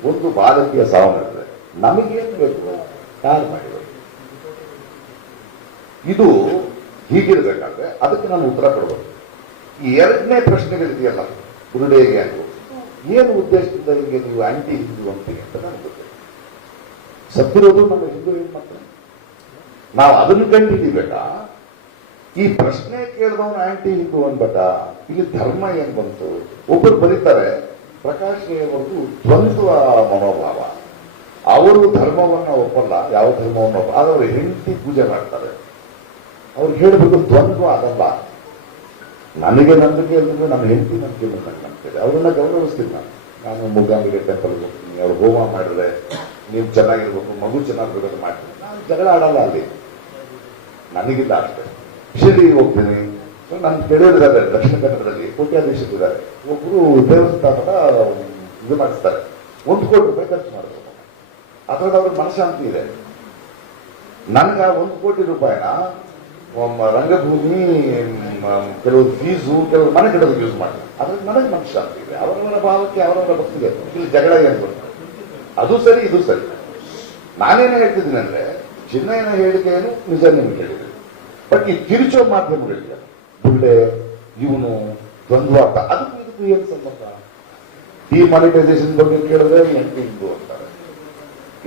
ಒಂದು ಬಾಲಕಿಯ ಸಾವು ನಡೆದಿದೆ. ನಮಗೇನು ಬೇಕು? ಯಾರು ಮಾಡಿದ್ರು? ಇದು ಹೀಗಿರ್ಬೇಕಾದ್ರೆ ಅದಕ್ಕೆ ನಾನು ಉತ್ತರ ಕೊಡಬೇಕು. ಈ ಎರಡನೇ ಪ್ರಶ್ನೆಗಳಿದೆಯಲ್ಲ, ಬುರುಡೆಗೆ ಅದು ಏನು ಉದ್ದೇಶದಿಂದ ಹೀಗೆ ನೀವು ಆಂಟಿ ಹಿಂದೂ ಅಂತೀವಿ ಅಂತ ನನಗೆ ಗೊತ್ತಿಲ್ಲ. ಸತ್ತಿರೋದು ನಮ್ಮ ಹಿಂದೂ ಹೆಣ್ಮಕ್ಳು. ನಾವು ಅದನ್ನು ಕಂಡುಹಿಡಿಬೇಕಾ? ಈ ಪ್ರಶ್ನೆ ಕೇಳಿದವನು ಆಂಟಿ ಹಿಂದೂ ಅನ್ಬೇಕಾ? ಇಲ್ಲಿ ಧರ್ಮ ಏನ್ ಬಂತು? ಒಬ್ಬರು ಬರೀತಾರೆ, ಪ್ರಕಾಶ್ ಅವರು ದ್ವಂದ್ವ ಮನೋಭಾವ. ಅವರು ಧರ್ಮವನ್ನ ಒಪ್ಪಲ್ಲ, ಯಾವ ಧರ್ಮವನ್ನು ಒಪ್ಪಲ್ಲ, ಆದ್ರೆ ಅವರು ಹೆಂಡತಿ ಪೂಜೆ ಮಾಡ್ತಾರೆ. ಅವ್ರಿಗೆ ಹೇಳಬೇಕು ದ್ವಂದ್ವ ಅದಲ್ಲ. ನನಗೆ ನಂಬಿಕೆ ಅಂದ್ರೆ ನಮ್ಮ ಹೆಂಡತಿ ನಂಬಿಕೆ ನಂಬಿಕೆ, ಅವರನ್ನ ಗೌರವಿಸ್ತೀನಿ. ನಾನು ಮೂಗಾಂಬಿಕೆ ಟೆಂಪಲ್ ಹೋಗ್ತೀನಿ, ಅವ್ರು ಹೋಮ ಮಾಡಿದ್ರೆ ನೀವು ಚೆನ್ನಾಗಿರ್ಬೇಕು, ಮಗು ಚೆನ್ನಾಗಿರ್ಬೇಕು ಮಾಡ್ತೀನಿ. ನಾನು ಜಗಳ ಆಡಲ್ಲ ಅಲ್ಲಿ, ನನಗಿಲ್ಲ ಅಷ್ಟೇ. ಶಿರಡಿ ಹೋಗ್ತೀನಿ, ನನ್ನ ಕೆಳಗಿದ್ದಾರೆ ದಕ್ಷಿಣ ಕನ್ನಡದಲ್ಲಿ ಕೋಟ್ಯಾಧೀಶರಿದ್ದಾರೆ. ಒಬ್ರು ದೇವಸ್ಥಾನದ ಇದು ಮಾಡಿಸ್ತಾರೆ, 1 ಕೋಟಿ ರೂಪಾಯಿ ಖರ್ಚು ಮಾಡಬೇಕು. ಅದರಲ್ಲಿ ಅವ್ರ ಮನಶಾಂತಿ ಇದೆ. ನನಗ 1 ಕೋಟಿ ರೂಪಾಯಿನ ರಂಗಭೂಮಿ, ಕೆಲವು ಫೀಸು, ಕೆಲವು ಮನೆ ಕಟ್ಟೋದಕ್ಕೆ ಯೂಸ್ ಮಾಡ್ತಾರೆ. ಅದ್ರಲ್ಲಿ ನನಗೆ ಮನಶಾಂತಿ ಇದೆ. ಅವರವರ ಭಾವಕ್ಕೆ, ಅವರವರ ಭಕ್ತಿಗೆ ಇಲ್ಲಿ ಜಗಳ ಏನು ಬರ್ತದೆ? ಅದು ಸರಿ, ಇದು ಸರಿ. ನಾನೇನು ಹೇಳ್ತಿದ್ದೀನಿ ಅಂದ್ರೆ, ಚಿನ್ನಯ್ಯನ ಹೇಳಿಕೆಯನ್ನು ನಿಜ ನಿಮ್ಗೆ ಹೇಳಿದ್ದೀನಿ. ಬಟ್ ಈ ಕಿರುಚೋ ಮಾಧ್ಯಮಗಳಿದೆ, ಬುಳ್ಳೆ, ಇವನು ದ್ವಂದ್ವಾರ್ಥ, ಅದಕ್ಕೂ ಇದಕ್ಕೂ ಏನು ಸಂಬಂಧ? ಡಿಮಾನಿಟೈಸೇಷನ್ ಬಗ್ಗೆ ಕೇಳಿದ್ರೆ ಆಂಟಿ ಹಿಂದೂ ಅಂತಾರೆ.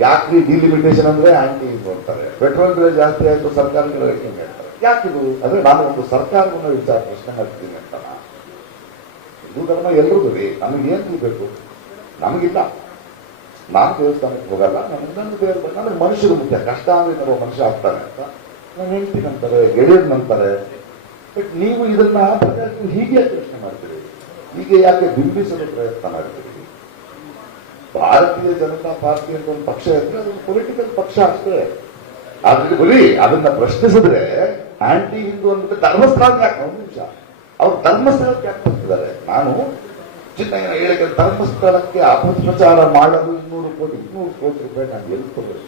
ಯಾಕ್ರಿ ಡಿಲಿಮಿಟೇಷನ್ ಅಂದ್ರೆ ಆಂಟಿ ಹಿಂದೂ ಅಂತಾರೆ. ಪೆಟ್ರೋಲ್ ಬೆಲೆ ಜಾಸ್ತಿ ಆಯ್ತು, ಸರ್ಕಾರಗಳು ಹೇಳ್ತಾರೆ. ಯಾಕಿದು? ಅಂದ್ರೆ ನಾನು ಒಂದು ಸರ್ಕಾರವನ್ನು ವಿಚಾರ ಪ್ರಶ್ನೆ ಮಾಡ್ತೀನಿ ಅಂತ. ಹಿಂದೂ ಧರ್ಮ ಎಲ್ರಿಗೂ ರೀ, ನಮಗೇನು ತಿಳ್ಬೇಕು? ನಮಗಿಲ್ಲ. ನಾನು ದೇವಸ್ಥಾನಕ್ಕೆ ಹೋಗಲ್ಲ, ನನಗೆ ಮನುಷ್ಯರು ಮುಖ್ಯ. ಕಷ್ಟ ಅಂದ್ರೆ ನಾವು ಮನುಷ್ಯ ಆಗ್ತಾನೆ ಅಂತ ನನ್ನ ಹೆಂಡತಿ ನಂತಾರೆ, ಗೆಳೆಯರು ನಂತಾರೆ. ಬಟ್ ನೀವು ಇದನ್ನ ಹೀಗೆ ಪ್ರಶ್ನೆ ಮಾಡ್ತೀರಿ, ಹೀಗೆ ಯಾಕೆ ಬಿಂಬಿಸಲು ಪ್ರಯತ್ನ ಮಾಡ್ತೀರಿ? ಭಾರತೀಯ ಜನತಾ ಪಾರ್ಟಿ ಅಂತ ಒಂದು ಪಕ್ಷ ಇದ್ರೆ ಅದೊಂದು ಪೊಲಿಟಿಕಲ್ ಪಕ್ಷ ಅಷ್ಟೇ. ಆದ್ರೆ ಬರೀ ಅದನ್ನ ಪ್ರಶ್ನಿಸಿದ್ರೆ ಆಂಟಿ ಹಿಂದೂ ಅಂದ್ಬಿಟ್ಟು ಧರ್ಮಸ್ಥಳಕ್ಕೆ ಯಾಕೆ? ಒಂದು ನಿಮಿಷ, ಅವ್ರು ಧರ್ಮಸ್ಥಳಕ್ಕೆ ಯಾಕೆ ಬರ್ತಿದ್ದಾರೆ? ನಾನು ಚಿನ್ನಯ್ಯನ ಹೇಳಿಕೆ ಧರ್ಮಸ್ಥಳಕ್ಕೆ ಅಪಪ್ರಚಾರ ಮಾಡಲು 200 ಕೋಟಿ ರೂಪಾಯಿ ನಾನು ಎಲ್ಲಿ ಕೊಡಬೇಕು?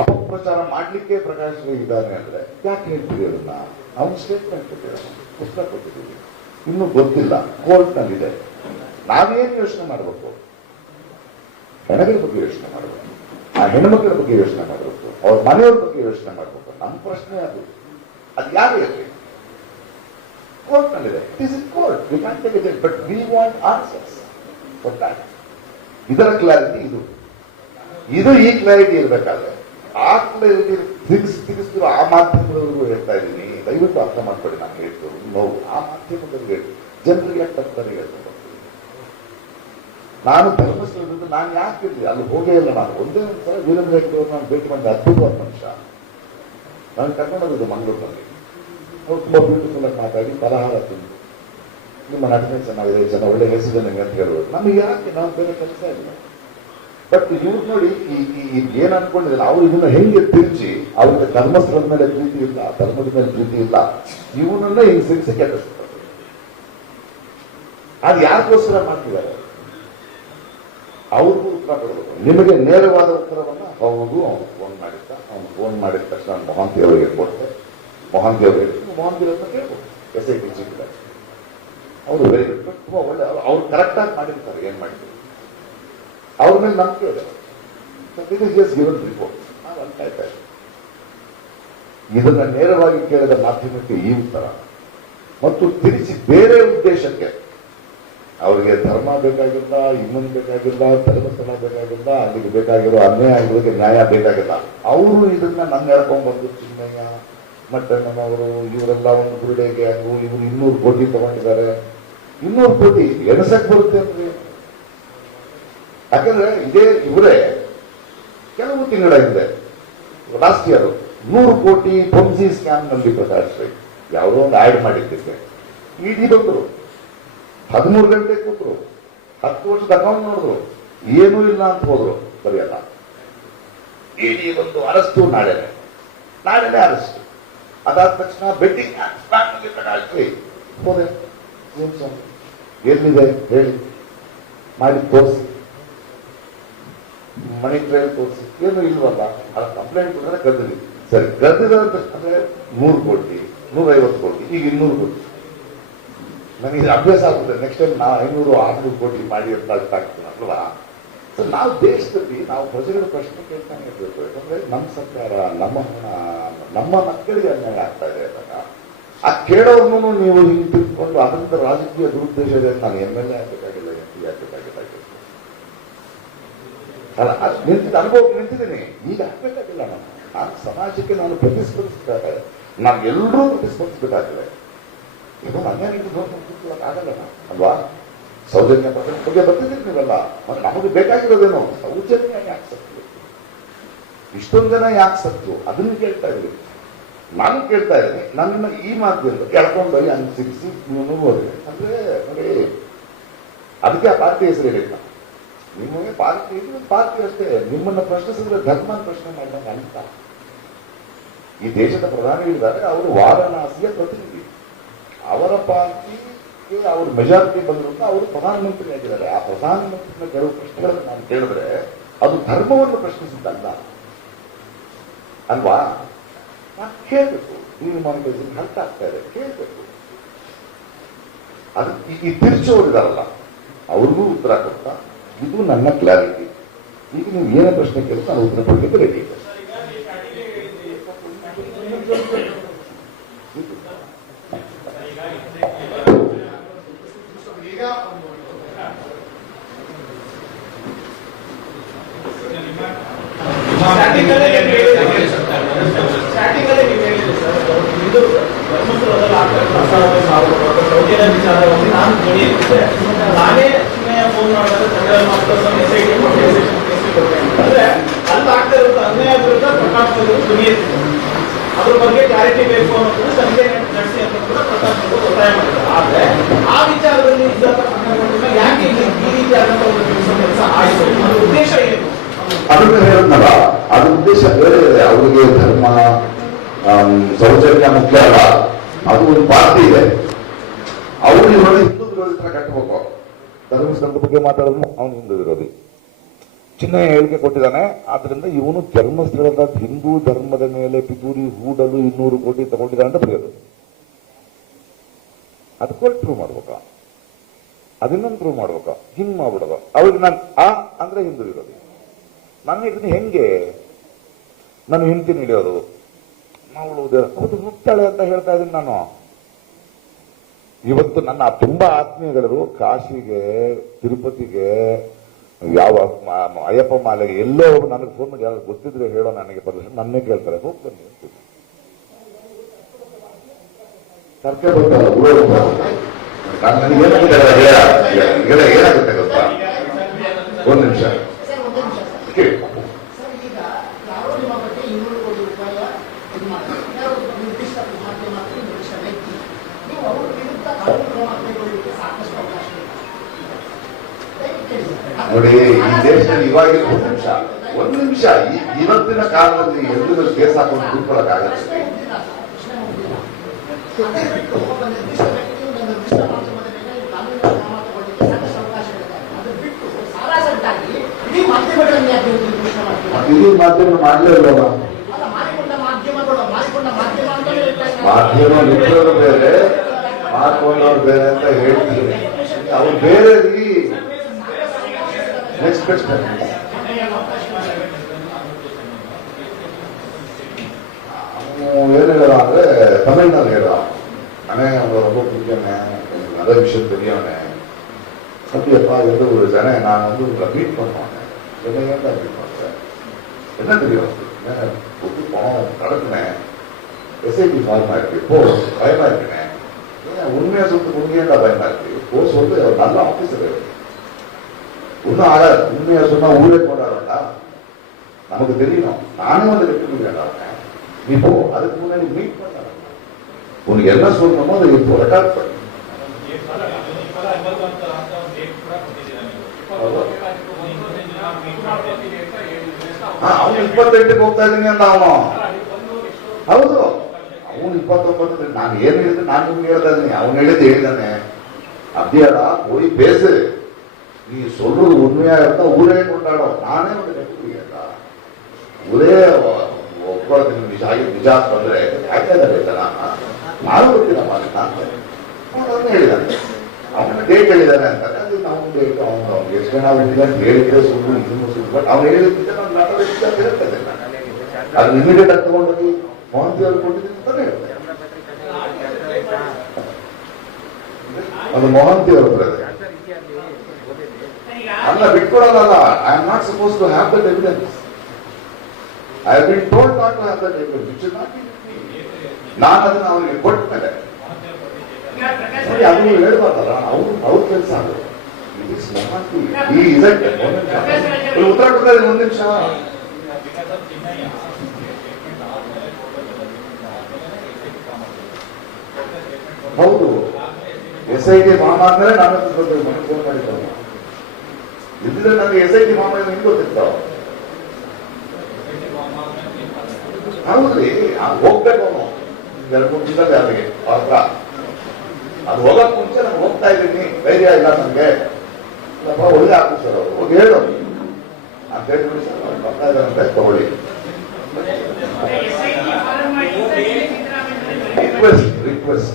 ಅಪಪ್ರಚಾರ ಮಾಡ್ಲಿಕ್ಕೆ ಪ್ರಕಾಶ್ ಇದ್ದಾನೆ ಅಂದ್ರೆ ಯಾಕೆ ಹೇಳ್ತೀವಿ? ಅದನ್ನ ಅವ್ನು ಸ್ಟೇಟ್ಮೆಂಟ್ ಕೊಟ್ಟಿದ್ದಾರೆ, ಪುಸ್ತಕ ಕೊಟ್ಟಿದ್ದೀವಿ, ಇನ್ನೂ ಗೊತ್ತಿಲ್ಲ, ಕೋರ್ಟ್ ನಲ್ಲಿದೆ. ನಾವೇನು ಯೋಚನೆ ಮಾಡಬೇಕು? ಹೆಣಗಳ ಬಗ್ಗೆ ಯೋಚನೆ ಮಾಡಬೇಕು, ಆ ಹೆಣ್ಮಕ್ಳ ಬಗ್ಗೆ ಯೋಚನೆ ಮಾಡಬೇಕು, ಅವ್ರ ಮನೆಯವ್ರ ಬಗ್ಗೆ ಯೋಚನೆ ಮಾಡಬೇಕು. ನಮ್ಮ ಪ್ರಶ್ನೆ ಅದು ಯಾರು ಇರಲಿ? ಕೋರ್ಟ್ ನಲ್ಲಿದೆ. It is in court, we can take it, but we want answers for that. ಇದರ ಕ್ಲಾರಿಟಿ ಇದು. ಈ ಕ್ಲಾರಿಟಿ ಇರಬೇಕಾದ್ರೆ ಆ ಕ್ಲಾರಿಟಿ ತಿಳಿಸ್ತಿರೋ ಆ ಮಾಧ್ಯಮದವರೆಗೂ ಹೇಳ್ತಾ ಇದ್ದೀನಿ, ದಯವಿಟ್ಟು ಅರ್ಥ ಮಾಡ್ಕೊಳ್ಳಿ. ನಾನು ಹೇಳ್ತು ನೋವು ಆ ಮಾಧ್ಯಮದಲ್ಲಿ ಜನರಿಗೆ ಯಾಕೆ ತಪ್ಪನೆ ಹೇಳ್ಕೊಂಡು ನಾನು ಧರ್ಮಸ್ಥಳದಿಂದ ನಾನು ಯಾಕೆ ಇರಲಿ? ಅಲ್ಲಿ ಹೋಗೇ ಇಲ್ಲ. ನಾನು ಒಂದೇ ಒಂದ್ಸಲ ವೀರೇಂದ್ರ ಹೆಗ್ಗಡೆಯವ್ರು ನಾನು ಭೇಟಿ ಮಾಡಿದ ಅದ್ಭುತವಾದ ಮನುಷ್ಯ. ನಾನು ಕರ್ಕೊಂಡೋಗಿದ್ದು ಮಂಗಳೂರಿನಲ್ಲಿ. ಅವ್ರು ತುಂಬಾ ಬ್ಯೂಟಿಫುಲ್ ಆಗಿ ಮಾತಾಡಿ ಫಲಹಾರ ತಿಂದು, ನಿಮ್ಮ ನಟನೆ ಚೆನ್ನಾಗಿದೆ, ಜನ ಒಳ್ಳೆ ಹೆಸರು ನಿಮಗೆ ಅಂತ ಹೇಳುವುದು. ನಮಗೆ ಯಾಕೆ? ನಾವು ಬೇರೆ ಕೆಲಸ ಇಲ್ಲ. ಬಟ್ ಇವ್ರು ನೋಡಿ ಏನ್ ಅನ್ಕೊಂಡಿದ್ರೆ ಅವ್ರು ಇದನ್ನ ಹೆಂಗೆ ತಿರುಚಿ, ಅವ್ರಿಗೆ ಧರ್ಮಸ್ಥಳದ ಮೇಲೆ ಪ್ರೀತಿ ಇಲ್ಲ, ಧರ್ಮದ ಮೇಲೆ ಪ್ರೀತಿ ಇಲ್ಲ, ಇವನನ್ನ ಹಿಂಗ್ ಸಿರಿಸಿ ಕೆಟ್ಟಿಸ್ತಾರೆ. ಅದು ಯಾರಿಗೋಸ್ಕರ ಮಾಡ್ತಿದ್ದಾರೆ? ಅವ್ರಿಗೂ ಉತ್ತರ ಕೊಡಬೇಕು. ನಿಮಗೆ ನೇರವಾದ ಉತ್ತರವನ್ನ ಹೌದು, ಅವ್ನು ಫೋನ್ ಮಾಡಿದ ತಕ್ಷಣ ಮೊಹಾಂತಿ ಅವರಿಗೆ ಕೊಟ್ಟೆ. ಮೊಹಾಂತಿ ಅವರಿಗೆ ಮೊಹಾಂತಿ ಕೇಳ್ಬೋದು. SIT ಚೀಫ್ ಅವರು ವೆರಿ ಗುಡ್, ತುಂಬಾ ಒಳ್ಳೆ, ಅವ್ರು ಕರೆಕ್ಟ್ ಆಗಿ ಮಾಡಿರ್ತಾರೆ. ಏನ್ ಮಾಡಿದ್ರು ಅವ್ರ ಮೇಲೆ ನಂಬಿಕೆ ಇದೆ. ಗಿವನ್ ರಿಪೋರ್ಟ್ ನಾವು ಅಂತ ಇದ್ದಾರೆ. ಇದನ್ನ ನೇರವಾಗಿ ಕೇಳಿದ ಮಾಧ್ಯಮಕ್ಕೆ ಈ ಉತ್ತರ ಮತ್ತು ತಿರುಚಿ ಬೇರೆ ಉದ್ದೇಶಕ್ಕೆ ಅವ್ರಿಗೆ ಧರ್ಮ ಬೇಕಾಗಿಲ್ಲ, ಇನ್ನೊಂದು ಬೇಕಾಗಿಲ್ಲ, ಧರ್ಮಸ್ಥಳ ಬೇಕಾಗಿಲ್ಲ, ಅಲ್ಲಿಗೆ ಬೇಕಾಗಿರೋ ಅನ್ಯಾಯ ಆಗಿರೋದಕ್ಕೆ ನ್ಯಾಯ ಬೇಕಾಗಿಲ್ಲ. ಅವರು ಇದನ್ನ ನನ್ನ ಹೇಳ್ಕೊಂಡ್ಬಂದು ಚಿನ್ನಯ್ಯ ಮಟ್ಟಣ್ಣನವರು ಇವರೆಲ್ಲ ಒಂದು ಗುರುಡೆ ಗ್ಯಾಂಗು, ಇವರು 200 ಕೋಟಿ ತಗೊಂಡಿದ್ದಾರೆ. 200 ಕೋಟಿ ಎಣಸಕ್ ಬರುತ್ತೆ ಅಂದ್ರೆ, ಯಾಕಂದ್ರೆ ಇದೇ ಇವರೇ ಕೆಲವು ತಿಂಗಳ ಹಿಂದೆ ಲಾಸ್ಟ್ ಇಯರ್ 100 ಕೋಟಿ ಪೊನ್ಸಿ ಸ್ಕ್ಯಾಮ್ ನಲ್ಲಿ ಪ್ರಕಾಶ್ ರೈ ಯಾವುದೋ ಒಂದು ಆಡ್ ಮಾಡಿದ್ದಕ್ಕೆ ಇಡಿ ಬಂದರು, 13 ಗಂಟೆ ಕೂತರು, 10 ವರ್ಷದ ಅಕೌಂಟ್ ನೋಡಿದ್ರು, ಏನೂ ಇಲ್ಲ ಅಂತ ಹೋದ್ರು. ಬರೆಯಲ್ಲ, ಇಡಿ ಬಂದು ಅರೆಸ್ಟು ನಾಳೆನೆ ಅರೆಸ್ಟ್. ಅದಾದ ತಕ್ಷಣ ಬೆಟ್ಟಿಂಗ್ ಪ್ರಕಾಶ್ ರೈ ಹೋದೆ. ಎಲ್ಲಿದೆ ಹೇಳಿ, ಮಾಡಿ ತೋರಿಸಿ, ಮನಿ ಟ್ರಯಲ್ ತೋರಿಸಿ, ಏನು ಇಲ್ವಲ್ಲ. ಅದ ಕಂಪ್ಲೇಂಟ್ ಕೊಟ್ಟರೆ ಗದ್ದಿದೆ. ಸರಿ, ಗದ್ದಿದ ಅಂದ್ರೆ 100 ಕೋಟಿ 150 ಕೋಟಿ, ಈಗ 200 ಕೋಟಿ. ನನಗೆ ಅಭ್ಯಾಸ ಆಗುತ್ತೆ. ನೆಕ್ಸ್ಟ್ ಟೈಮ್ ನಾವು 500-600 ಕೋಟಿ ಮಾಡಿ ಅಂತ ಆಗ್ತದೆ ಅಲ್ವಾ. ಸೊ ನಾವು ದೇಶದಲ್ಲಿ ನಾವು ಪ್ರಜೆಗಳ ಪ್ರಶ್ನೆ ಕೇಳ್ತಾನೆ ಇರಬೇಕು. ಯಾಕಂದ್ರೆ ನಮ್ಮ ಸರ್ಕಾರ, ನಮ್ಮ ಹಣ, ನಮ್ಮ ಮಕ್ಕಳಿಗೆ ಅನ್ಯಾಯ ಆಗ್ತಾ ಇದೆ ಅಂದಾಗ ಆ ಕೇಳೋರ್ನು ನೀವು ಹಿಂಗೆ ತಿಳ್ಕೊಂಡು ಅದರಿಂದ ರಾಜಕೀಯ ದುರುದ್ದೇಶ ಇದೆ. ನಾನು MLA ಆಗ್ಬೇಕಾಗಿಲ್ಲ, MP ಆಗ್ಬೇಕಾಗಿಲ್ಲ ಅಲ್ಲ, ಅದು ನಿಂತಿದ್ದ ಅನುಭವಕ್ಕೆ ನಿಂತಿದ್ದೀನಿ. ಈಗ ಆಗ್ಬೇಕಾಗಿಲ್ಲ. ನಾನು ಸಮಾಜಕ್ಕೆ ನಾನು ಪ್ರತಿಸ್ಪರ್ಧಿಸಬೇಕಾಗಿದೆ. ನಾನು ಎಲ್ಲರೂ ಪ್ರತಿಸ್ಪರ್ಧಿಸಬೇಕಾಗಿದೆ. ಇದು ಅನ್ಯಾಯ ಆಗಲ್ಲ ಅಲ್ವಾ. ಸೌಜನ್ಯ ಬಗ್ಗೆ ಬರ್ತಿದ್ದೀರಿ ನೀವೆಲ್ಲ. ಮತ್ತೆ ನಮಗೆ ಬೇಕಾಗಿರೋದೇನೋ ಸೌಜನ್ಯ ಯಾಕೆ ಸತ್ತು, ಇಷ್ಟೊಂದು ಜನ ಯಾಕೆ ಸತ್ತು, ಅದನ್ನು ಕೇಳ್ತಾ ಇದ್ದೀವಿ. ನಾನು ಕೇಳ್ತಾ ಇದ್ದೀನಿ. ನನ್ನ ಈ ಮಾತಿಲ್ಲ ಎಳ್ಕೊಂಡೋಗಿ ಹಂಗೆ ಸಿಗಿಸಿ ನೀವು ಹೋದ್ರೆ ಅಂದ್ರೆ ನೋಡಿ, ಅದಕ್ಕೆ ಆ ಪಾರ್ಟಿ ಹೆಸರು ಹೇಳಿಲ್ಲ. ನಿಮಗೆ ಪಾರ್ಟಿ ಇದು ಪಾರ್ಟಿ ಅಷ್ಟೇ. ನಿಮ್ಮನ್ನ ಪ್ರಶ್ನಿಸಿದ್ರೆ ಧರ್ಮ ಪ್ರಶ್ನೆ ಮಾಡಿದಂಗೆ ಅಂತ. ಈ ದೇಶದ ಪ್ರಧಾನಿಗಳಿದ್ದಾರೆ, ಅವರು ವಾರಣಾಸಿಯ ಪ್ರತಿನಿಧಿ. ಅವರ ಪಾರ್ಟಿಗೆ ಅವರು ಮೆಜಾರಿಟಿ ಬಂದಿರೋದು, ಅವರು ಪ್ರಧಾನಮಂತ್ರಿ ಆಗಿದ್ದಾರೆ. ಆ ಪ್ರಧಾನಮಂತ್ರಿನ ಕೆಲವು ಪ್ರಶ್ನೆಗಳನ್ನು ನಾನು ಕೇಳಿದ್ರೆ ಅದು ಧರ್ಮವನ್ನು ಪ್ರಶ್ನಿಸಿದ್ದಲ್ಲ ಅಲ್ವಾ. ನಾನು ಕೇಳಬೇಕು, ಡಿಮಾನಿಟೈಸೇಷನ್ ಅರ್ಥ ಆಗ್ತಾ ಇದೆ, ಕೇಳಬೇಕು. ಅದು ಈ ತಿರ್ಚೋರಿದಾರಲ್ಲ ಅವ್ರಿಗೂ ಉತ್ತರ ಕೊಡ್ತಾ, ಇದು ನನ್ನ ಕ್ಲಾರಿಟಿ. ಈಗ ನೀವು ಏನೇ ಪ್ರಶ್ನೆ ಕೇಳಿ ನಾನು ಉತ್ತರ ಕೊಡಲಿಕ್ಕೆ ರೆಡಿ ಇದೆ. ಸ್ಟಾರ್ಟಿಂಗ್ ಅಲ್ಲೇ ನೀವು ಹೇಳಿದ್ರಿ ಸರ್, ಇದು ಧರ್ಮಸ್ಥಳದಲ್ಲಿ ಆಗ್ತಕ್ಕಂಥ ಸೌಜನ್ಯ ವಿಚಾರವಾಗಿ ನಾನು ಧ್ವನಿ ಎತ್ತಿದ್ದೆ. ನಾನೇ ಚಿನ್ನಯ್ಯ ಫೋನ್ ಮಾಡಿದ್ರೆ SIT ಅಂದ್ರೆ ಅಲ್ಲಿ ಆಗ್ತಾ ಇರುತ್ತೆ ಅನ್ಯಾಯ ವಿರುದ್ಧ ಪ್ರಕಾಶ್ ಅವರು ಧ್ವನಿ ಎತ್ತಿದ್ರು. ಅದ್ರ ಬಗ್ಗೆ ಕ್ಲಾರಿಟಿ ಬೇಕು ಅನ್ನೋದನ್ನ ತನಿಖೆ ನಡೆಸಿ ಅಂತ ಕೂಡ ಪ್ರಕಾಶ್ ಅವರು ಒತ್ತಾಯ ಮಾಡಿದ್ದಾರೆ. ಆದ್ರೆ ಆ ವಿಚಾರದಲ್ಲಿ ಯಾಕೆ ಈ ರೀತಿ ಆದಂತ ಒಂದು ಕೆಲಸ ಆಯಿತು, ಅದರ ಉದ್ದೇಶ ಏನು? ಅದನ್ನು ಹೇಳಿದ್ನಲ್ಲ, ಅದ್ರ ಉದ್ದೇಶ ಬೇರೆ ಇದೆ. ಅವರಿಗೆ ಧರ್ಮ ಸೌಜನ್ಯ ಮುಖ್ಯ ಅಲ್ಲ. ಅದು ಒಂದು ಪಾರ್ಟಿ ಇದೆ. ಅವರು ನೋಡಿ ಹಿಂದೂ ವಿರೋಧಿ ತರ ಕಟ್ಟಬೇಕು. ಧರ್ಮಸ್ಥಳದ ಬಗ್ಗೆ ಮಾತಾಡೋದು ಅವನು ಹಿಂದೂ ವಿರೋಧಿ. ಚಿನ್ನಯ್ಯ ಹೇಳಿಕೆ ಕೊಟ್ಟಿದ್ದಾನೆ. ಆದ್ರಿಂದ ಇವನು ಧರ್ಮಸ್ಥಳದ ಹಿಂದೂ ಧರ್ಮದ ಮೇಲೆ ಪಿತೂರಿ ಹೂಡಲು 200 ಕೋಟಿ ತಗೊಂಡಿದ್ದಾನೆ ಅಂತ ಬರೆಯೋದು. ಅದು ಕೋರ್ಟ್ ಪ್ರೂವ್ ಮಾಡ್ಬೇಕ, ಅದನ್ನೊಂದು ಪ್ರೂವ್ ಮಾಡ್ಬೇಕ. ಹಿಂಗ್ ಮಾಡ್ಬಿಡೋದು. ಅವ್ರಿಗೆ ನಾನು ಅಂದ್ರೆ ಹಿಂದೂ ವಿರೋಧಿ. ನಾನು ಹೇಳಿದ್ದೀನಿ ಹೆಂಗೆ ನಾನು ಹಿಂಡ್ತೀನಿ ಹಿಡಿಯೋದು, ಅವತ್ತು ಮುಕ್ತಾಳೆ ಅಂತ ಹೇಳ್ತಾ ಇದ್ದೀನಿ ನಾನು. ಇವತ್ತು ನನ್ನ ತುಂಬಾ ಆತ್ಮೀಯಗಳು ಕಾಶಿಗೆ, ತಿರುಪತಿಗೆ, ಯಾವ ಅಯ್ಯಪ್ಪ ಮಾಲೆಗೆ ಎಲ್ಲೋ ನನಗೆ ಫೋನ್ ಮಾಡಿ ಯಾರು ಗೊತ್ತಿದ್ರೆ ಹೇಳೋ, ನನಗೆ ಪರ್ಮಿಷನ್ ನನ್ನೇ ಕೇಳ್ತಾರೆ, ಹೋಗಿ ಬನ್ನಿ ಅಂತೀನಿ. ಸರ್ಕಾರ ಏನಾಗುತ್ತೆ ಗೊತ್ತಾ, ಒಂದು ನಿಮಿಷ ಕೇಳಿ. ನೋಡಿ, ಈ ದೇಶದಲ್ಲಿ ಇವಾಗ ಒಂದು ನಿಮಿಷ ಇವತ್ತಿನ ಕಾಲದಲ್ಲಿ ಎಲ್ಲರೂ ಕೇಸ್ ಹಾಕೊಂಡು ಕೂತ್ಕೊಳ್ಳೋಕ್ಕಾಗತ್ತೆ. ಇದು ಮಾಧ್ಯಮ ಮಾಡಲೇ ಇಲ್ಲವ. ಮಾಧ್ಯಮ ನಿಂತವರು ಬೇರೆ, ಮಾಡ್ಕೊಂಡವ್ರು ಬೇರೆ ಅಂತ ಹೇಳ್ತೀವಿ. ಅವ್ರು ಬೇರೆ ನೆಕ್ಸ್ಟ್ ಪ್ರಶ್ನೆ. ಏನು ಹೇಳ ಅಂದ್ರೆ ತಮಿಳ್ನಾಡು ಹೇಳ, ಅನೇ ரொம்ப பிடிக்கவனே, நிறைய விஷயம் தெரியவனே, அப்படியப்பா எந்த ஒரு ஜன நான் வந்து உங்களை மீட் பண்ணுவாங்க என்ன தான் மீட் பண்ணுறேன் என்ன தெரியும் புது பணம் கடத்தினேன் எஸ்ஐபி ஃபார்மா இருக்கு இப்போ பயமா இருக்குனேன் உண்மையா சொல்லிட்டு உண்மையா பயமா இருக்கு இப்போ சொல்லி அவர் நல்ல ஆபீசர் ஒன்றும் ஆகாது உண்மையா சொன்னா ஊரே கொண்டாடா நமக்கு தெரியணும் நானே வந்து ரெக்கமெண்ட் கேட்டாங்க இப்போ அதுக்கு முன்னாடி மீட் பண்ண உனக்கு என்ன சொல்லணுமோ அதை இப்போ ரெக்கார்ட் பண்ணி ಅವನು 28 ಹೋಗ್ತಾ ಇದ್ದೀನಿ ಅಂತ ಅವನು ಹೌದು ಅವನು 29 ನಾನು ಏನ್ ಹೇಳಿದ್ರೆ ನಾನು ನಿಮ್ಗೆ ಹೇಳ್ತಾ ಇದ್ದೀನಿ ಅವನು ಹೇಳಿದ್ದಾನೆ அப்படியாட போய் பேசு நீ சொல்றது உண்மையா இருந்தா ஊரே கொண்டாடும் நானே ಒಂದು ಕಟ್ಟಿಲ್ಲ ஊரೇ ಒಬ್ಬರು ನಿಜ ಬಂದ್ರೆ ಯಾಕೆ ನಾನು ಗೊತ್ತಿಲ್ಲ ಅವನು ಹೇಳಿದ್ದಾನೆ ಅವನ ಡೇಟ್ ಹೇಳಿದಾನೆ ಅಂತಾರೆ ಅದು ನಾವು ಡೇಟ್ ಅವನು ಎಷ್ಟು ಜನ ಹೇಳಿದೆ ಅಂತ ಹೇಳಿದ್ರೆ ಸುಳ್ಳು ಇದನ್ನು ಸುಳ್ಳು ಬಟ್ ಅವ್ನು ಹೇಳಿದ್ರೆ ನಾನು ಮಾತಾಡೋದಿಲ್ಲ ಅಂತ ಹೇಳ್ತೇನೆ ಅದು ಇಮಿಡಿಯೇಟ್ ಆಗಿ ತಗೊಂಡೋಗಿ ಮೋಹಂತಿ ಅವ್ರು ಕೊಟ್ಟಿದ್ದೀನಿ ಅಂತಾನೆ ಹೇಳ್ತೇನೆ ಅದು ಮೋಹಂತಿ ಅವ್ರ ಬರೋದು ಅಲ್ಲ ಬಿಟ್ಕೊಡೋದಲ್ಲ I am not suppose to have that evidence I have been told not to have that evidence which is not ನಾನು ಅದನ್ನ ಅವನಿಗೆ ಕೊಟ್ಟ ಮೇಲೆ ನೋಡಿ ಅದನ್ನು ಹೇಳ್ಬಾರ್ದಲ್ಲ ಅವ್ರ ಕೆಲಸ ಅದು ಉತ್ತರ ಕೊಡ್ತಾ ಇದ್ದೀನಿ ಒಂದು ನಿಮಿಷ ಹೌದು SIT ಮಾಮ ಅಂದ್ರೆ ನಾನು ಫೋನ್ ಮಾಡಿದ್ದೆ ಇದ್ರೆ ನನಗೆ SIT ಮಾಮ ನಿಮ್ಗೆ ಗೊತ್ತಿರ್ತಾವ ಹೌದ್ರಿ ಹೋಗ್ಬೇಕು ಅವನು 2-3 ದಿವಸ ಅವರಿಗೆ ಪಾತ್ರ ಅದು ಹೋಗಕ್ ಮುಂಚೆ ನಾನು ಹೋಗ್ತಾ ಇದ್ದೀನಿ ಧೈರ್ಯ ಇಲ್ಲ ನನಗೆ ಒಳ್ಳೆ ಆಫೀಸರ್ ಅವರು ಹೋಗಿ ಹೇಳು ಅಂತ ಹೇಳ್ಬಿಡಿ ಸರ್ ಅವ್ರು ಬರ್ತಾ ಇದ್ದಾರಂತೆ ತಗೊಳ್ಳಿ ರಿಕ್ವೆಸ್ಟ್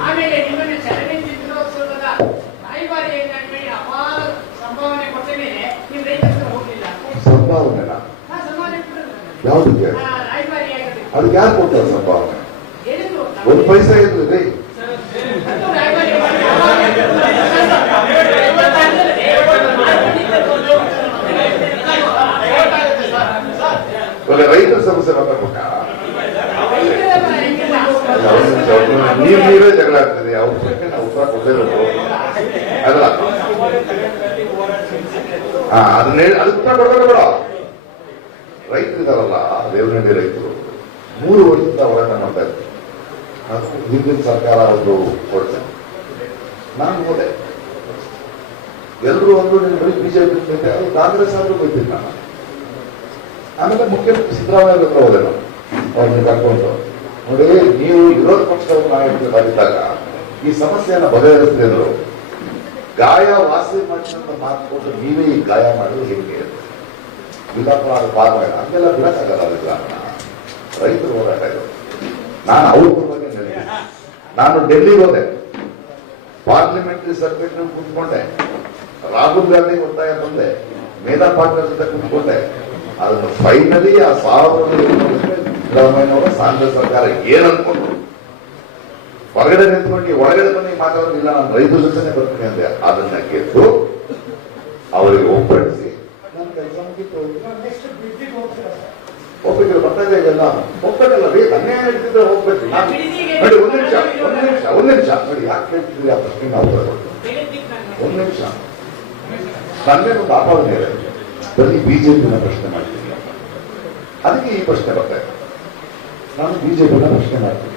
ಆಮೇಲೆ ನಿಮ್ಮನ್ನ ಚಲನೆ ಚಿತ್ರೋತ್ಸವದ ರಾಯಭಾರಿ ಅಪಾರ ಸಂಭಾವನೆ ಕೊಟ್ಟ ಮೇಲೆ ನೀವು ರೈತರ ಹೋಗ್ಲಿಲ್ಲ ಸಂಭಾವನೆ ಯಾವ್ದಕ್ಕೆ ರಾಯಭಾರಿ ಆಗಿದೆ ಅದಕ್ಕೆ ಯಾರು ಕೊಡ್ತಾರೆ ಸಂಭಾವನೆ ಒಂದು ಪೈಸಾ ಇದ್ರು ರೀ ರೈತರ ಸಮಸ್ಯೆ ಮಾತಾಡ್ಬೇಕ ನೀವೇ ಜಗಳ ಆಗ್ತದೆ ಅವ್ರ ಬಗ್ಗೆ ನಾವು ಉತ್ತರ ಕೊಟ್ಟಿರೋದು ಅದಲ್ಲ ಅದನ್ನ ಅದಕ್ಕೆ ಉತ್ತರ ಕೊಡೋದು ಬೇಡ ರೈತರು ಇದಾರಲ್ಲ ದೇವನಹಳ್ಳಿ ರೈತರು 3 ವರ್ಷದಿಂದ ಹೋರಾಟ ಮಾಡ್ತಾ ಇದ್ರು ಹಿಂದಿನ ಸರ್ಕಾರ ಒಂದು ಕೊಡ್ತಾರೆ ನಾನು ಹೋದೆ ಎಲ್ಲರೂ ಒಂದು ಬರೀ ಬಿಜೆಪಿ ಕಾಂಗ್ರೆಸ್ ಆದ್ರೂ ಗೊತ್ತಿಲ್ಲ ನಾನು ಆಮೇಲೆ ಮುಖ್ಯಮಂತ್ರಿ ಸಿದ್ದರಾಮಯ್ಯ ಹತ್ರ ಹೋದೆ ನಾನು ಅವ್ರನ್ನ ಕರ್ಕೊಂಡು ನೋಡಿ ನೀವು ವಿರೋಧ ಪಕ್ಷದ ನಾಯಕರಾಗಿದ್ದಾಗ ಈ ಸಮಸ್ಯೆಯನ್ನು ಬಗೆಹರಿಸ್ತೀವಿ ಅಂದ್ರು ಗಾಯ ವಾಸಿ ಮಾಡಿದಂತ ಮಾತು ಕೊಟ್ಟು ನೀವೇ ಈ ಗಾಯ ಮಾಡಿದ್ರೆ ಹೇಗೆ ಇಲ್ಲಪ್ಪ ಅದು ಪಾರ್ವಾಡ ಹಂಗೆಲ್ಲ ಬಿಡಕ್ಕಾಗಲ್ಲ ಅದಕ್ಕೆ ರೈತರು ಹೋರಾಟ ಇದು ನಾನು ಅವ್ರ ಬಗ್ಗೆ ಹೇಳಿದೆ ನಾನು ಡೆಲ್ಲಿಗೆ ಹೋದೆ ಪಾರ್ಲಿಮೆಂಟರಿ ಸೆಕ್ರೆಟರಿ ಕುತ್ಕೊಂಡೆ ರಾಹುಲ್ ಗಾಂಧಿ ಒತ್ತಾಯ ಬಂದೆ ಮೇಧಾ ಪಾಟೀಲ್ ಜೊತೆ ಕುತ್ಕೊಂಡೆ ಅದನ್ನು ಫೈನಲಿ ಆ 1000 ಸಿದ್ದರಾಮಯ್ಯನವರ ಕಾಂಗ್ರೆಸ್ ಸರ್ಕಾರ ಏನ್ ಅನ್ಕೊಂಡ್ರು ಹೊರಗಡೆ ನಿಂತ್ಕೊಂಡು ಒಳಗಡೆ ಬನ್ನಿ ಮಾತಾಡೋದಿಲ್ಲ ನಾನು ರೈತರ ಜೊತೆ ಬರ್ತೀನಿ ಅಂದೆ ಅದನ್ನ ಗೆದ್ದು ಅವರಿಗೆ ಒಪ್ಪಡಿಸಿ ನನ್ನ ಕೆಲಸ ಮುಗಿತು ಹೋಗ್ಬೇಕಿಲ್ಲ ಬರ್ತಾ ಇದೆ ಎಲ್ಲ ಹೋಗ್ಬೇಕಲ್ಲ ರೀ ಅನ್ಯಾಯ ನಡೀತಿದ್ರೆ ಹೋಗ್ಬೇಕು ನೋಡಿ ಒಂದ್ ನಿಮಿಷ ನೋಡಿ ಯಾಕೆ ಕೇಳ್ತಿದ್ರಿ ಆ ಪ್ರಶ್ನೆ ನಾವು ಒಂದ್ ನಿಮಿಷ ನನ್ನೇ ಒಂದು ಆಪಾದನೆ ಇದೆ ಬರೀ ಬಿಜೆಪಿನ ಪ್ರಶ್ನೆ ಮಾಡ್ತೀನಿ ಅದಕ್ಕೆ ಈ ಪ್ರಶ್ನೆ ಬರ್ತಾ ಇದೆ ನಾನು ಬಿಜೆಪಿನ ಪ್ರಶ್ನೆ ಮಾಡ್ತೀನಿ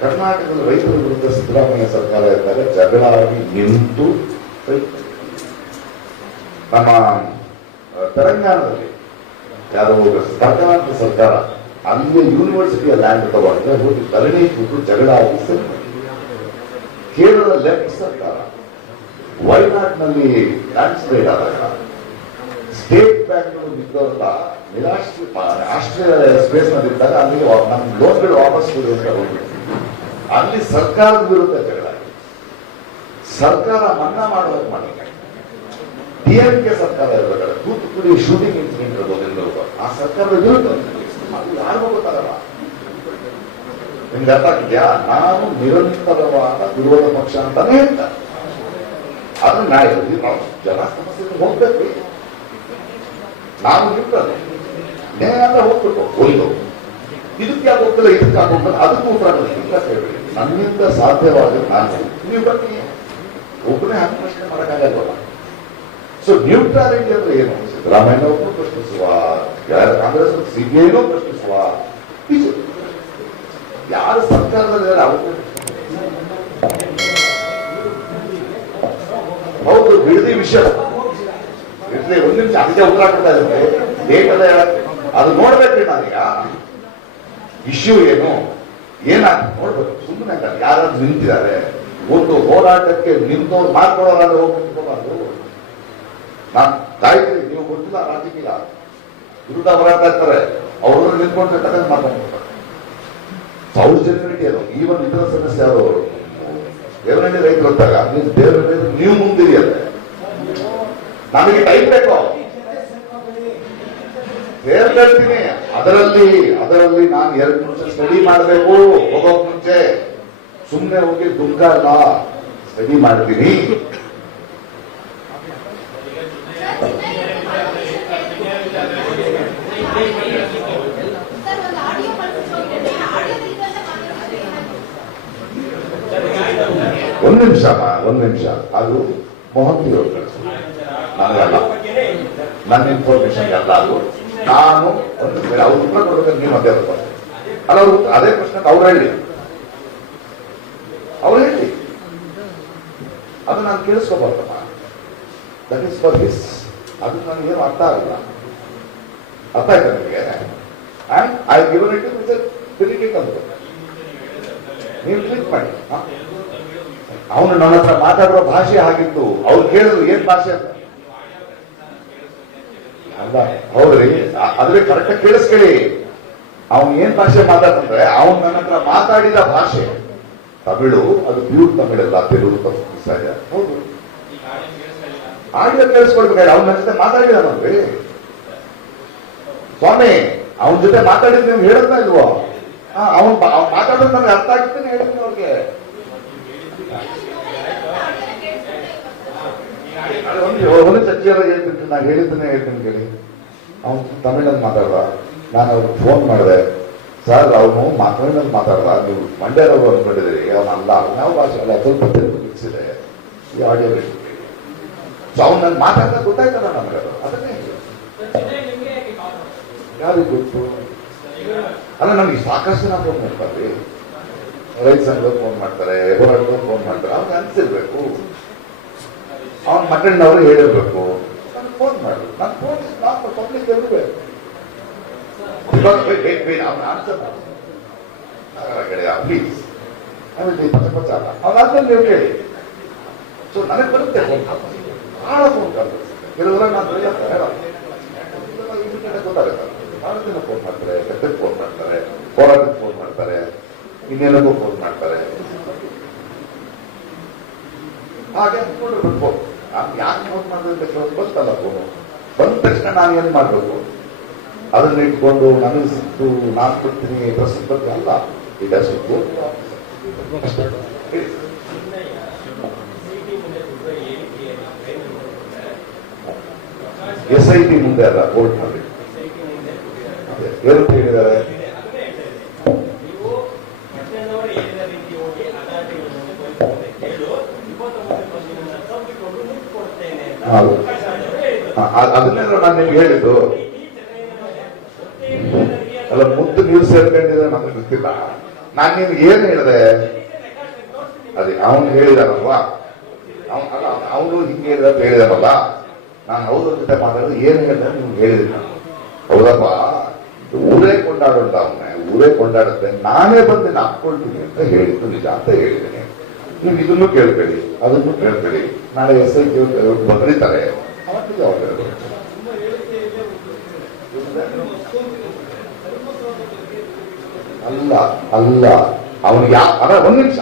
ಕರ್ನಾಟಕದ ರೈತರ ವಿರುದ್ಧ ಸಿದ್ದರಾಮಯ್ಯ ಸರ್ಕಾರ ಇದ್ದಾಗ ಜಗಳ ಆಗಿ ನಿಂತು ನಮ್ಮ ತೆಲಂಗಾಣದಲ್ಲಿ ಯಾರೋ ಕರ್ನಾಟಕ ಸರ್ಕಾರ ಅಲ್ಲಿಯ ಯೂನಿವರ್ಸಿಟಿಯ ಲ್ಯಾಂಡ್ ತಗೊಂಡ್ರೆ ಹೋಗಿ ಧರಣಿ ಕೂತು ಜಗಳ ಆಗಿ ಸರಿ ಕೇರಳದ ಲೆಫ್ಟ್ ಸರ್ಕಾರ ವಯನಾಡ್ನಲ್ಲಿ ಲ್ಯಾಂಡ್ ಸ್ಲೈಡ್ ಆದಾಗ ಸ್ಟೇಟ್ ಬ್ಯಾಂಕ್ ಬಿದ್ದವರ ಆಸ್ಟ್ರೇಲಿಯಾ ಸ್ಪೇಸ್ ನಲ್ಲಿದ್ದಾಗ ಅಲ್ಲಿ ನಮ್ಮ ಲೋನ್ಗಳು ವಾಪಸ್ ಕೊಡಿ ಅಂತ ಹೋಗ್ಬಿಟ್ಟು ಅಲ್ಲಿ ಸರ್ಕಾರದ ವಿರುದ್ಧ ಜಗಳ ಸರ್ಕಾರ ಮನ್ನಾ ಮಾಡುವಾಗ ಮಾಡಿ DMK ಸರ್ಕಾರ ಇರಬೇಕಾದ್ರೆ ತೂತುಕುಡಿ ಶೂಟಿಂಗ್ ಇನ್ಸಿಡೆಂಟ್ ಇರ್ಬೋದು, ಆ ಸರ್ಕಾರದ ವಿರುದ್ಧ ಅದು ಯಾರಿಗೂ ಗೊತ್ತಾಗಲ್ಲ. ನಿಮ್ಗೆ ಅರ್ಥ ಆಗಿದ್ಯಾ? ನಾನು ನಿರಂತರವಾದ ವಿರೋಧ ಪಕ್ಷ ಅಂತಾನೆ ಅಂತ. ಆದ್ರೆ ನಾವು ಜನ ಸಮಸ್ಯೆ ಹೋಗ್ಬೇಕು. ನಾವು ಇರ್ತದೆ ನ್ಯಾಯ ಅಂದ್ರೆ ಹೋಗ್ಬೇಕು. ಒಂದು ಇದಕ್ಕೆ ಯಾಕೆ ಹೋಗ್ತಿಲ್ಲ, ಇದಕ್ಕೆ ಯಾಕೆ ಹೋಗ್ತಲ್ಲ, ಅದಕ್ಕೂ ಉತ್ತರ ಇಲ್ಲ ಕೇಳಬೇಡಿ. ನನ್ನಿಂದ ಸಾಧ್ಯವಾದ ನಾನು ನೀವು ಬನ್ನಿ, ಒಬ್ಬನೇ ಹಂಗೆ ಪ್ರಶ್ನೆ ಮಾಡೋಕ್ಕಾಗಲ್ವಲ್ಲ. ಸೊ ನ್ಯೂಟ್ರಾಲಿಟಿ ಅಂದ್ರೆ ಏನು? ಸಿದ್ದರಾಮಯ್ಯ ಅವ್ರನ್ನೂ ಪ್ರಶ್ನಿಸುವ, ಕಾಂಗ್ರೆಸ್ ಸಿಬಿಐನೂ ಪ್ರಶ್ನಿಸುವ, ಯಾರು ಸರ್ಕಾರದಲ್ಲಿ ಅವ್ರು ಹೌದು ಬಿಡದಿ ವಿಷಯ ಇರ್ಲಿ. ಒಂದ್ ನಿಮಿಷ ಅದಕ್ಕೆ ಉತ್ತರ ಕೊಡ್ತಾ ಇದ್ರೆ ಡೇಟೆಲ್ಲ ಹೇಳಕ್ಕೆ ಅದು ನೋಡ್ಬೇಕ್ರಿ. ನಾನೀಗ ಇಶ್ಯೂ ಏನು ಏನಾಗ್ತದೆ ನೋಡ್ಬೇಕು. ಸುಮ್ಮನೆ ಯಾರಾದ್ರೂ ನಿಂತಿದ್ದಾರೆ, ಒಂದು ಹೋರಾಟಕ್ಕೆ ನಿಂತವ್ರು ಮಾಡ್ಕೊಳ್ಳೋರಾದ್ರೆ ಹೋಗ್ಬೇಕು. ನಾನು ಕಾಯ್ತೀನಿ, ನೀವು ಗೊತ್ತಿಲ್ಲ ರಾಜಕೀಯ ವಿರುದ್ಧ ಹೋರಾಟ ಇರ್ತಾರೆ, ಅವ್ರನ್ನ ನಿಂತ್ಕೊಂಡ್ರೆ ತಗೊಂಡು ಮಾತಾಡ್ತಾರೆ. ಅವ್ರ ಜನರಿಟಿ ಅದು. ಈವನ್ ಇತರ ಸಮಸ್ಯೆ ಅವರು ದೇವರಹಳ್ಳಿ ರೈತರು ಹೊತ್ತಾಗ ದೇವರಹಳ್ಳಿ ನೀವು ಮುಂದಿರಿಯಲ್ಲ, ನಮಗೆ ಟೈಮ್ ಬೇಕು, ಸೇರ್ಕೊಳ್ತೀನಿ. ಅದರಲ್ಲಿ ನಾನು 2 ನಿಮಿಷ ಸ್ಟಡಿ ಮಾಡಬೇಕು ಹೋಗೋಕ್ ಮುಂಚೆ. ಸುಮ್ಮನೆ ಹೋಗಿ ದುಃಖ ಅಲ್ಲ, ಸ್ಟಡಿ ಮಾಡ್ತೀನಿ. ಒಂದ್ ನಿಮಿಷ ಅದು ಮೊಹಂತಿ ನನಗಲ್ಲ, ನನ್ನ ಇನ್ಫಾರ್ಮೇಶನ್ ಅಲ್ಲ ಅದು. ನಾನು ಅವ್ರು ಉತ್ತರ ಕೊಡ್ಬೇಕು, ನೀವು ಅದೇ ಅಲ್ಲ. ಅವ್ರು ಅದೇ ಪ್ರಶ್ನೆ ಅವ್ರು ಹೇಳಿ ಅದು ನಾನು ಕೇಳಿಸ್ಕೋಬಾರ್ದಮ್ಮ. That is for this. ಅದು ನನಗೇನು ಅರ್ಥ ಆಗಲ್ಲ. ಅರ್ಥ ಆಯ್ತಾ ನಿಮಗೆ? And I given it critic ಅಂತ ನೀವು ಕ್ಲಿಕ್ ಮಾಡಿ. ಅವನು ನನ್ನ ಹತ್ರ ಮಾತಾಡುವ ಭಾಷೆ ಆಗಿತ್ತು. ಅವ್ರು ಕೇಳಿದ್ರು ಏನ್ ಭಾಷೆ ಅಂತ. ಅಲ್ಲ ಹೌದ್ರಿ, ಅದ್ರೆ ಕರೆಕ್ಟ್ ಕೇಳಿಸ್ಕೊಳ್ಳಿ. ಅವನು ಏನ್ ಭಾಷೆ ಮಾತಾಡ್ತಂದ್ರೆ ಅವನು ನನ್ನ ಹತ್ರ ಮಾತಾಡಿದ ಭಾಷೆ ತಮಿಳು, ಅದು ಪ್ಯೂರ್ ತಮಿಳಲ್ಲ, ತೆಲುಗು ಸಹಜ. ಹೌದು, ಆಡಿಯೋ ಕೇಳಿಸ್ಕೊಳ್ಬೇಕು. ಅವ್ನ ನನ್ನ ಜೊತೆ ಮಾತಾಡಿದಾನಲ್ರಿ ಸ್ವಾಮಿ, ಅವನ ಜೊತೆ ಮಾತಾಡಿದ್ ನೀವು ಹೇಳುತ್ತಾ ಇಲ್ವೋ? ಅವ್ನು ಮಾತಾಡೋದು ನನಗೆ ಅರ್ಥ ಆಗಿದ್ದೇನೆ ಹೇಳ್ತೀನಿ ಅವ್ರಿಗೆ. ಒಂದು ಚರ್ಚೆಲ್ಲ ಹೇಳ್ತೀನಿ, ನಾನು ಹೇಳಿದ್ದನ್ನೇ ಹೇಳ್ತೀನಿ ಕೇಳಿ. ಅವನು ತಮಿಳಲ್ಲಿ ಮಾತಾಡ್ದ, ನಾನು ಅವ್ರಿಗೆ ಫೋನ್ ಮಾಡಿದೆ, ಸರ್ ಅವನು ತಮಿಳಲ್ಲಿ ಮಾತಾಡ್ದ, ನೀವು ಮಂಡ್ಯದವರು ಅಂದ್ಕೊಂಡಿದ್ದೀರಿ, ಅವನಲ್ಲ, ಯಾವ ಭಾಷೆ ಅಲ್ಲ, ಸ್ವಲ್ಪ ತೆಲುಗು ಮಿಕ್ಸಿದೆ ಈ ಆಡಿಯೋ. ಸೊ ಅವ್ನು ನಾನು ಮಾತಾಡ್ತಾ ಗೊತ್ತಾಯ್ತಲ್ಲ ನಮ್ಗೆ. ಅದು ಅದನ್ನೇ ಯಾರಿಗೆ ಗೊತ್ತು ಅಲ್ಲ. ನಮ್ಗೆ ಸಾಕಷ್ಟು ಜನ ಫೋನ್ ಮಾಡ್ತಾರೆ, ರೈತ ಸಂಘದವ್ರು ಫೋನ್ ಮಾಡ್ತಾರೆ, ಹೋರಾಟದವ್ರು ಫೋನ್ ಮಾಡ್ತಾರೆ. ಅವ್ನಿಗೆ ಅನ್ಸಿರ್ಬೇಕು, ಅವನ ಮಕ್ಕಳನ್ನವರು ಹೇಳಿರ್ಬೇಕು. ನಾನು ಫೋನ್ ಮಾಡಿದ್ರು, ನಾನು ಫೋನ್ ಪಬ್ಲಿಕ್ ಇರಬೇಕು. ಅವನ ಆನ್ಸರ್ ಪ್ಲೀಸ್ ಆಮೇಲೆ ಪಚ್ಚ ಅಲ್ಲ ಅವನಾದ್ಮೇಲೆ ನೀವು ಕೇಳಿ. ಸೊ ನನಗೆ ಬರುತ್ತೆ ಫೋನ್, ಬಹಳ ಫೋನ್ ಕಾಲ್. ಕೆಲವರ ನಾನು ಗೊತ್ತಾಗುತ್ತೆ. ಬಹಳ ಜನ ಫೋನ್ ಮಾಡ್ತಾರೆ, ಗದ್ದೆಗೆ ಫೋನ್ ಮಾಡ್ತಾರೆ, ಹೋರಾಟಕ್ಕೆ ಫೋನ್ ಮಾಡ್ತಾರೆ, ಇನ್ನೇನಕ್ಕೂ ಫೋನ್ ಮಾಡ್ತಾರೆ. ಹಾಗೆ ಅನ್ಕೊಂಡಿರ್ಬೇಕು. ನಾನು ಯಾಕೆ ಫೋನ್ ಮಾಡಿದ್ರೆ ಬಂತಲ್ಲ ಫೋನು. ಬಂದ ತಕ್ಷಣ ನಾನು ಏನ್ ಮಾಡ್ಬೇಕು? ಅದನ್ನ ಇಟ್ಕೊಂಡು ನನಗೆ ಸಿಕ್ತು, ನಾನು ಕೊಡ್ತೀನಿ ಪ್ರಶ್ನೆ ಬಗ್ಗೆ ಅಲ್ಲ. ಇದಷ್ಟು SIT ಮುಂದೆ ಅಲ್ಲ, ಕೋರ್ಟ್ ನಲ್ಲಿ ಏನಂತ ಹೇಳಿದ್ದಾರೆ? ಅದನ್ನೆಲ್ಲ ನಾನು ನಿಮ್ಗೆ ಹೇಳಿದ್ದು ಅಲ್ಲ. ಮುದ್ದು ನೀವು ಸೇರ್ಕೊಂಡಿದ್ರೆ ನಮ್ಗೆ ಗೊತ್ತಿಲ್ಲ. ನಾನು ನಿಮ್ಗೆ ಏನ್ ಹೇಳಿದೆ? ಅದೇ ಅವನು ಹೇಳಿದಾನಲ್ವಾ, ಅವನು ಹಿಂಗೆ ಹೇಳಿದ ಅಂತ ಹೇಳಿದಾನಲ್ಲ. ನಾನು ಅವ್ರ ಜೊತೆ ಮಾತಾಡಿದ್ರೆ ಏನ್ ಹೇಳಿದ ನಿಮ್ಗೆ ಹೇಳಿದ್ದೀನಿ. ಹೌದಪ್ಪ, ಊರೇ ಕೊಂಡಾಡೋಲ್ಲ, ಅವನೇ ಊರೇ ಕೊಂಡಾಡುತ್ತೆ, ನಾನೇ ಬಂದು ಹಾಕೊಳ್ತೀನಿ ಅಂತ ಹೇಳಿದ್ದು ನಿಜ ಅಂತ ಹೇಳಿದ್ದೀನಿ. ನೀವು ಇದನ್ನು ಕೇಳ್ಬೇಡಿ, ಅದನ್ನು ಕೇಳ್ಬೇಡಿ. ನಾಳೆ SIT ಬದಲಿತಾರೆ, ಅವತ್ತಿಗೆ ಅವ್ರು ಅಲ್ಲ ಅವನಿಗೆ ಯಾವ ಒಂದ್ ನಿಮಿಷ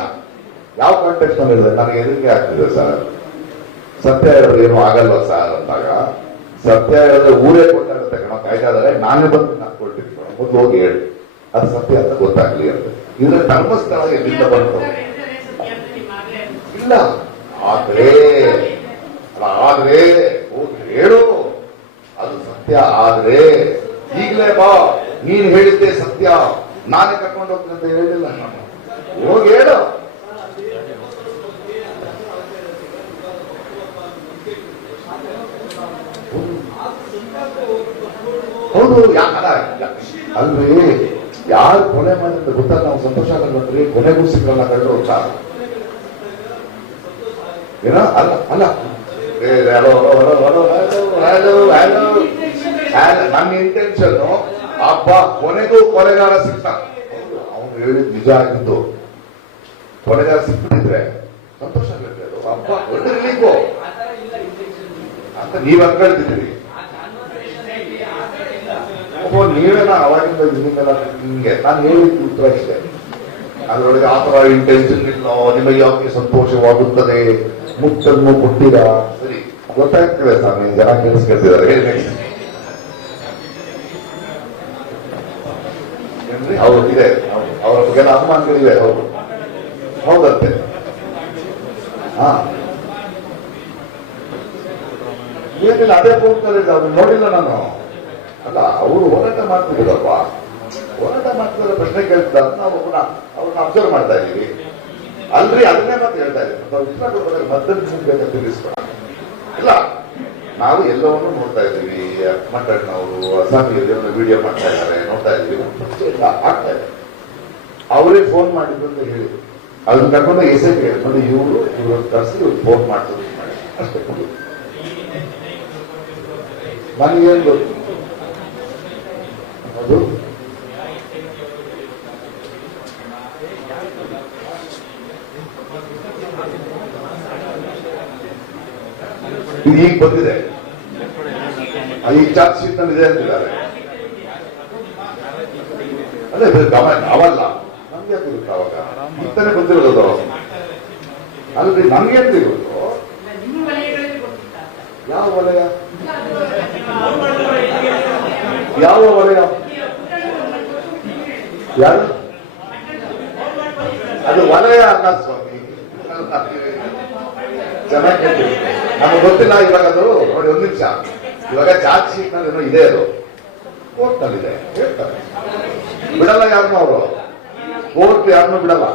ಯಾವ ಕಾಂಟೆಕ್ಸ್ಟ್ ನಲ್ಲಿ ಹೇಳಿದ್ರೆ ನನಗೆ ಎದಕ್ಕೆ ಆಗ್ತಿದೆ ಸರ್? ಸತ್ಯ ಹೇಳಿದ್ರೆ ಏನು ಆಗಲ್ವ ಸರ್ ಅಂದಾಗ, ಸತ್ಯ ಹೇಳಿದ್ರೆ ಊರೇ ಗೊತ್ತಾಗುತ್ತೆ ಕಣ ಕಾಯ್ದಾದ್ರೆ ನಾನೇ ಬಂದು ನಾಕೊಳ್ತೀನಿ ಕಣ, ಮೊದಲು ಹೋಗಿ ಹೇಳಿ ಅದು ಸತ್ಯ ಅಂತ ಗೊತ್ತಾಗ್ಲಿ ಅಂತ. ಇದ್ರೆ ಧರ್ಮಸ್ಥಳ ಎಲ್ಲಿಂದ ಬಂತು ಇಲ್ಲ. ಆದ್ರೆ ಹೋಗಿ ಹೇಳು ಅದು ಸತ್ಯ. ಆದ್ರೆ ಈಗಲೇ ಬಾ ನೀನ್ ಹೇಳಿದ್ದೆ ಸತ್ಯ, ನಾನೇ ಕರ್ಕೊಂಡು ಹೋಗ್ತೀನಿ ಅಂತ ಹೇಳಿಲ್ಲ ನಾನು. ಹೋಗಿ ಹೇಳು. ಹೌದು ಅಲ್ರಿ, ಯಾರು ಕೊಲೆ ಮಾಡಿದ್ರೆ ಗೊತ್ತಾ, ನಾವು ಸಂತೋಷ ಆಗಲ್ರಿ, ಕೊನೆಗೂ ಸಿಕ್ಕಲ್ಲ ಕಳೆದು ಅಂತ ಏನ ಅಲ್ಲ ಅಲ್ಲ. ನನ್ನ ಇಂಟೆನ್ಷನ್ ಅಪ್ಪ ಕೊನೆಗೂ ಕೊಲೆಗಾರ ಸಿಕ್ತ, ಅವ್ನು ಹೇಳಿದ್ ನಿಜ ಆಗಿದ್ದು. ಕೊಲೆಗಾರ ಸಿಕ್ಬಿಟ್ಟಿದ್ರೆ ಸಂತೋಷ ಆಗುತ್ತೆ, ಅದು ಅಪ್ಪ ದೊಡ್ಡ ರಿಲೀಫು ಅಂತ ನೀವ್ ಅನ್ಕೊಳ್ತಿದ್ದೀರಿ. ನೀವೇನ ಅವಾಗಿಂದ ನಿಮ್ಗೆಲ್ಲ ಹಿಂಗೆ ನಾನು ಹೇಳಿದ್ದು ಉತ್ತರ ಇಷ್ಟೇ. ಅದರೊಳಗೆ ಆತರ ಇಂಟೆನ್ಷನ್ ಇಲ್ಲ, ನಿಮಗೆ ಯಾಕೆ ಸಂತೋಷವಾಗುತ್ತದೆ, ಮುತ್ತನ್ನು ಕೊಟ್ಟಿರಾ, ಸರಿ ಗೊತ್ತಾಗ್ತದೆ ಸ್ವಾಮಿ, ಜನ ಕೇಳಿಸ್ಕೊಳ್ತಿದ್ದಾರೆ. ಏನ್ರಿ ಅವ್ರು ಇದೆ, ಅವರ ಬಗ್ಗೆ ಅನುಮಾನಗಳಿವೆ. ಹೌದು ಹೌದಂತೆ. ಹಾ ಏನಿಲ್ಲ, ಅದೇ ಹೋಗ್ತಾರೆ, ಅವ್ರು ನೋಡಿಲ್ಲ ನಾನು. ಅಲ್ಲ ಅವರು ಹೋರಾಟ ಮಾಡ್ತಿದ್ದೀರಲ್ವಾ, ಹೋರಾಟ ಮಾಡ್ತಿದ್ರೆ ಪ್ರಶ್ನೆ ಕೇಳ್ತಿದ್ದಾರೆ, ನಾವು ಅವ್ರನ್ನ ಅಬ್ಸರ್ವ್ ಮಾಡ್ತಾ ಇದ್ದೀವಿ ಅಲ್ರಿ. ಅದನ್ನೇ ಮತ್ತೆ ಹೇಳ್ತಾ ಇದ್ದೀವಿ, ನಾವು ಉತ್ತರ ಕೊಡ್ಬೇಕಾದ್ರೆ ಮದ್ದನ್ನು ತಿಳಿಸ್ಬೇಡ ಇಲ್ಲ. ನಾವು ಎಲ್ಲವನ್ನೂ ನೋಡ್ತಾ ಇದ್ದೀವಿ. ಮಟ್ಟಣ್ಣವರು ಅಸ್ಸಾಮಿಯಲ್ಲಿ ವಿಡಿಯೋ ಮಾಡ್ತಾ ಇದ್ದಾರೆ, ನೋಡ್ತಾ ಇದ್ದೀವಿ, ಇಲ್ಲ ಆಗ್ತಾ ಇದೆ. ಅವರೇ ಫೋನ್ ಮಾಡಿದ್ರು ಅಂತ ಹೇಳಿ ಅದನ್ನ ಕರ್ಕೊಂಡು ಎಸೆಗೆ ನೋಡಿ, ಇವರು ಕರೆಸಿ ಇವ್ರು ಫೋನ್ ಮಾಡ್ತಾರೆ ಅಷ್ಟೇ. ನನಗೇನು ಗೊತ್ತು ಅದು ಈಗ ಬಂದಿದೆ, ಈ ಚಾರ್ಜ್ ಶೀಟ್ ನಲ್ಲಿ ಇದೆ ಅಂತಿದ್ದಾರೆ. ಅದೇ ಅವಲ್ಲ ನಮ್ಗೆ ಯಾಕೆ ಗೊತ್ತು, ಅವಾಗ ಇಂತಾನೆ ಬಂದಿರೋದು ಅಲ್ರಿ, ನಮ್ಗೆ ಗೊತ್ತು. ಯಾವ ವಲಯ, ಯಾವ ವಲಯ, ಯಾರು ಅದು ವಲಯ ಅಲ್ಲ ಸ್ವಾಮಿ, ಚೆನ್ನಾಗಿ ನಮಗೆ ಗೊತ್ತಿಲ್ಲ. ಇವಾಗ ಅದು ನೋಡಿ, ಒಂದು ನಿಮಿಷ, ಇವಾಗ ಚಾರ್ಜ್ ಶೀಟ್ ನಲ್ಲಿ ಏನೋ ಇದೆ, ಅದು ಕೋರ್ಟ್ ನಲ್ಲಿದೆ, ಹೇಳ್ತಾರೆ ಬಿಡಲ್ಲ ಯಾರನ್ನೂ, ಅವರು ಕೋರ್ಟ್ ಯಾರನ್ನೂ ಬಿಡಲ್ಲ.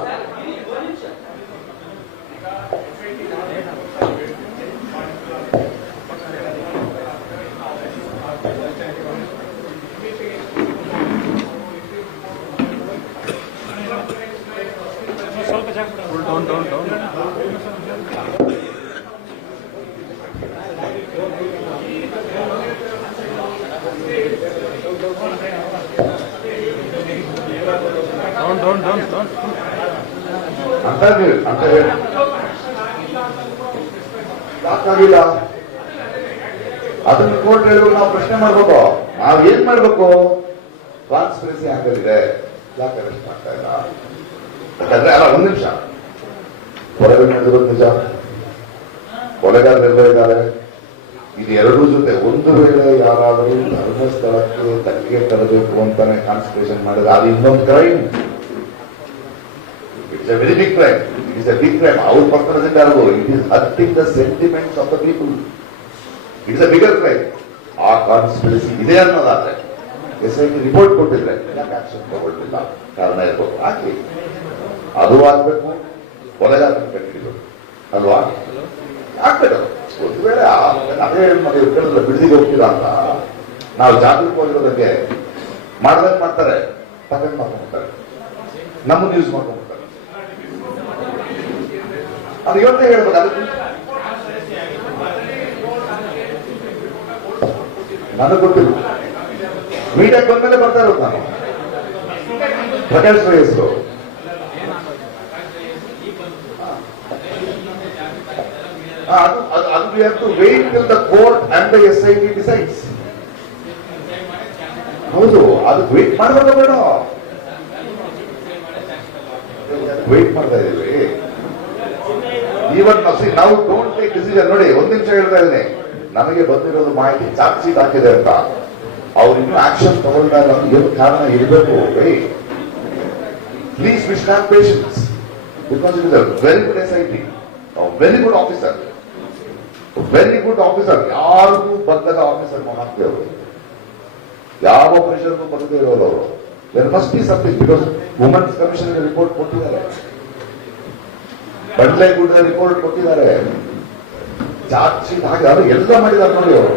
ಅಂತ ಹೇಳಿ ಯಾಕಾಗಿಲ್ಲ ಅದನ್ನು ಕೋರ್ಟ್ ಹೇಳಿದ್ರು. ನಾವು ಪ್ರಶ್ನೆ ಮಾಡ್ಬೇಕು, ನಾವ್ ಏನ್ ಮಾಡ್ಬೇಕು, ಕಾನ್ಸ್ಪಿರಸಿ ಆಂಗಲ್ ಇದೆ, ಯಾಕೆ ಅರೆಸ್ಟ್ ಮಾಡ್ತಾ ಇಲ್ಲ ಯಾಕಂದ್ರೆ, ಅಲ್ಲ ಒಂದ್ ನಿಮಿಷ, ಕೊಲೆಗಳು ನಡೆದಿರೋದು ನಿಜ, ಕೊಲೆಗಾರರೆಲ್ಲ ಇದ್ದಾರೆ. ಇದು ಎರಡೂ ಜೊತೆ ಒಂದು ವೇಳೆ ಯಾರಾದರೂ ಧರ್ಮಸ್ಥಳಕ್ಕೆ ತಗ್ಗಿಗೆ ತರಬೇಕು ಅಂತಾನೆ ಕಾನ್ಸ್ಪಿರೇಷನ್ ಮಾಡಿದ್ರೆ ಅದು ಇನ್ನೊಂದು crime. It's a very big crime, it's a big crime. ಅವ್ರ ಪಕ್ಕದಲ್ಲಿ ಯಾರು, it is hurting the sentiments of the people, it's a bigger crime. ಆ ಕಾನ್ಸ್ಪಿರಸಿ ಇದೆ ಅನ್ನೋದಾದ್ರೆ SIT ರಿಪೋರ್ಟ್ ಕೊಟ್ಟಿದ್ರೆ ಯಾಕೆ ಆಕ್ಷನ್ ತಗೊಳ್ತಿಲ್ಲ, ಕಾರಣ ಇರ್ಬೋದು, ಹಾಕಿ ಅದು ಆಗ್ಬೇಕು, ಕೊಲೆಗಾರನ ಕಟ್ಟಿದ್ರು ಅಲ್ವಾ, ಆಗ್ಬೇಕು. ಒಂದು ವೇಳೆ ಅದೇ ಹೇಳಿದ್ರೆ ಬಿಡಿದಿಗೆ ಹೋಗ್ತೀರಾ ಅಂತ ನಾವು ಜಾಗೃತವಾಗಿರೋದಕ್ಕೆ ಮಾಡ್ದಂಗೆ ಮಾಡ್ತಾರೆ, ತಗೊಂಡು ಮಾಡ್ಕೊಂಡ್ಬಿಡ್ತಾರೆ, ನಮ್ಮನ್ನು ಯೂಸ್ ಮಾಡ್ಕೊಂಡ್ಬಿಡ್ತಾರೆ. ಅದು ಇವತ್ತೇ ಹೇಳ್ಬೇಕು, ಅದಕ್ಕೆ ನನಗೆ ಗೊತ್ತಿಲ್ಲ. ಮೀಡಿಯಾಕ್ಕೆ ಬಂದ್ಮೇಲೆ ಬರ್ತಾ ಇರೋದು ನಾನು, ಪ್ರಕಾಶ್ ರೈ ಹೆಸರು. ಅದು we have to wait till the court and the SIT decides. ಹೌದು, ಅದು ವೇಟ್ ಮಾಡಬೇಡ, ಬೇಡ ವೇಟ್ ಮಾಡ್ತಾ ಇದೀವಿ. ಈವನ್ ನಾವು ಡೋಂಟ್ ಟೇಕ್ ಡಿಸಿಷನ್. ನೋಡಿ, ಒಂದ್ ನಿಮಿಷ ಹೇಳ್ತಾ ಇದ್ದೀನಿ, ನಮಗೆ ಬಂದಿರೋದು ಮಾಹಿತಿ ಚಾರ್ಜ್ ಶೀಟ್ ಹಾಕಿದೆ ಅಂತ, ಅವ್ರು ಇನ್ನೂ ಆಕ್ಷನ್ ತಗೊಂಡಾಗ ಏನು ಕಾರಣ ಇರಬೇಕು. Please we should have patience because it is a very good SIT, very good officer, very good officer. ಯಾರಿಗೂ ಬದ್ದದ ಆಫೀಸರ್ ಮಹಾತ್ಮೆ ಅವರು, ಯಾವ ಪ್ರೆಷರ್ಗೂ ಬರದೇ ಇರೋರು ಅವರು. There must be something because women's commission report ಕೊಟ್ಟಿದ್ದಾರೆ, ಬಂಡ್ಲೇಗೌಡ ರಿಪೋರ್ಟ್ ಕೊಟ್ಟಿದ್ದಾರೆ, ಚಾರ್ಜ್ ಶೀಟ್ ಹಾಗೆ ಅದು ಎಲ್ಲ ಮಾಡಿದ್ದಾರೆ ನೋಡಿ ಅವರು.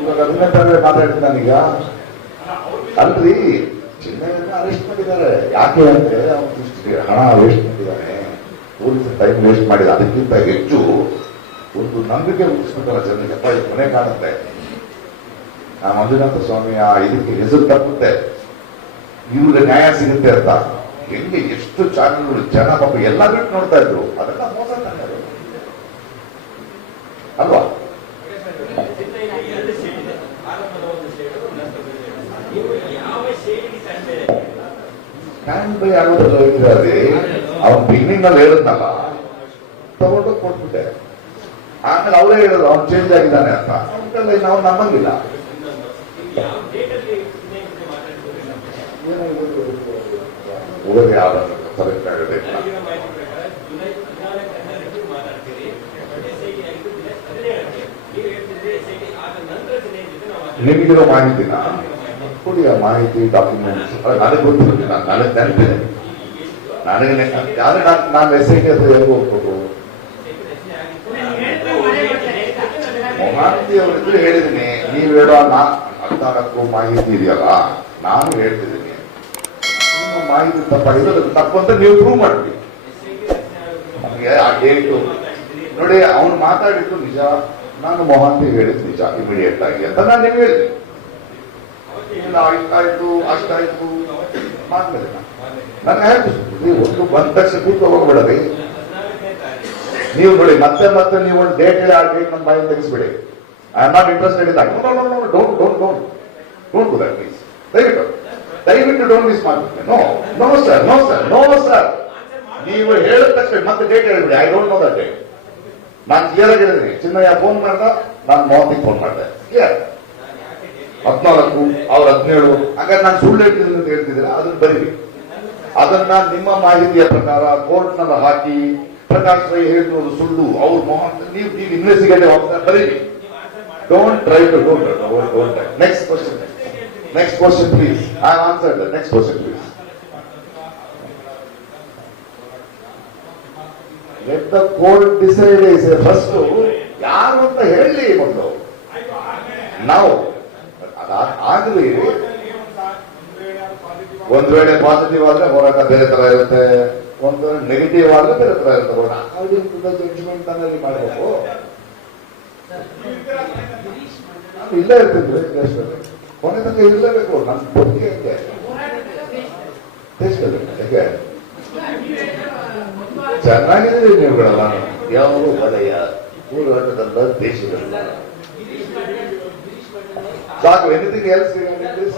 ಇವಾಗ ಅದನ್ನೇ ಮಾತಾಡ್ತೀನಿ ನಾನೀಗ. ಅಲ್ರಿ, ಚಿನ್ನಯ್ಯನ ಅರೆಸ್ಟ್ ಮಾಡಿದ್ದಾರೆ. ಯಾಕೆ ಅಂದ್ರೆ ಅವನು ಹಣ ವೇಸ್ಟ್ ಮಾಡಿದ್ದಾನೆ, ಪೊಲೀಸ್ ಟೈಮ್ ವೇಸ್ಟ್ ಮಾಡಿದ. ಅದಕ್ಕಿಂತ ಹೆಚ್ಚು ಒಂದು ನಂಬಿಕೆ ಹುಟ್ಟಿಸ್ಬಿಟ್ಟಲ್ಲ ಜನರಿಗೆ. ಇದು ಮನೆ ಕಾಣುತ್ತೆ, ಮಂಜುನಾಥ ಸ್ವಾಮಿಯ ಇದಕ್ಕೆ ಹೆಸರು ತಪ್ಪುತ್ತೆ, ಇವ್ರಿಗೆ ನ್ಯಾಯ ಸಿಗುತ್ತೆ ಅಂತ. ಹೆಂಗೆ ಎಷ್ಟು ಚಾನಲ್ಗಳು ಜನ ಪಾಪ ಎಲ್ಲ ಬಿಟ್ಟು ನೋಡ್ತಾ ಇದ್ರು. ಅದೆಲ್ಲ ಮೋಸ ಅಲ್ವಾ? ಸ್ಟ್ಯಾಂಡ್ ಬೈ ಆಗೋದ್ರಲ್ಲಿ ಅವ್ನು ಬಿಗಿನಿಂಗ್ ನಲ್ಲಿ ಹೇಳಿದ್ನಲ್ಲ, ತಗೊಂಡು ಕೊಟ್ಬಿಟ್ಟೆ. ಆಮೇಲೆ ಅವರೇ ಹೇಳಿದ್ರು ಅವ್ನು ಚೇಂಜ್ ಆಗಿದ್ದಾನೆ ಅಂತ. ಅವನ್ನೆಲ್ಲ ನಾವು ನಮ್ಮಂಗಿಲ್ಲ. ಊರಲ್ಲಿ ಯಾವ ನಿಮಗಿರೋ ಮಾಹಿತಿನ ಕೊಡಿ, ಆ ಮಾಹಿತಿ ಡಾಕ್ಯುಮೆಂಟ್ಸ್ ನನಗೆ ಗೊತ್ತಿಲ್ಲ, ನನಗೆ ನೆನಪಿದೆ. ನನಗೆ ಯಾರು ನಾನು SIT ಹತ್ರ ಹೆಂಗ್ ಹೋಗ್ಬೇಕು? ಮಾಹಿತಿ ಅವರಿದ್ರು ಹೇಳಿದ್ದೀನಿ. ನೀವು ಹೇಳೋ 14 ಮಾಹಿತಿ ಇದೆಯಲ್ಲ, ನಾನು ಹೇಳ್ತಿದ್ದೀನಿ ನಿಮ್ಮ ಮಾಹಿತಿ ತಪ್ಪಾಗಿದೆ, ತಪ್ಪು ಅಂತ ನೀವು ಪ್ರೂವ್ ಮಾಡ್ತೀವಿ. ನಮಗೆ ಆ ಡೇಟು ನೋಡಿ, ಅವನು ಮಾತಾಡಿದ್ದು ನಿಜ, ನಾನು ಮೊಹಾಂತಿ ಹೇಳಿದ್ದು ನಿಜ ಇಮಿಡಿಯೇಟ್ ಆಗಿ ಅಂತ ನಾನು ನಿಮ್ಗೆ ಹೇಳಿದ್ದೀನಿ. ಆಯ್ತಾಯ್ತು ಅಷ್ಟಾಯ್ತು ಮಾಡ್ಮೇಲೆ ನಾನು ಹೇಳ್ತೀನಿ, ನೀವು ಒಂದ್ ತಕ್ಷಣ ಕೂತು ಹೋಗ್ಬಿಡರಿ. ನೀವು ನೋಡಿ, ಮತ್ತೆ ಮತ್ತೆ ನೀವು ಒಂದು ಡೇಟ್ ಹೇಳಿ ಆ ಡೇಟ್ ನಮ್ಮ ಬಾಯಿ ತೆಗಿಸ್ಬಿಡಿ. I am not interested in that. Don't do that please. ದಯವಿಟ್ಟು ಡೋಂಟ್ ಮಿಸ್ ಮಾಡ್ತೀನಿ. No sir. ನೀವು ಹೇಳಿದ ತಕ್ಷಣ ಮತ್ತೆ ಡೇಟ್ ಹೇಳ್ಬಿಡಿ. I don't know that date. ನಾನು ಕ್ಲಿಯರ್ ಆಗಿ ಹೇಳಿದ್ದೀನಿ. ಚಿನ್ನಯ್ಯ ಫೋನ್ ಮಾಡ್ದ, ನಾನು ಮೋಹನ್ಗೆ ಫೋನ್ ಮಾಡಿದೆ. ಕ್ಲಿಯರ್ 14 ಅವ್ರು 17. ಹಾಗಾದ್ರೆ ನಾನು ಸುಳ್ಳು ಹೇಳ್ತಿದ್ದೀನಿ ಅಂತ ಹೇಳ್ತಿದ್ದೀರಾ, ಅದನ್ನ ಬರೀರಿ. ಅದನ್ನ ನಿಮ್ಮ ಮಾಹಿತಿಯ ಪ್ರಕಾರ ಕೋರ್ಟ್ ನಲ್ಲಿ ಹಾಕಿ ಪ್ರಕಾಶ್ ರೈ ಹೇಳ್ತಿರೋದು ಸುಳ್ಳು, ಅವ್ರು ಮೋಹನ್, ನೀವು ಇನ್ವೆಸ್ಟಿಗೇಟಿವ್ ಆಫೀಸರ್ ಬರೀರಿ. Don't try to don't. Next question please. I answer the next question please. Let the court decide. First ಯಾರು ಅಂತ ಹೇಳಿ ಒಂದು ನಾವು ಆಗಲಿ. ಒಂದ್ ವೇಳೆ ಪಾಸಿಟಿವ್ ಆದ್ರೆ ಹೋರಾಟ ಬೇರೆ ತರ ಇರುತ್ತೆ, ಒಂದು ನೆಗೆಟಿವ್ ಆದ್ರೆ ಬೇರೆ ತರ ಇರುತ್ತೆ. ಅಕಾರ್ಡಿಂಗ್ ಟು ದ ಜಡ್ಜ್ಮೆಂಟ್ ಅನ್ನಲ್ಲಿ ಮಾಡಬೇಕು. ನಾನು ಇಲ್ಲೇ ಇರ್ತಿದ್ವಿ ದೇಶದಲ್ಲಿ, ಕೊನೆ ತನಕ ಇರಲೇಬೇಕು. ನನ್ನ ಬದುಕಿಗೆ ದೇಶದಲ್ಲಿ ಯಾಕೆ ಚೆನ್ನಾಗಿದ್ದೀವಿ ನೀವುಗಳೆಲ್ಲ. ಯಾವ ವಲಯ ಹೋರಾಟದ ದೇಶಗಳೆಲ್ಲ ಸಾಕು. ಎನಿಥಿಂಗ್ ಎಲ್ಸ್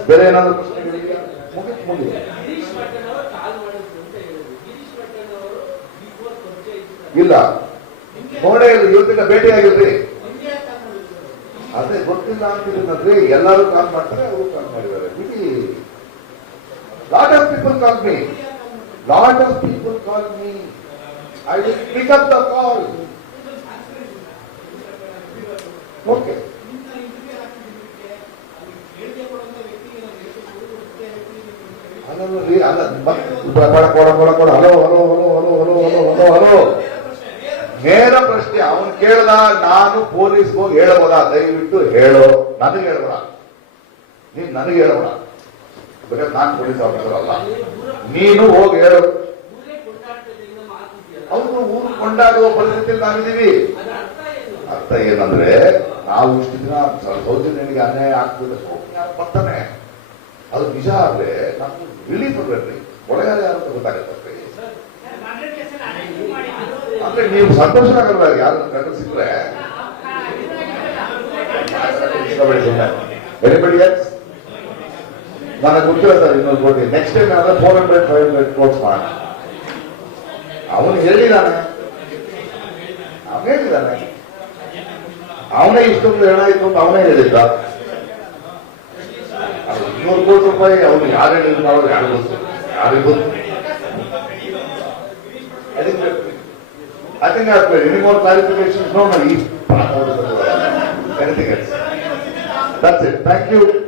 ಬೇರೆ ಏನಾದ್ರು ಪ್ರಶ್ನೆಗಳಿಗೆ ಮುಗಿದು ಇಲ್ಲ ನೋಡೇ ಇಲ್ಲ. ಇವತ್ತಿನ ಭೇಟಿಯಾಗಿರ್ರಿ, ಅದೇ ಗೊತ್ತಿಲ್ಲ ಅಂತಿದ್ರಿ. ಎಲ್ಲರೂ ಕಾಲ್ ಮಾಡ್ತಾರೆ, ಅವರು ಕಾಲ್ ಮಾಡಿದ್ದಾರೆ. ಬಿಡಿ. Lot of people call me. I will pick up the call. Okay. Hello ನೇರ ಪ್ರಶ್ನೆ ಅವನು ಕೇಳ್ದ, ನಾನು ಪೊಲೀಸ್ಗೆ ಹೋಗಿ ಹೇಳಬಹುದಾ? ದಯವಿಟ್ಟು ಹೇಳೋ, ನನಗೆ ಹೇಳ್ಬೇಡ, ನೀನ್ ನನಗೆ ಹೇಳ್ಬೇಡ. ಬೇಕಾದ್ರೆ ನಾನು ಪೊಲೀಸ್ ಆಫೀಸರ್ ಅಲ್ಲ, ನೀನು ಹೋಗಿ ಹೇಳು. ಅವರು ಊರು ಕೊಂಡಾಡುವ ಪರಿಸ್ಥಿತಿಯಲ್ಲಿ ನಾವಿದ್ದೀವಿ. ಅರ್ಥ ಏನಂದ್ರೆ, ನಾವು ಇಷ್ಟು ದಿನ ಸೌಜನ್ಯನಿಗೆ ಅನ್ಯಾಯ ಆಗ್ತದೆ ಬರ್ತಾನೆ, ಅದು ನಿಜ ಆದ್ರೆ ನಮ್ಗೆ ರಿಲೀಫ್ ಬರ್ರಿ. ಒಳಗಾರ ಯಾರು ಅಂತ ಗೊತ್ತಾಗುತ್ತೆ. ಅಂದ್ರೆ ನೀವು ಸಂತೋಷ ಆಗಲ್ಲ ಯಾರು ಕಂಡು ಸಿಕ್ಕರೆ. Anybody else? ನನಗೆ ಗೊತ್ತಿಲ್ಲ ಸರ್ 200 ಕೋಟಿ. ನೆಕ್ಸ್ಟ್ ಟೈಮ್ ಆದ್ರೆ 400-500 ಕೋರ್ಸ್ ಮಾಡ. ಅವನು ಹೇಳಿದಾನೆ, ಅವನೇ ಇಷ್ಟೊಂದು ಹಣ ಇತ್ತು ಅಂತ ಅವನೇ ಹೇಳಿದ್ದ. 200 ಕೋಟಿ ರೂಪಾಯಿ ಅವ್ನು ಯಾರು ಹೇಳಿದ್ರು ನಾವು ಯಾರಿಗೂ ಯಾರಿಗೂ I think any more clarifications? No, no, anything else. That's it. Thank you.